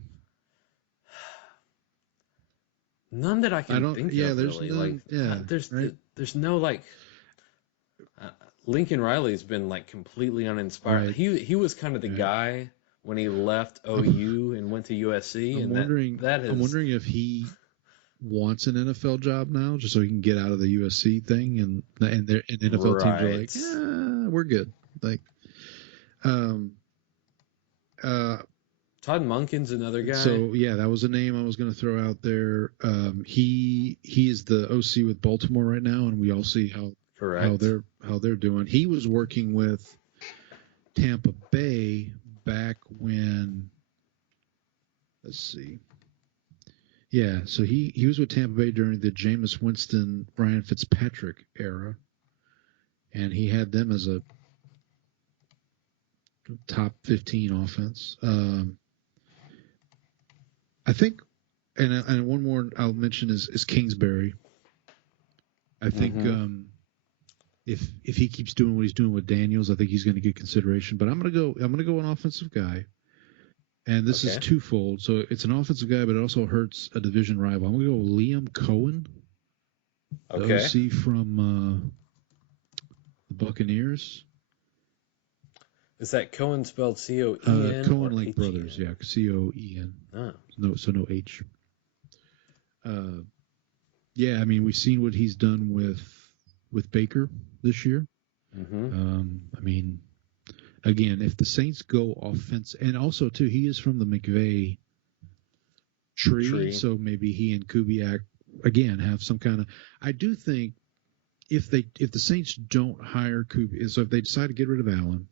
None that I can think of. There's really. none. There's no Lincoln Riley's been completely uninspired. Right. He was kind of the guy when he left OU and went to USC. I'm wondering if he wants an NFL job now, just so he can get out of the USC thing, and NFL teams are like, yeah, we're good. Todd Monken's another guy. So that was a name I was going to throw out there. He is the OC with Baltimore right now, and we all see how they're doing. He was working with Tampa Bay back when, let's see. Yeah, so he was with Tampa Bay during the Jameis Winston, Ryan Fitzpatrick era, and he had them as a top 15 offense. I think, and one more I'll mention is Kingsbury. I think if he keeps doing what he's doing with Daniels, I think he's going to get consideration. But I'm going to go an offensive guy, and this is twofold. So it's an offensive guy, but it also hurts a division rival. I'm going to go with Liam Cohen, the OC from the Buccaneers. Is that Cohen spelled C-O-E-N? Cohen like H-E-N? Brothers, yeah, C-O-E-N. Oh. No H. I mean, we've seen what he's done with Baker this year. I mean, again, if the Saints go offense, and also too, he is from the McVay tree, so maybe he and Kubiak again have some kind of. I do think if the Saints don't hire Kubiak, so if they decide to get rid of Allen,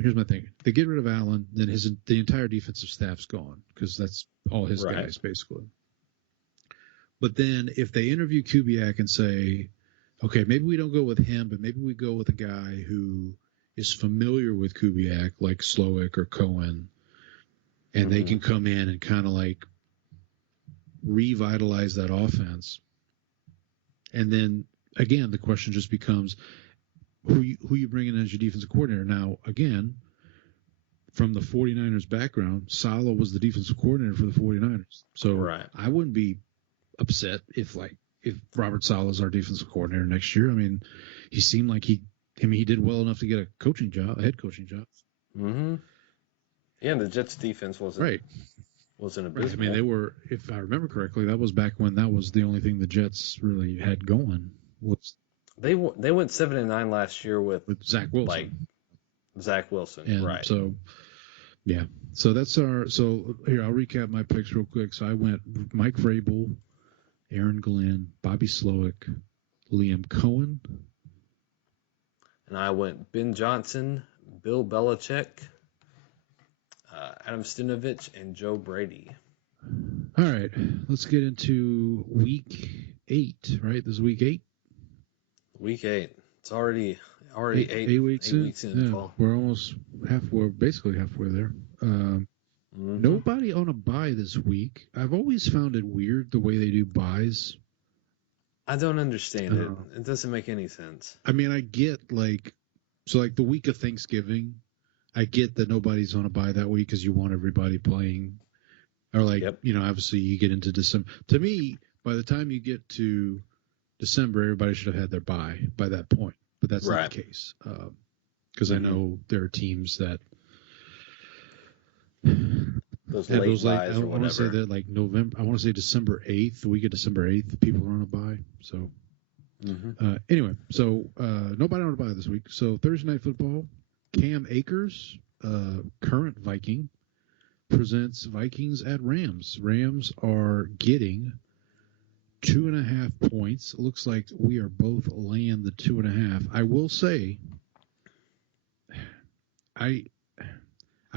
here's my thing: they get rid of Allen, then the entire defensive staff's gone because that's all his guys basically. But then if they interview Kubiak and say, okay, maybe we don't go with him, but maybe we go with a guy who is familiar with Kubiak, like Slowick or Cohen, and they can come in and kind of revitalize that offense. And then, again, the question just becomes, who you bring in as your defensive coordinator? Now, again, from the 49ers background, Saleh was the defensive coordinator for the 49ers. So I wouldn't be upset if Robert Saleh is our defensive coordinator next year. I mean, he seemed like he did well enough to get a head coaching job. Mm-hmm. Yeah, and the Jets defense wasn't abysmal. I mean, they were, if I remember correctly, that was back when that was the only thing the Jets really had going. They went 7-9 last year with Zach Wilson. Zach Wilson, and right? So, yeah. So that's our. So here, I'll recap my picks real quick. So I went Mike Vrabel Aaron Glenn, Bobby Slowick, Liam Cohen. And I went Ben Johnson, Bill Belichick, Adam Stinovich, and Joe Brady. All right, let's get into week 8, right? This is week 8? Week 8. It's already eight weeks in. Yeah, Paul. we're almost basically halfway there. Nobody on a bye this week. I've always found it weird the way they do buys. I don't understand it. It doesn't make any sense. I mean, I get the week of Thanksgiving, I get that nobody's on a bye that week because you want everybody playing. Or obviously you get into December. To me, by the time you get to December, everybody should have had their bye by that point. But that's not the case. Because I know there are teams that those late buys or whatever. I want to say that like November. I want to say December 8th, the week of December 8th, people are on a bye. So anyway, so nobody on a bye this week. So Thursday Night Football, Cam Akers, current Viking, presents Vikings at Rams. Rams are getting 2.5 points. It looks like we are both laying the 2.5. I will say, I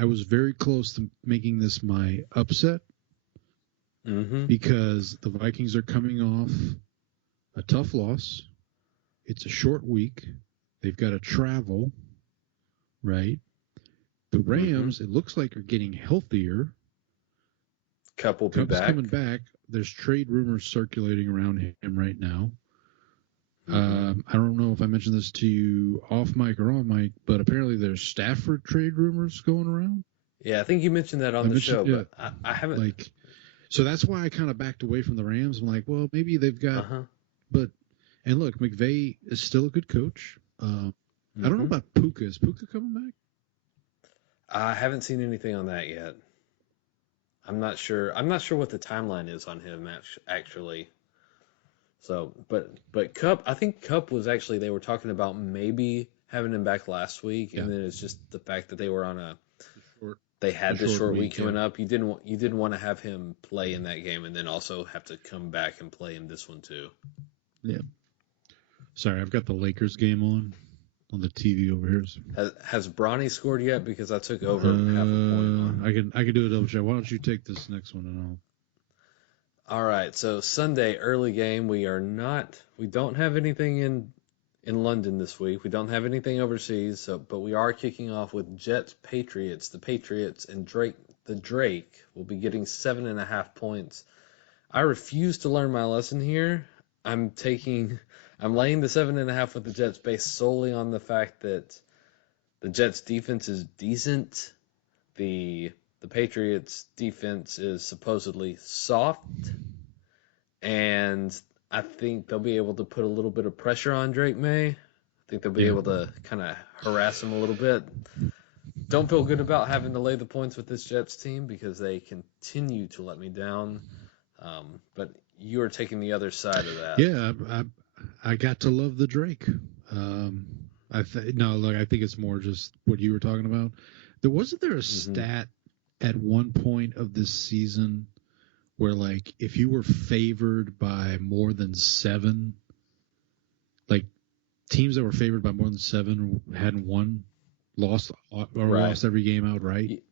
was very close to making this my upset because the Vikings are coming off a tough loss. It's a short week. They've got to travel, right? The Rams, it looks like, are getting healthier. Cup will be Cup's back. coming back. There's trade rumors circulating around him right now. I don't know if I mentioned this to you off mic or on mic, but apparently there's Stafford trade rumors going around. Yeah, I think you mentioned that on the show, but I haven't. So that's why I kind of backed away from the Rams. I'm like, well, maybe they've got, and look, McVay is still a good coach. I don't know about Puka. Is Puka coming back? I haven't seen anything on that yet. I'm not sure what the timeline is on him actually. So, but Cup, I think Cup was actually, they were talking about maybe having him back last week, and then it's just the fact that they were on they had this short week coming up. You didn't want to have him play in that game and then also have to come back and play in this one too. Yeah. Sorry, I've got the Lakers game on the TV over here. Has Bronny scored yet? Because I took over half a point on. I can do a double check. Why don't you take this next one and I'll. All right, so Sunday early game. We don't have anything in London this week. We don't have anything overseas. But we are kicking off with Jets Patriots. The Patriots and Drake will be getting 7.5 points. I refuse to learn my lesson here. I'm laying the 7.5 with the Jets based solely on the fact that the Jets defense is decent. The Patriots defense is supposedly soft, and I think they'll be able to put a little bit of pressure on Drake May. I think they'll be able to kind of harass him a little bit. Don't feel good about having to lay the points with this Jets team because they continue to let me down. But you are taking the other side of that. Yeah, I got to love the Drake. I think it's more just what you were talking about. Wasn't there a stat at one point of this season where, like, if you were favored by more than 7, like teams that were favored by more than 7 hadn't lost every game outright?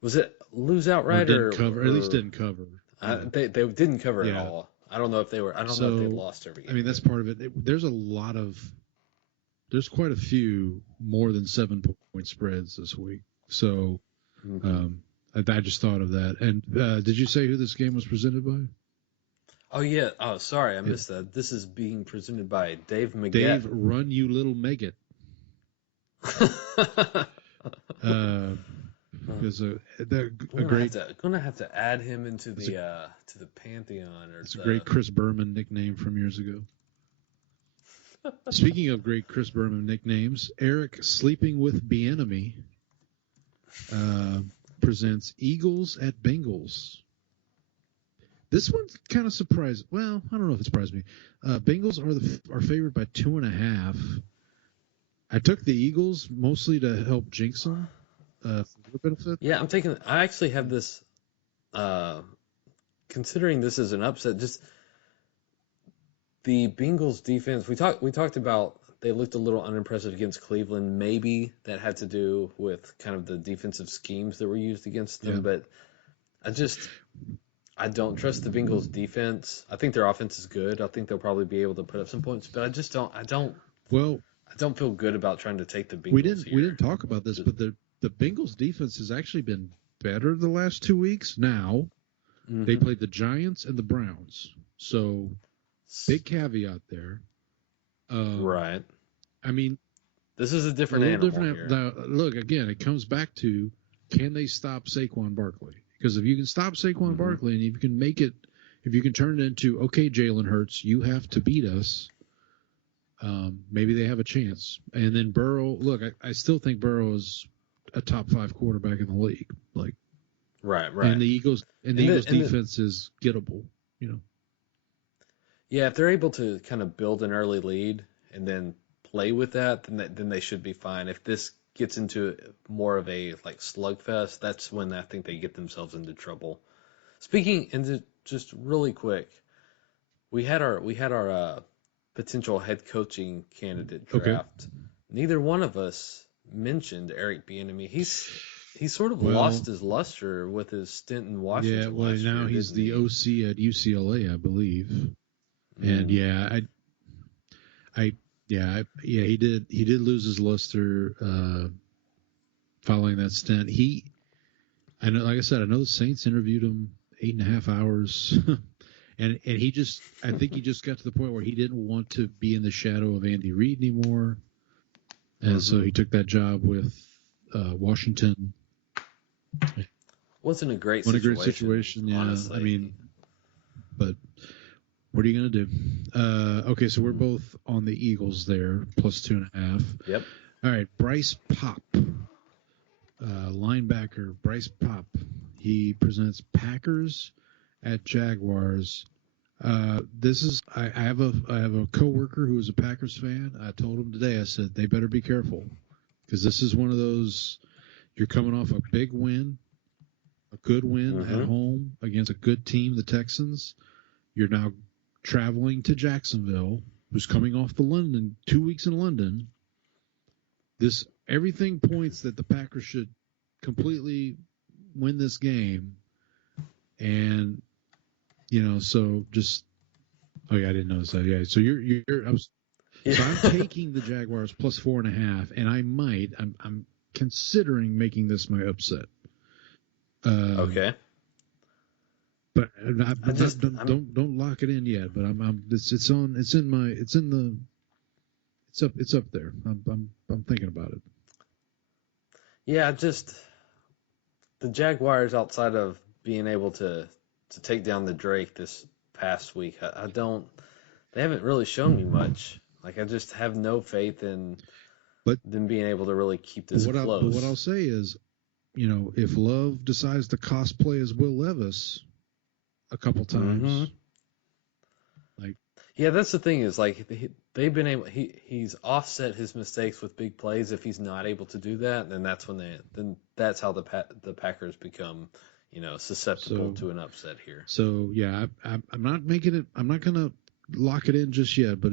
Was it lose outright or cover? At least didn't cover. They didn't cover at all. I don't know if they were. I don't know if they lost every game. I mean, that's part of it. There's quite a few more than 7-point spreads this week. So I just thought of that. And did you say who this game was presented by? Oh, yeah. Oh, sorry. I missed that. This is being presented by Dave Magette. Dave, run you little Maggot. There's gonna have to add him into the pantheon. It's a great Chris Berman nickname from years ago. Speaking of great Chris Berman nicknames, Eric Sleeping with Bieniemy presents Eagles at Bengals. This one kind of surprised. Well, I don't know if it surprised me. Bengals are favored by 2.5. I took the Eagles mostly to help jinx them. For their benefit. Yeah, I actually have this because considering this is an upset, just the Bengals defense, we talked about they looked a little unimpressive against Cleveland. Maybe that had to do with kind of the defensive schemes that were used against them, but I don't trust the Bengals defense. I think their offense is good. I think they'll probably be able to put up some points, but I don't feel good about trying to take the Bengals. We didn't talk about this, but the Bengals defense has actually been better the last 2 weeks. Now they played the Giants and the Browns, so big caveat there. Right. I mean, this is a different animal here. Now, look, again, it comes back to, can they stop Saquon Barkley? Because if you can stop Saquon Barkley and if you can turn it into, okay, Jalen Hurts, you have to beat us, maybe they have a chance. And then Burrow, look, I still think Burrow is a top 5 quarterback in the league. Like, right. And the Eagles defense is gettable, you know. Yeah, if they're able to kind of build an early lead and then play with that, then they should be fine. If this gets into more of a like slugfest, that's when I think they get themselves into trouble. Speaking, and just really quick, we had our potential head coaching candidate draft. Okay. Neither one of us mentioned Eric Bieniemy. He's sort of lost his luster with his stint in Washington. Yeah, well, now he's the OC at UCLA, I believe. And he did lose his luster following that stint. I know the Saints interviewed him 8.5 hours, and I think he just got to the point where he didn't want to be in the shadow of Andy Reid anymore, and so he took that job with Washington. Wasn't a great situation. Yeah, honestly. I mean, but. What are you going to do? Okay, so we're both on the Eagles there, plus 2.5. Yep. All right, Bryce Pop, linebacker, Bryce Pop. He presents Packers at Jaguars. I have a coworker who is a Packers fan. I told him today, I said, they better be careful because this is one of those, you're coming off a big win, a good win at home against a good team, the Texans. You're now traveling to Jacksonville, who's coming off 2 weeks in London. Everything points that the Packers should completely win this game. And, so just, I didn't notice that. Yeah. So so I'm taking the Jaguars plus 4.5, and I'm considering making this my upset. Okay. But don't lock it in yet. But it's up there. I'm thinking about it. Yeah, the Jaguars, outside of being able to take down the Drake this past week, they haven't really shown me much. Like, I just have no faith in them being able to really keep this close. But what I'll say is, if Love decides to cosplay as Will Levis a couple times. Yeah, that's the thing is, like, they've been able, he's offset his mistakes with big plays. If he's not able to do that, then that's how the Packers become, susceptible to an upset here. So yeah, I'm not going to lock it in just yet, but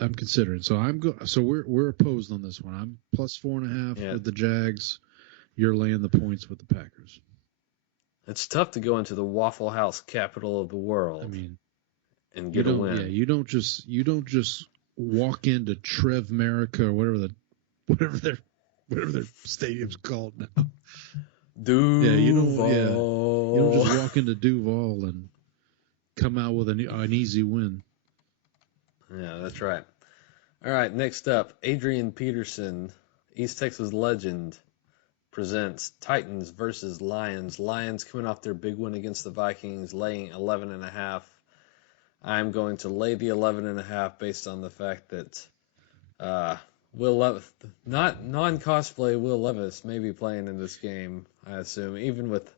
I'm considering. So we're opposed on this one. I'm plus 4.5 with the Jags. You're laying the points with the Packers. It's tough to go into the Waffle House, capital of the world. And get a win. Yeah, you don't just walk into Trev America or whatever their stadium's called now. Duval. Yeah, you don't just walk into Duval and come out with an easy win. Yeah, that's right. All right, next up, Adrian Peterson, East Texas legend, presents Titans versus Lions. Lions coming off their big win against the Vikings, laying 11.5. I'm going to lay the 11.5 based on the fact that not non-cosplay Will Levis may be playing in this game. I assume even with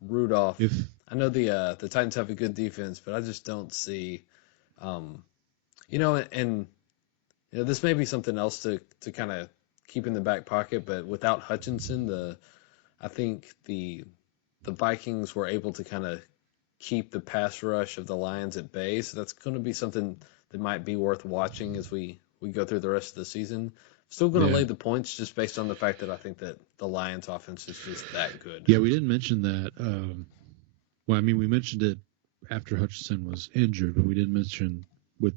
Rudolph. I know the Titans have a good defense, but I just don't see, this may be something else to kind of keep in the back pocket, but without Hutchinson, I think the Vikings were able to kind of keep the pass rush of the Lions at bay. So that's going to be something that might be worth watching as we go through the rest of the season. Still going to lay the points just based on the fact that I think that the Lions offense is just that good. Yeah, we didn't mention that. Well, I mean, we mentioned it after Hutchinson was injured, but we didn't mention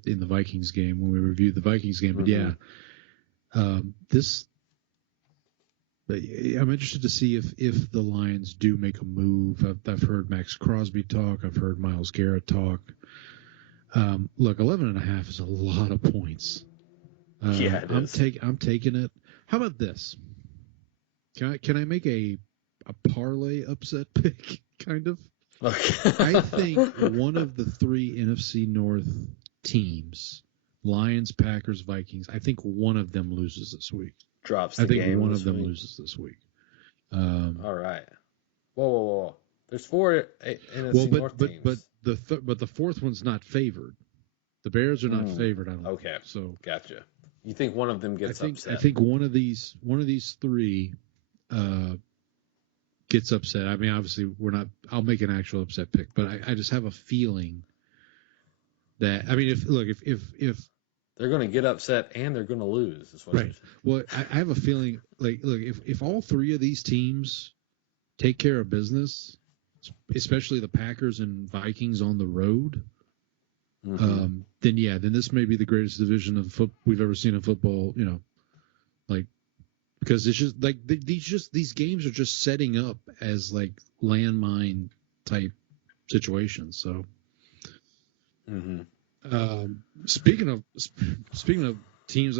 in the Vikings game when we reviewed the Vikings game. But I'm interested to see if the Lions do make a move. I've heard Max Crosby talk. I've heard Myles Garrett talk. Look, 11.5 is a lot of points. Yeah, it is. I'm taking it. How about this? Can I make a parlay upset pick, kind of? Okay. I think one of the three NFC North teams, Lions, Packers, Vikings, I think one of them loses this week. Drops the game. I think one of them week. loses this week. All right. Whoa. There's 4 NFC North teams. But the fourth one's not favored. The Bears are not favored. I don't think. Okay. So gotcha. You think one of them gets upset? I think one of these three gets upset. I mean, obviously I'll make an actual upset pick, but I just have a feeling that, I mean, if they're going to get upset and they're going to lose, is what right. Well, I have a feeling look, if all three of these teams take care of business, especially the Packers and Vikings on the road, then this may be the greatest division of we've ever seen in football. Because it's just like these games are just setting up as like landmine type situations. So, speaking of games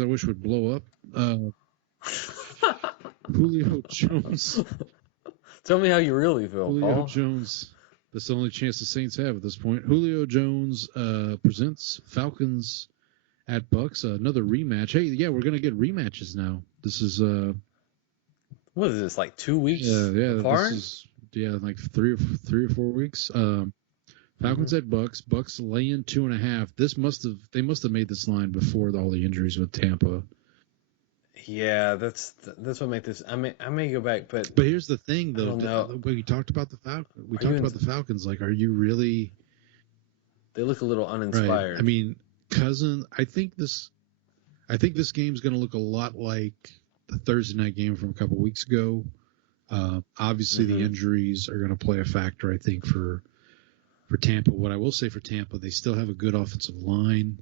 I wish would blow up, Julio Jones. Tell me how you really feel, Julio Paul. Jones. That's the only chance the Saints have at this point. Julio Jones presents Falcons at Bucks. Another rematch. Hey, yeah, we're gonna get rematches now. This is what is this, like 2 weeks? Apart? This is like three or 4 weeks. Falcons at Bucks. Bucks laying 2.5. They must have made this line before all the injuries with Tampa. Yeah, that's what made this. I may go back, but here's the thing, though. We talked about the Falcons. Like, are you really? They look a little uninspired. Right. I mean, Cousin. I think this game's going to look a lot like the Thursday night game from a couple weeks ago. Obviously, the injuries are going to play a factor, I think, for Tampa. What I will say for Tampa, they still have a good offensive line.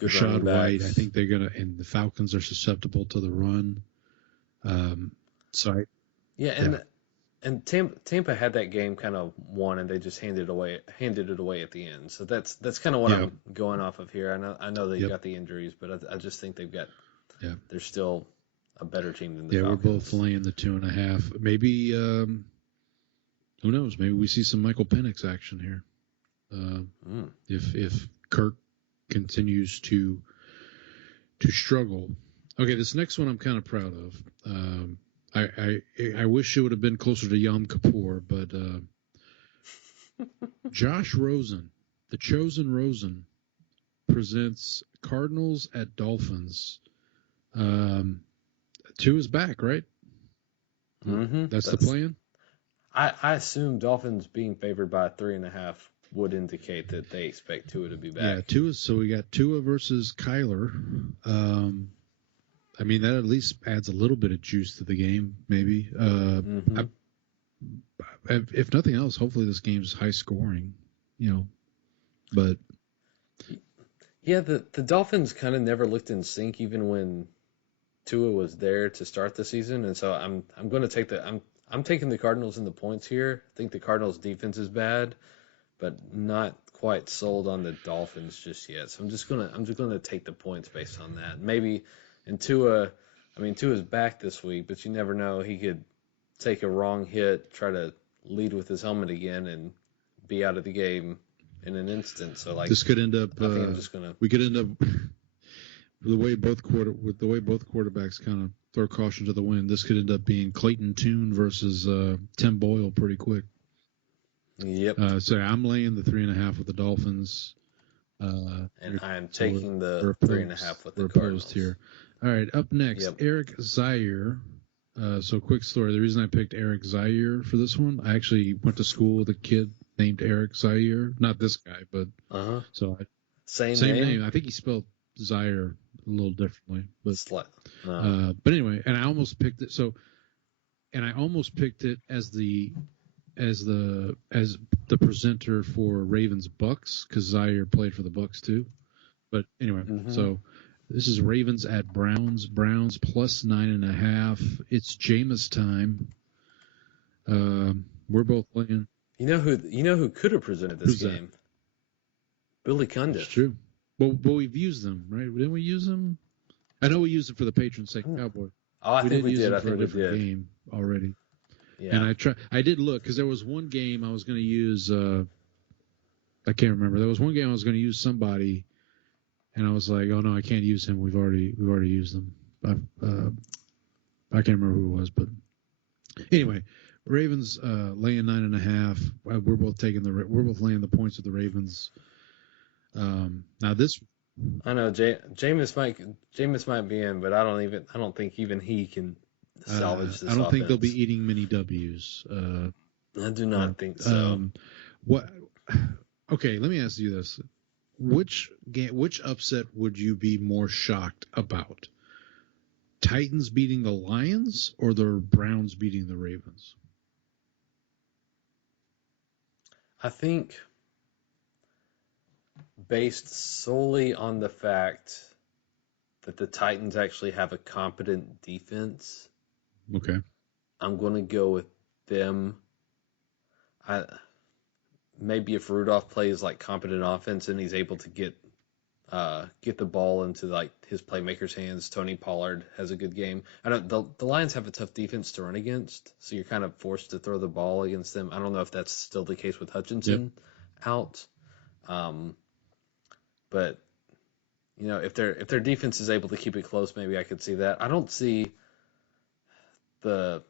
Rashad White, I think they're going to, and the Falcons are susceptible to the run. And Tampa had that game kind of won, and they just handed it away at the end. So that's kind of what I'm going off of here. I know they got the injuries, but I just think they've got they're still a better team than the Falcons. We're both laying the 2.5. Maybe who knows? Maybe we see some Michael Penix action here. If Kirk continues to struggle. Okay, this next one I'm kind of proud of. I wish it would have been closer to Yom Kippur, but Josh Rosen, the chosen Rosen, presents Cardinals at Dolphins. Two is back, right? That's the plan? I assume Dolphins being favored by 3.5 would indicate that they expect Tua to be back. Yeah, Tua. So we got Tua versus Kyler. I mean, that at least adds a little bit of juice to the game, maybe. If nothing else, hopefully this game's high scoring, But yeah, the Dolphins kind of never looked in sync, even when Tua was there to start the season, and so I'm going to take I'm taking the Cardinals in the points here. I think the Cardinals' defense is bad, but not quite sold on the Dolphins just yet. So I'm just gonna take the points based on that. Maybe. And Tua's back this week, but you never know. He could take a wrong hit, try to lead with his helmet again, and be out of the game in an instant. So this could end up. I think I'm just gonna. We could end up with the way both quarterbacks kind of throw caution to the wind. This could end up being Clayton Tune versus Tim Boyle pretty quick. Yep. So I'm laying the 3.5 with the Dolphins. And I am taking the 3.5 with the Cardinals here. All right, up next, Eric Zaire So quick story. The reason I picked Eric Zaire for this one, I actually went to school with a kid named Eric Zaire. Not this guy, but same name. I think he spelled Zaire a little differently, but anyway, and I almost picked it. I almost picked it as the presenter for Ravens Bucks because Zaire played for the Bucks too. But anyway, so this is Ravens at Browns. Browns plus 9.5. It's Jameis time. We're both playing. You know who could have presented this game? That? Billy Cundiff. That's true. But we've used them, right? Didn't we use them? I know we used them for the patron Saint Cowboy. Oh, I think we did. I think we did. Game already. Yeah. And I did look because there was one game I was going to use. I can't remember. There was one game I was going to use somebody, and I was like, "Oh no, I can't use him. We've already used them." I can't remember who it was, but anyway, Ravens laying 9.5. We're both laying the points with the Ravens. Now this. I know Jameis might be in, but I don't think even he can salvage this. I don't think they'll offense. be eating many W's. I do not think so. Okay, let me ask you this: which upset would you be more shocked about? Titans beating the Lions or the Browns beating the Ravens? I think, based solely on the fact that the Titans actually have a competent defense, okay, I'm going to go with them. Maybe if Rudolph plays like competent offense and he's able to get the ball into like his playmakers' hands, Tony Pollard has a good game. The Lions have a tough defense to run against, so you're kind of forced to throw the ball against them. I don't know if that's still the case with Hutchinson out. But if their defense is able to keep it close, maybe I could see that. I don't see the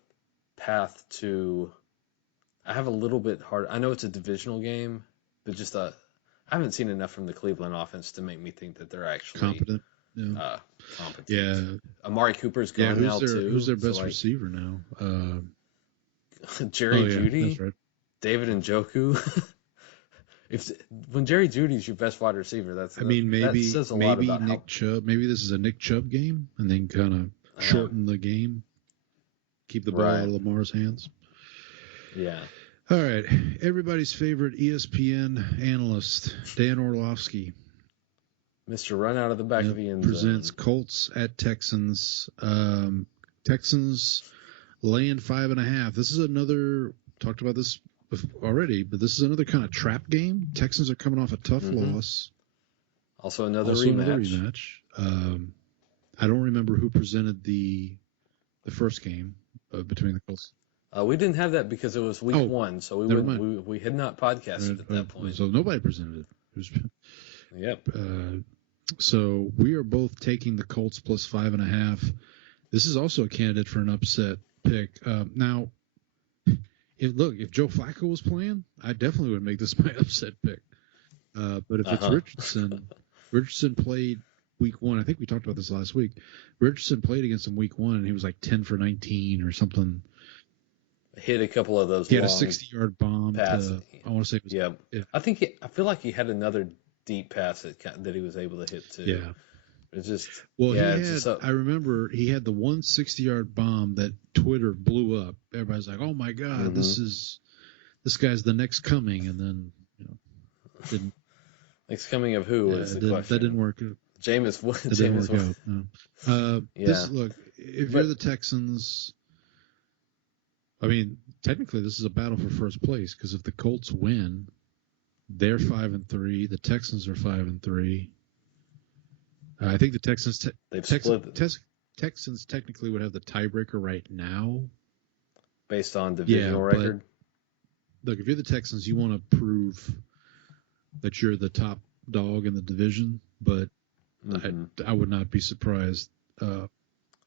path to. I have a little bit hard. I know it's a divisional game, but just I haven't seen enough from the Cleveland offense to make me think that they're actually competent. Yeah. Competent. Yeah. Amari Cooper's gone now too. Who's their best receiver now? Jerry Jeudy. That's right. David Njoku. When Jerry Judy's your best wide receiver, that says a lot about Nick Chubb. Maybe this is a Nick Chubb game, and then kind of shorten the game, keep the ball out of Lamar's hands. Yeah. All right. Everybody's favorite ESPN analyst, Dan Orlovsky. Mr. Run out of the back of the end zone. Presents Colts at Texans. Texans laying 5.5. This is another, talked about this already, but this is another kind of trap game. Texans are coming off a tough loss. Also another rematch. I don't remember who presented the first game between the Colts. We didn't have that because it was week 1, so we had not podcasted at that point. So nobody presented it. Yep. So we are both taking the Colts plus 5.5. This is also a candidate for an upset pick. Now, if Joe Flacco was playing, I definitely would make this my upset pick. But if it's Richardson played week 1. I think we talked about this last week. Richardson played against him week 1, and he was like 10 for 19 or something. Hit a couple of those. He had a 60-yard bomb. I want to say. Yeah. I feel like he had another deep pass that he was able to hit too. Yeah. It's just. Well, I remember he had the 160-yard bomb that Twitter blew up. Everybody's like, "Oh my God, this guy's the next coming," and then didn't. Next coming of who is the question? That didn't work. Jameis didn't work out. No. Look, if you're the Texans. I mean, technically, this is a battle for first place because if the Colts win, they're 5-3. The Texans are 5-3. I think the Texans Texans technically would have the tiebreaker right now, based on divisional record. Look, if you're the Texans, you want to prove that you're the top dog in the division, but I would not be surprised. Well,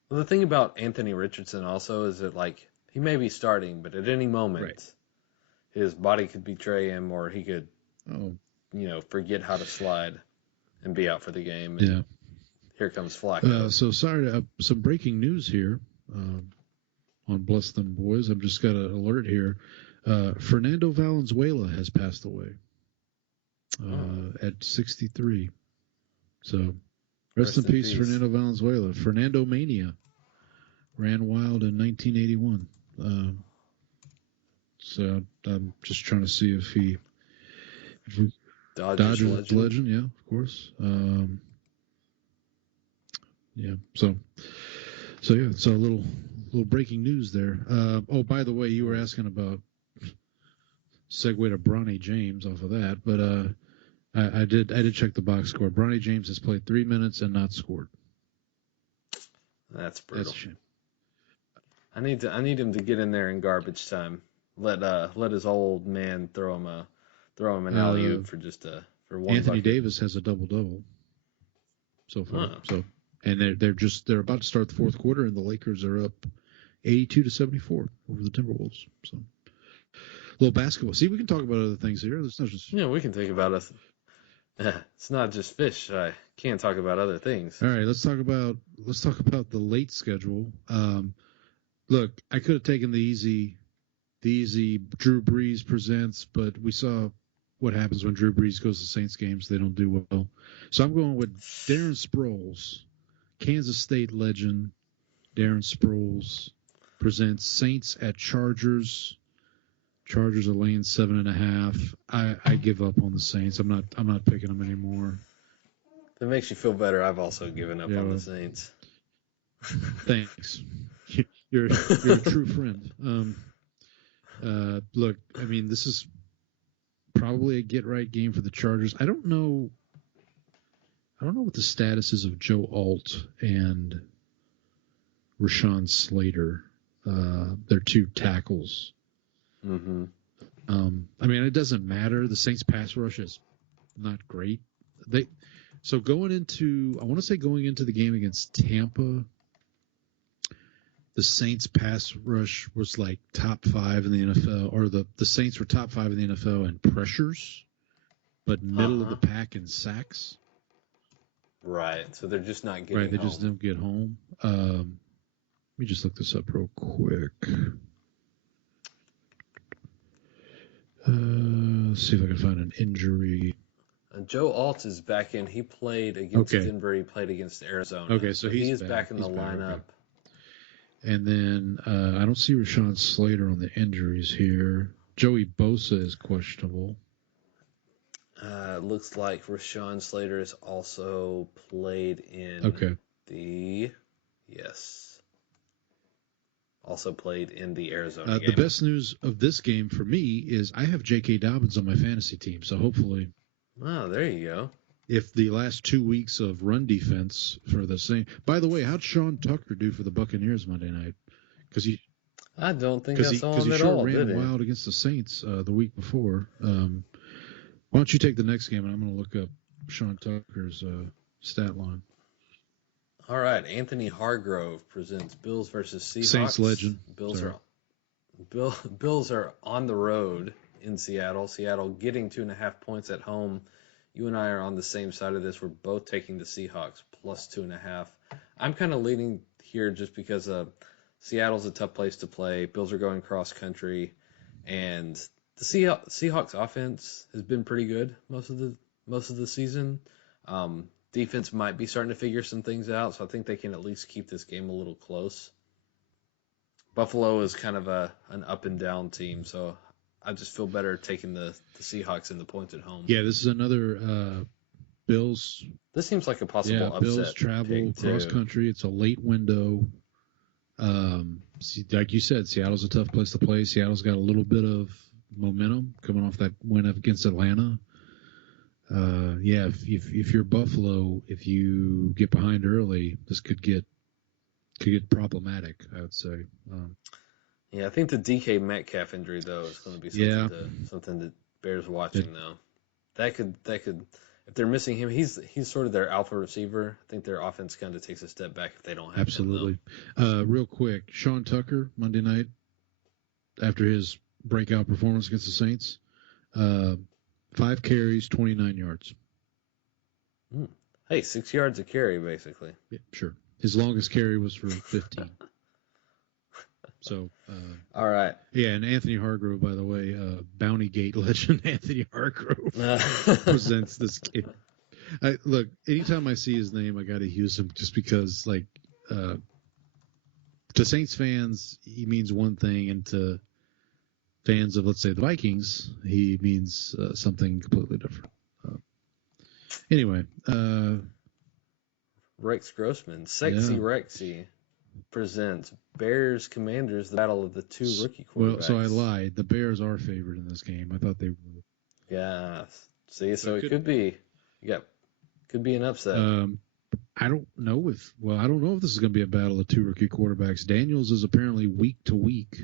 the thing about Anthony Richardson also is that he may be starting, but at any moment, his body could betray him, or he could, forget how to slide and be out for the game. And here comes Flacco. So sorry, some breaking news here. on Bless Them Boys. I've just got an alert here. Fernando Valenzuela has passed away at 63. So rest in peace, Fernando Valenzuela. Fernando Mania ran wild in 1981. So I'm just trying to see if Dodgers legend, yeah, of course. Yeah, so yeah, so a little breaking news there. By the way, you were asking about segue to Bronny James off of that, but I did check the box score. Bronny James has played 3 minutes and not scored. That's brutal. That's a shame. I need him to get in there in garbage time. Let his old man throw him an alley-oop for one. Anthony bucket. Davis has a double-double so far. So, and they're about to start the fourth quarter, and the Lakers are up 82-74 over the Timberwolves. So, a little basketball. See, we can talk about other things here. It's not just we can think about it. It's not just fish. I can't talk about other things. All right, let's talk about the late schedule. Look, I could have taken the easy Drew Brees presents, but we saw what happens when Drew Brees goes to Saints games. They don't do well. So I'm going with Darren Sproles, Kansas State legend. Darren Sproles presents Saints at Chargers. Chargers are laying 7.5. I give up on the Saints. I'm not picking them anymore. If it makes you feel better, I've also given up on the Saints. Thanks. You're a true friend. Look, I mean, this is probably a get-right game for the Chargers. I don't know what the status is of Joe Alt and Rashawn Slater. They're two tackles. Mm-hmm. I mean, it doesn't matter. The Saints pass rush is not great. Going into the game against Tampa, the Saints pass rush was like top 5 in the NFL, or the Saints were top 5 in the NFL in pressures, but middle of the pack in sacks. Right. So they're just not getting home. They home. just don't get home. Let me just look this up real quick. Let's see if I can find an injury. Joe Alt is back in. He played against Denver. He played against Arizona. Okay, so he is back in the lineup. Okay. And then I don't see Rashawn Slater on the injuries here. Joey Bosa is questionable. Looks like Rashawn Slater has also played in also played in the Arizona game. The best news of this game for me is I have J.K. Dobbins on my fantasy team, so hopefully. Oh, there you go. If the last 2 weeks of run defense for the Saints. By the way, how'd Sean Tucker do for the Buccaneers Monday night? I don't think I saw him at all. Because he sure ran wild against the Saints the week before. Why don't you take the next game, and I'm going to look up Sean Tucker's stat line. All right, Anthony Hargrove presents Bills versus Seahawks. Saints legend. Bills are on the road in Seattle. Seattle getting 2.5 points at home. You and I are on the same side of this. We're both taking the Seahawks plus 2.5. I'm kind of leaning here just because Seattle's a tough place to play. Bills are going cross country, and the Seahawks offense has been pretty good most of the season. Defense might be starting to figure some things out, so I think they can at least keep this game a little close. Buffalo is kind of an up and down team, so I just feel better taking the Seahawks and the points at home. Yeah, this is another Bills. This seems like a possible upset. Bills travel cross country. It's a late window. Like you said, Seattle's a tough place to play. Seattle's got a little bit of momentum coming off that win up against Atlanta. If you're Buffalo, if you get behind early, this could get problematic, I would say. I think the DK Metcalf injury though is going to be something that bears watching though. That could if they're missing him, he's sort of their alpha receiver. I think their offense kind of takes a step back if they don't have him. Real quick, Sean Tucker Monday night after his breakout performance against the Saints. 5 carries, 29 yards. Hey, 6 yards a carry, basically. Yeah, sure. His longest carry was for 15. So, all right. Yeah, and Anthony Hargrove, by the way, Bounty Gate legend Anthony Hargrove presents this game. Look, anytime I see his name, I got to use him just because, like, to Saints fans, he means one thing, and to fans of, let's say, the Vikings, he means something completely different. Anyway. Rex Grossman, Sexy Rexy, presents Bears Commanders, the battle of the two rookie quarterbacks. Well, so I lied. The Bears are favored in this game. I thought they were. Yeah. See, so it could be. Could be an upset. I don't know if this is going to be a battle of two rookie quarterbacks. Daniels is apparently week to week.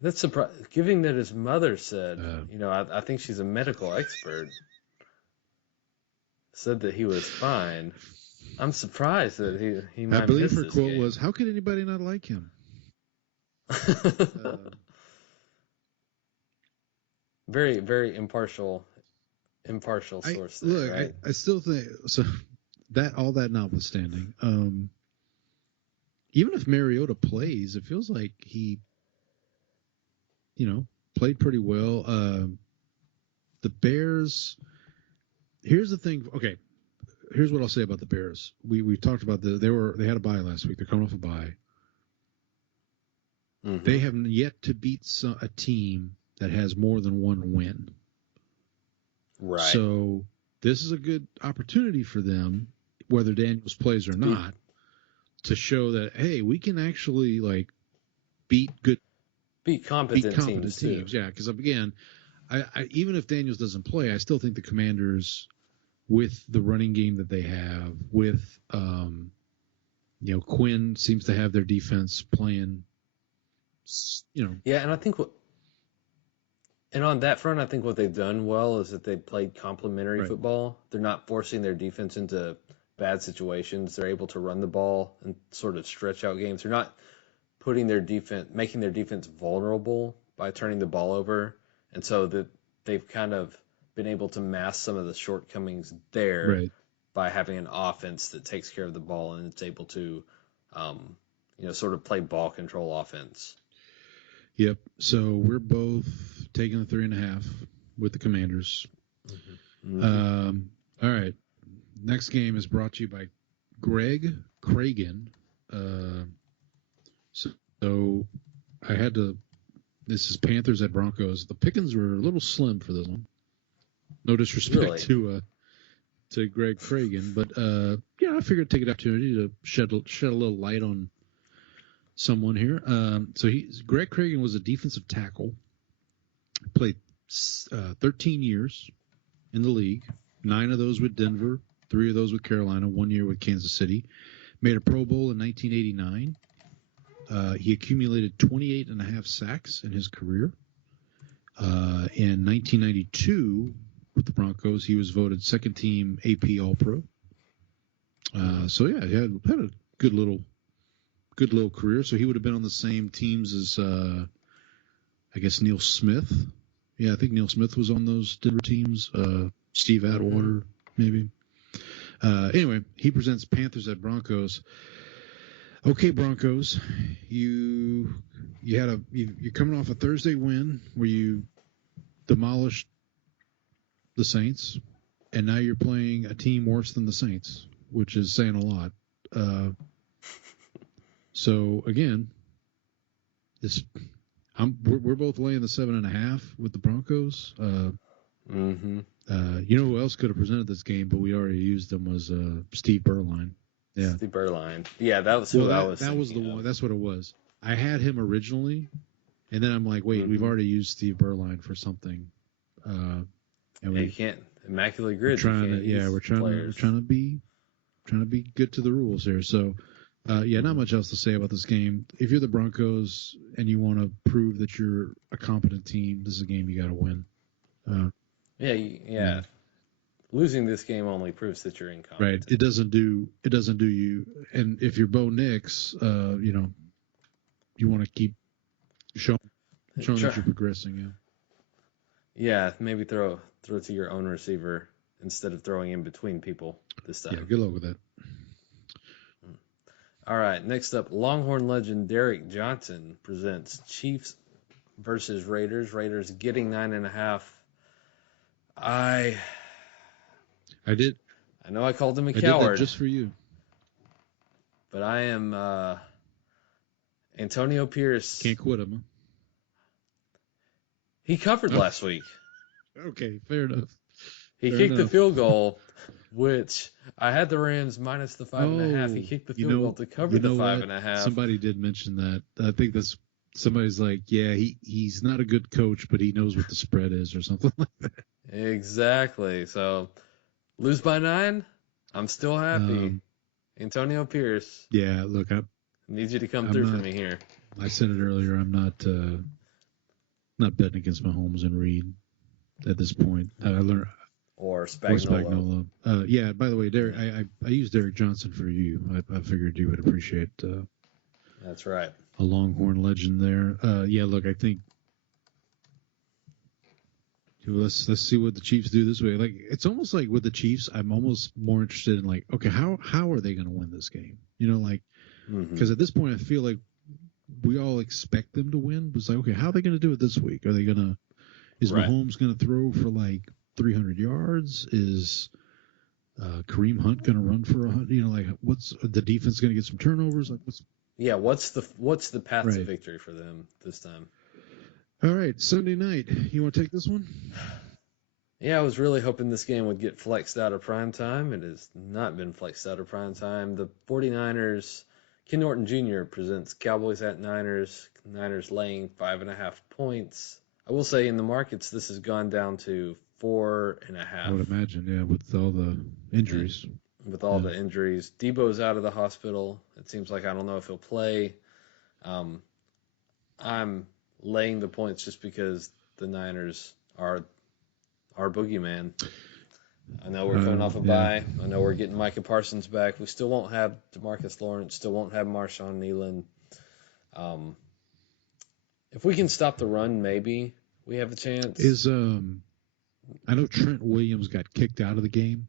That's surprising, given that his mother said, I think she's a medical expert, said that he was fine. I'm surprised that he might. I believe her quote game. was, "How could anybody not like him?" Very, very impartial source. Right? I still think so. That all that notwithstanding, even if Mariota plays, it feels like he, played pretty well. The Bears. Here's the thing. Okay, here's what I'll say about the Bears. We talked about they had a bye last week. They're coming off a bye. Mm-hmm. They have yet to beat a team that has more than one win. Right. So this is a good opportunity for them, whether Daniels plays or not, to show that, hey, we can actually beat competent teams. Yeah, because again, I even if Daniels doesn't play, I still think the Commanders, with the running game that they have, with Quinn seems to have their defense playing. Yeah, and I think on that front, I think what they've done well is that they played complementary football. They're not forcing their defense into bad situations. They're able to run the ball and sort of stretch out games. They're not making their defense vulnerable by turning the ball over, and so that they've kind of been able to mask some of the shortcomings there by having an offense that takes care of the ball and it's able to, sort of play ball control offense. Yep. So we're both taking the 3.5 with the Commanders. Mm-hmm. All right. Next game is brought to you by Greg Cragen. So I had to. This is Panthers at Broncos. The pickings were a little slim for this one. No disrespect to Greg Cragen, but I figured I'd take an opportunity to shed a little light on someone here. Greg Cragen was a defensive tackle. Played 13 years in the league, 9 of those with Denver, 3 of those with Carolina, 1 year with Kansas City. Made a Pro Bowl in 1989. He accumulated 28.5 sacks in his career. In 1992, with the Broncos, he was voted second team AP All-Pro. He had a good little career. So he would have been on the same teams as, I guess, Neil Smith. Yeah, I think Neil Smith was on those Denver teams. Steve Atwater, maybe. Anyway, he presents Panthers at Broncos. Okay, Broncos, you're coming off a Thursday win where you demolished the Saints, and now you're playing a team worse than the Saints, which is saying a lot. So again, we're both laying the 7.5 with the Broncos. Who else could have presented this game, but we already used them, was Steve Berline. Yeah, Steve Berline. Yeah, that was who I was. That was the one. That's what it was. I had him originally, and then I'm like, wait, we've already used Steve Berline for something. You can't. Immaculate Grid. We're trying to be good to the rules here. So, not much else to say about this game. If you're the Broncos and you want to prove that you're a competent team, this is a game you got to win. Losing this game only proves that you're incompetent. Right. It doesn't do you. And if you're Bo Nix, you want to keep showing that you're progressing. Yeah, maybe throw to your own receiver instead of throwing in between people this time. Yeah, good luck with that. All right, next up, Longhorn legend Derek Johnson presents Chiefs versus Raiders. Raiders getting 9.5. I did. I know I called him a I coward. did that just for you. But I am Antonio Pierce. Can't quit him, huh? He covered last week. Okay, fair enough. He kicked the field goal, which I had the Rams minus the 5.5. He kicked the field goal to cover the 5.5. Somebody did mention that. I think that's somebody's like, yeah, he's not a good coach, but he knows what the spread is or something like that. Exactly. So lose by 9. I'm still happy. Antonio Pierce. Yeah, look, I need you to come through for me here. I said it earlier. I'm not betting against Mahomes and Reed at this point. I learned. Or Spagnuolo. Yeah. By the way, Derek, I used Derek Johnson for you. I figured you would appreciate. That's right. A Longhorn legend there. Yeah. Look, I think. Let's see what the Chiefs do this way. Like, it's almost like with the Chiefs, I'm almost more interested in like, okay, how are they going to win this game? You know, like, because at this point, I feel like we all expect them to win. It's like, okay, how are they going to do it this week? Are they going to? Is Mahomes going to throw for like 300 yards? Is Kareem Hunt going to run for 100? You know, like, what's the defense going to get some turnovers? Like, what's the path to victory for them this time? All right, Sunday night. You want to take this one? Yeah, I was really hoping this game would get flexed out of prime time. It has not been flexed out of prime time. The 49ers, Ken Norton Jr. presents Cowboys at Niners. Niners laying 5.5 points. I will say in the markets, this has gone down to 4.5. I would imagine, yeah, with all the injuries. With all the injuries. Debo's out of the hospital. It seems like I don't know if he'll play. I'm laying the points just because the Niners are our boogeyman. I know we're coming off a bye. I know we're getting Micah Parsons back. We still won't have DeMarcus Lawrence. Still won't have Marshawn Nealon. If we can stop the run, maybe we have a chance. I know Trent Williams got kicked out of the game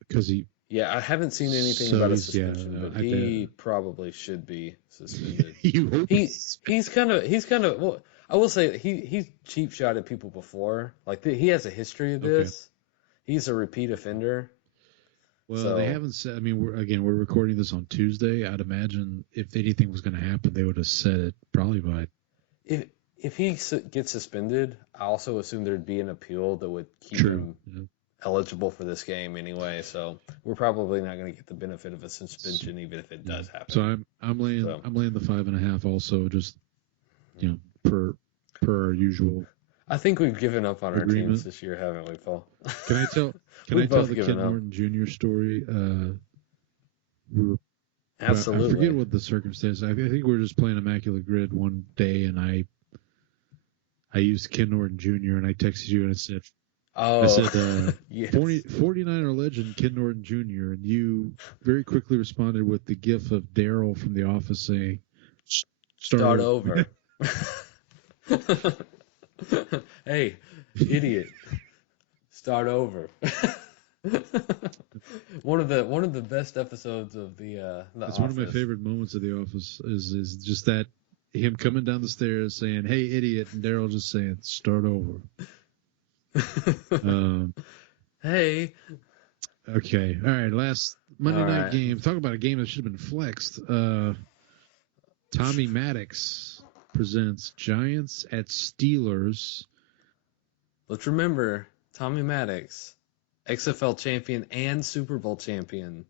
because he. Yeah, I haven't seen anything about a suspension, but he probably should be suspended. He's kind of. Well, I will say that he's cheap shot at people before. Like he has a history of this. Okay. He's a repeat offender. Well, they haven't said. I mean, we're recording this on Tuesday. I'd imagine if anything was going to happen, they would have said it probably by. If he gets suspended, I also assume there'd be an appeal that would keep him eligible for this game anyway. So we're probably not going to get the benefit of a suspension, even if it does happen. So I'm laying the 5.5 also, just per our usual. I think we've given up on our teams this year, haven't we, Paul? Can I tell the Ken Norton Jr. story? Absolutely. I forget what the circumstance. I think we were just playing Immaculate Grid one day, and I used Ken Norton Jr. and I texted you and I said, yes. 49er legend Ken Norton Jr. and you very quickly responded with the gif of Daryl from The Office saying, "Start over." Hey, idiot! Start over. One of the best episodes of the That's Office. One of my favorite moments of The Office is just that him coming down the stairs saying, "Hey, idiot," and Daryl just saying, "Start over." Hey. Okay. All right. Last Monday night game. Talk about a game that should have been flexed. Tommy Maddox presents Giants at Steelers. Let's remember Tommy Maddox, XFL champion and Super Bowl champion.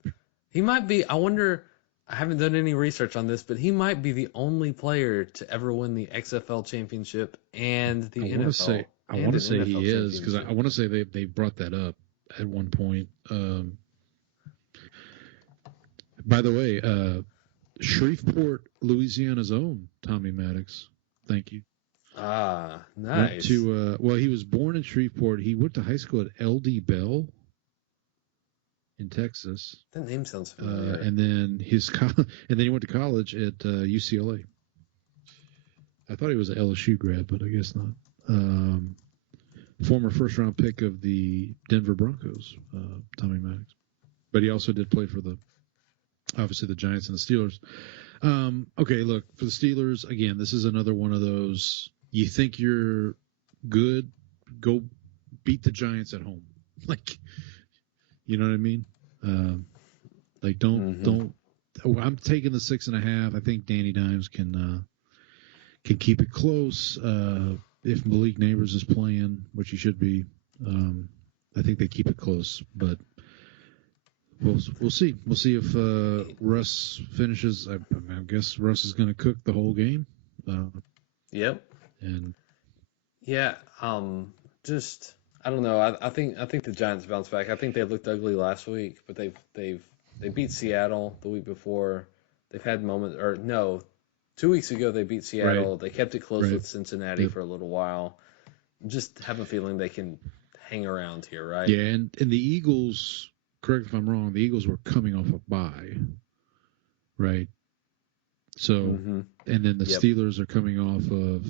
He might be, I wonder, I haven't done any research on this, but he might be the only player to ever win the XFL championship and the NFL. I want to say he is, because I want to say they brought that up at one point. By the way, Shreveport, Louisiana's own Tommy Maddox. Thank you. Ah, nice. He was born in Shreveport. He went to high school at L.D. Bell in Texas. That name sounds familiar. And then he went to college at UCLA. I thought he was an LSU grad, but I guess not. Former first-round pick of the Denver Broncos, Tommy Maddox. But he also did play for the obviously the Giants and the Steelers. Okay, look, for the Steelers, again, this is another one of those, you think you're good, go beat the Giants at home. Like, you know what I mean? Don't. I'm taking the 6.5. I think Danny Dimes can keep it close. If Malik Neighbors is playing, which he should be, I think they keep it close. But we'll see. We'll see if Russ finishes. I guess Russ is going to cook the whole game. Yep. And yeah, just I don't know. I think the Giants bounce back. I think they looked ugly last week, but they beat Seattle the week before. They've had moments, 2 weeks ago they beat Seattle. Right. They kept it close with Cincinnati Yep. for a little while. Just have a feeling they can hang around here, right? Yeah, and the Eagles, correct if I'm wrong, the Eagles were coming off a bye, right? So, and then the Steelers are coming off of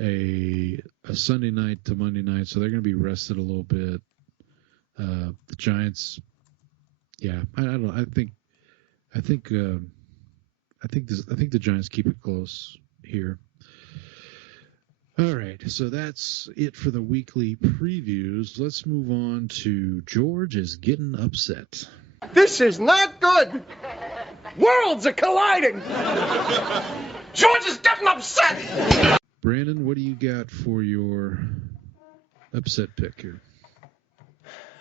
a Sunday night to Monday night, so they're going to be rested a little bit. The Giants, I don't know. I think the Giants keep it close here. All right, so that's it for the weekly previews. Let's move on to George is getting upset. This is not good. Worlds are colliding. George is getting upset. Brandon, what do you got for your upset pick here?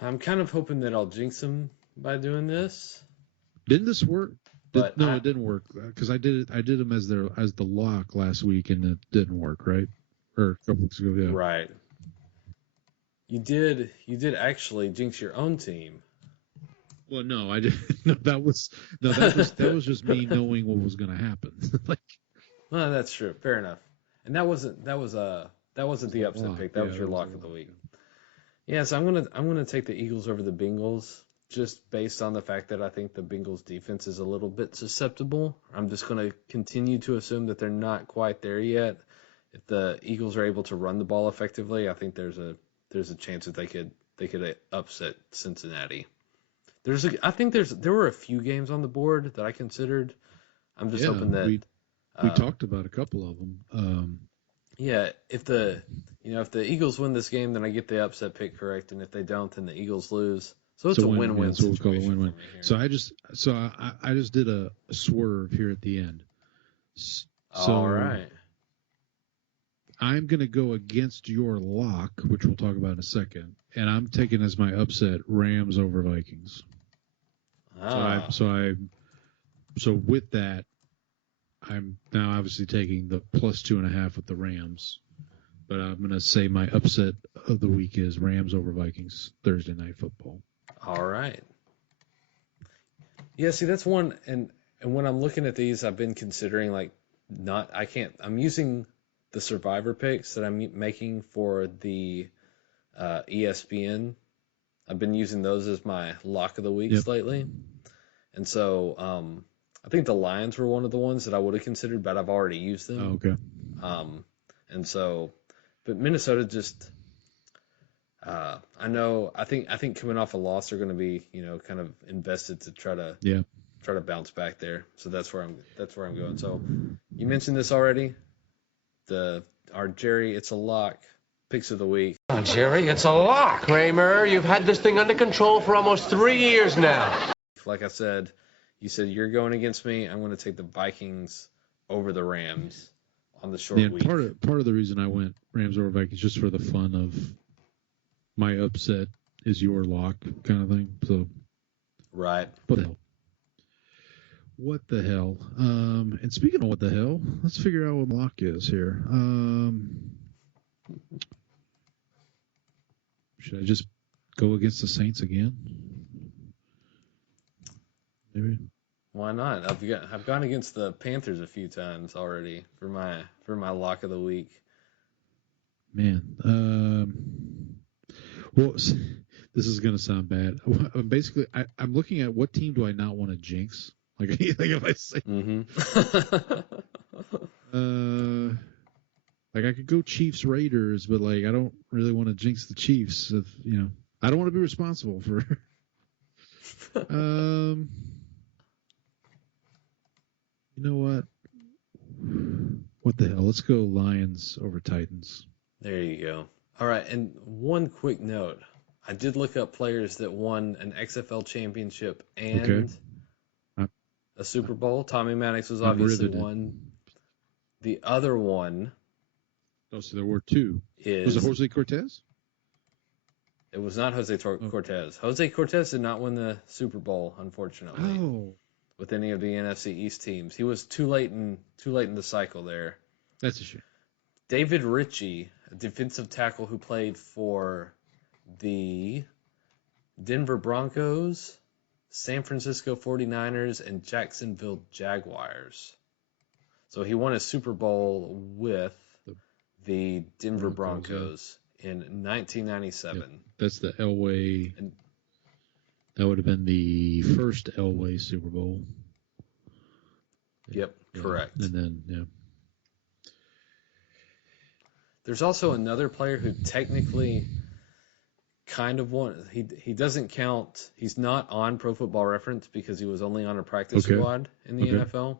I'm kind of hoping that I'll jinx him by doing this. Didn't this work? But it didn't work because I did him as the lock last week and it didn't work, right? Or a couple weeks ago, yeah. Right. You did actually jinx your own team. Well, no, I didn't. No, that was just me knowing what was going to happen. Well, that's true. Fair enough. And that wasn't the upset pick. That was your lock of the week. Yeah, so I'm gonna take the Eagles over the Bengals, just based on the fact that I think the Bengals defense is a little bit susceptible. I'm just gonna continue to assume that they're not quite there yet. If the Eagles are able to run the ball effectively, I think there's a chance that they could upset Cincinnati. There were a few games on the board that I considered. I'm just hoping that we talked about a couple of them. If the Eagles win this game, then I get the upset pick correct, and if they don't, then the Eagles lose. So it's a win-win. That's what we call a situation win-win. for me here. So I just did a swerve here at the end. So all right. I'm going to go against your lock, which we'll talk about in a second, and I'm taking as my upset Rams over Vikings. So with that, I'm now obviously taking the plus 2.5 with the Rams, but I'm going to say my upset of the week is Rams over Vikings Thursday Night Football. All right. Yeah, see, that's one, and when I'm looking at these, I've been considering I'm using the survivor picks that I'm making for the ESPN. I've been using those as my lock of the weeks lately. And so I think the Lions were one of the ones that I would have considered, but I've already used them. Oh, okay. But Minnesota just, I think coming off a loss, they're going to be, kind of invested to try to bounce back there. So that's where I'm going. So you mentioned this already. Our Jerry, it's a lock. Picks of the week. Oh, Jerry, it's a lock. Kramer, you've had this thing under control for almost 3 years now. Like I said, you said you're going against me. I'm going to take the Vikings over the Rams on the short week. Part of the reason I went Rams over Vikings just for the fun of my upset is your lock kind of thing. So right. What the hell? And speaking of what the hell, let's figure out what lock is here. Should I just go against the Saints again? Maybe. Why not? I've gone against the Panthers a few times already for my lock of the week. Man, well, this is gonna sound bad. Basically, I'm looking at what team do I not want to jinx. Like if I say, like I could go Chiefs Raiders, but like I don't really want to jinx the Chiefs. I don't want to be responsible for. You know what? What the hell? Let's go Lions over Titans. There you go. All right, and one quick note. I did look up players that won an XFL championship and a Super Bowl. Tommy Maddox was obviously one. The other one. Oh, so there were two. Was it Jose Cortez? It was not Jose Cortez. Jose Cortez did not win the Super Bowl, unfortunately, with any of the NFC East teams. He was too late in the cycle there. That's a shame. David Ritchie, a defensive tackle who played for the Denver Broncos, San Francisco 49ers, and Jacksonville Jaguars. So he won a Super Bowl with the Denver Broncos in 1997. Yep. That's the Elway. That would have been the first Elway Super Bowl. Yep, correct. And then, There's also another player who technically kind of won. He doesn't count. He's not on Pro Football Reference because he was only on a practice squad in the NFL.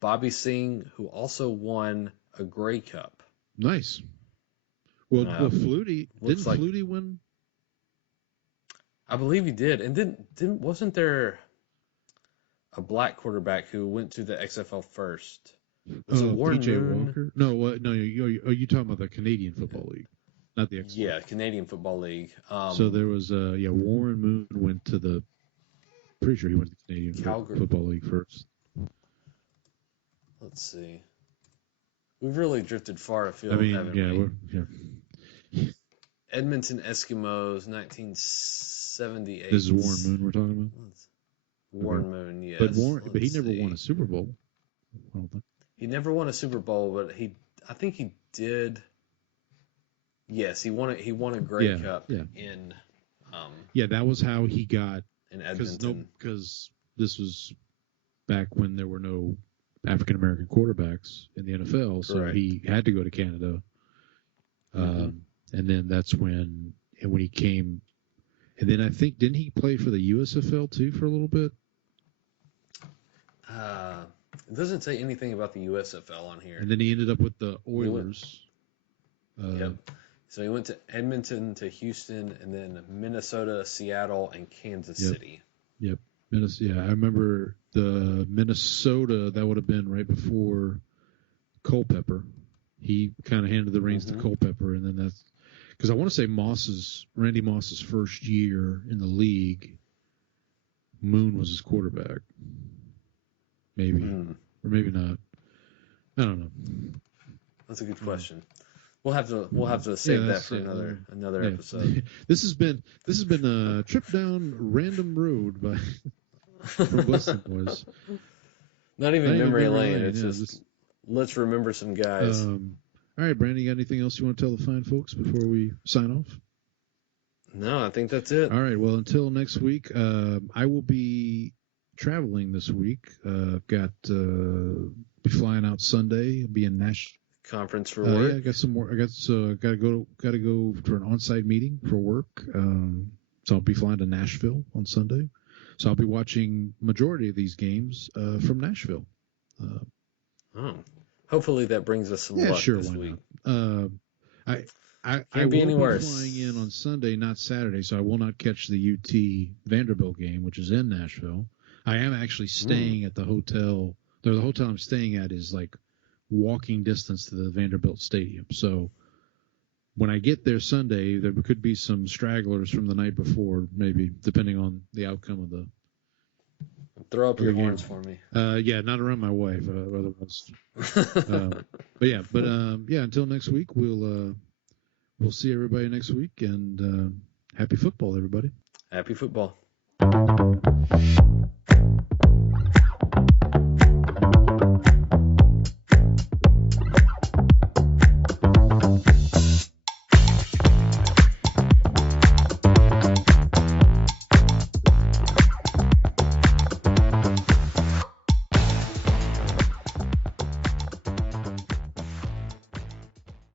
Bobby Singh, who also won a Grey Cup. Nice. Well, Flutie didn't Flutie win? I believe he did. And wasn't there a black quarterback who went to the XFL first? Was it Warren Moon? Walker? No, you talking about the Canadian Football League, not the XFL. Yeah, Canadian Football League. So there was Warren Moon went to the. Pretty sure he went to the Canadian Football League first. Let's see. We've really drifted far afield, haven't we? Edmonton Eskimos, 1978. This is Warren Moon we're talking about? Warren Moon, yes. But he never won a Super Bowl. I don't think. He never won a Super Bowl, but I think he did. Yes, he won a Grey Cup in. That was how he got in Edmonton. Because this was back when there were no African American quarterbacks in the NFL, so he had to go to Canada. And then that's when he came, and then I think didn't he play for the USFL too for a little bit? It doesn't say anything about the USFL on here. And then he ended up with the Oilers. Yep. So he went to Edmonton, to Houston, and then Minnesota, Seattle, and Kansas City. Yep. Yeah, I remember the Minnesota. That would have been right before Culpepper. He kind of handed the reins to Culpepper, and then that's because I want to say Randy Moss's first year in the league. Moon was his quarterback. Maybe or maybe not. I don't know. That's a good question. We'll have to save that for another episode. This has been a trip down random road by from Blessing Boys. Not even memory lane. It's just let's remember some guys. All right, Brandon, you got anything else you want to tell the fine folks before we sign off? No, I think that's it. All right. Well, until next week, I will be traveling this week. I've got be flying out Sunday. I'll be in Nashville. Conference for work. Yeah, I got some more. Got to go for an on-site meeting for work. So I'll be flying to Nashville on Sunday. So I'll be watching majority of these games from Nashville. Hopefully that brings us some luck this week. I will be flying in on Sunday, not Saturday, so I will not catch the UT Vanderbilt game, which is in Nashville. I am actually staying at the hotel. The hotel I'm staying at is like walking distance to the Vanderbilt Stadium. So when I get there Sunday, there could be some stragglers from the night before, maybe, depending on the outcome of the. Throw up your horns for me. Not around my wife, otherwise. Until next week, we'll see everybody next week, and happy football, everybody. Happy football.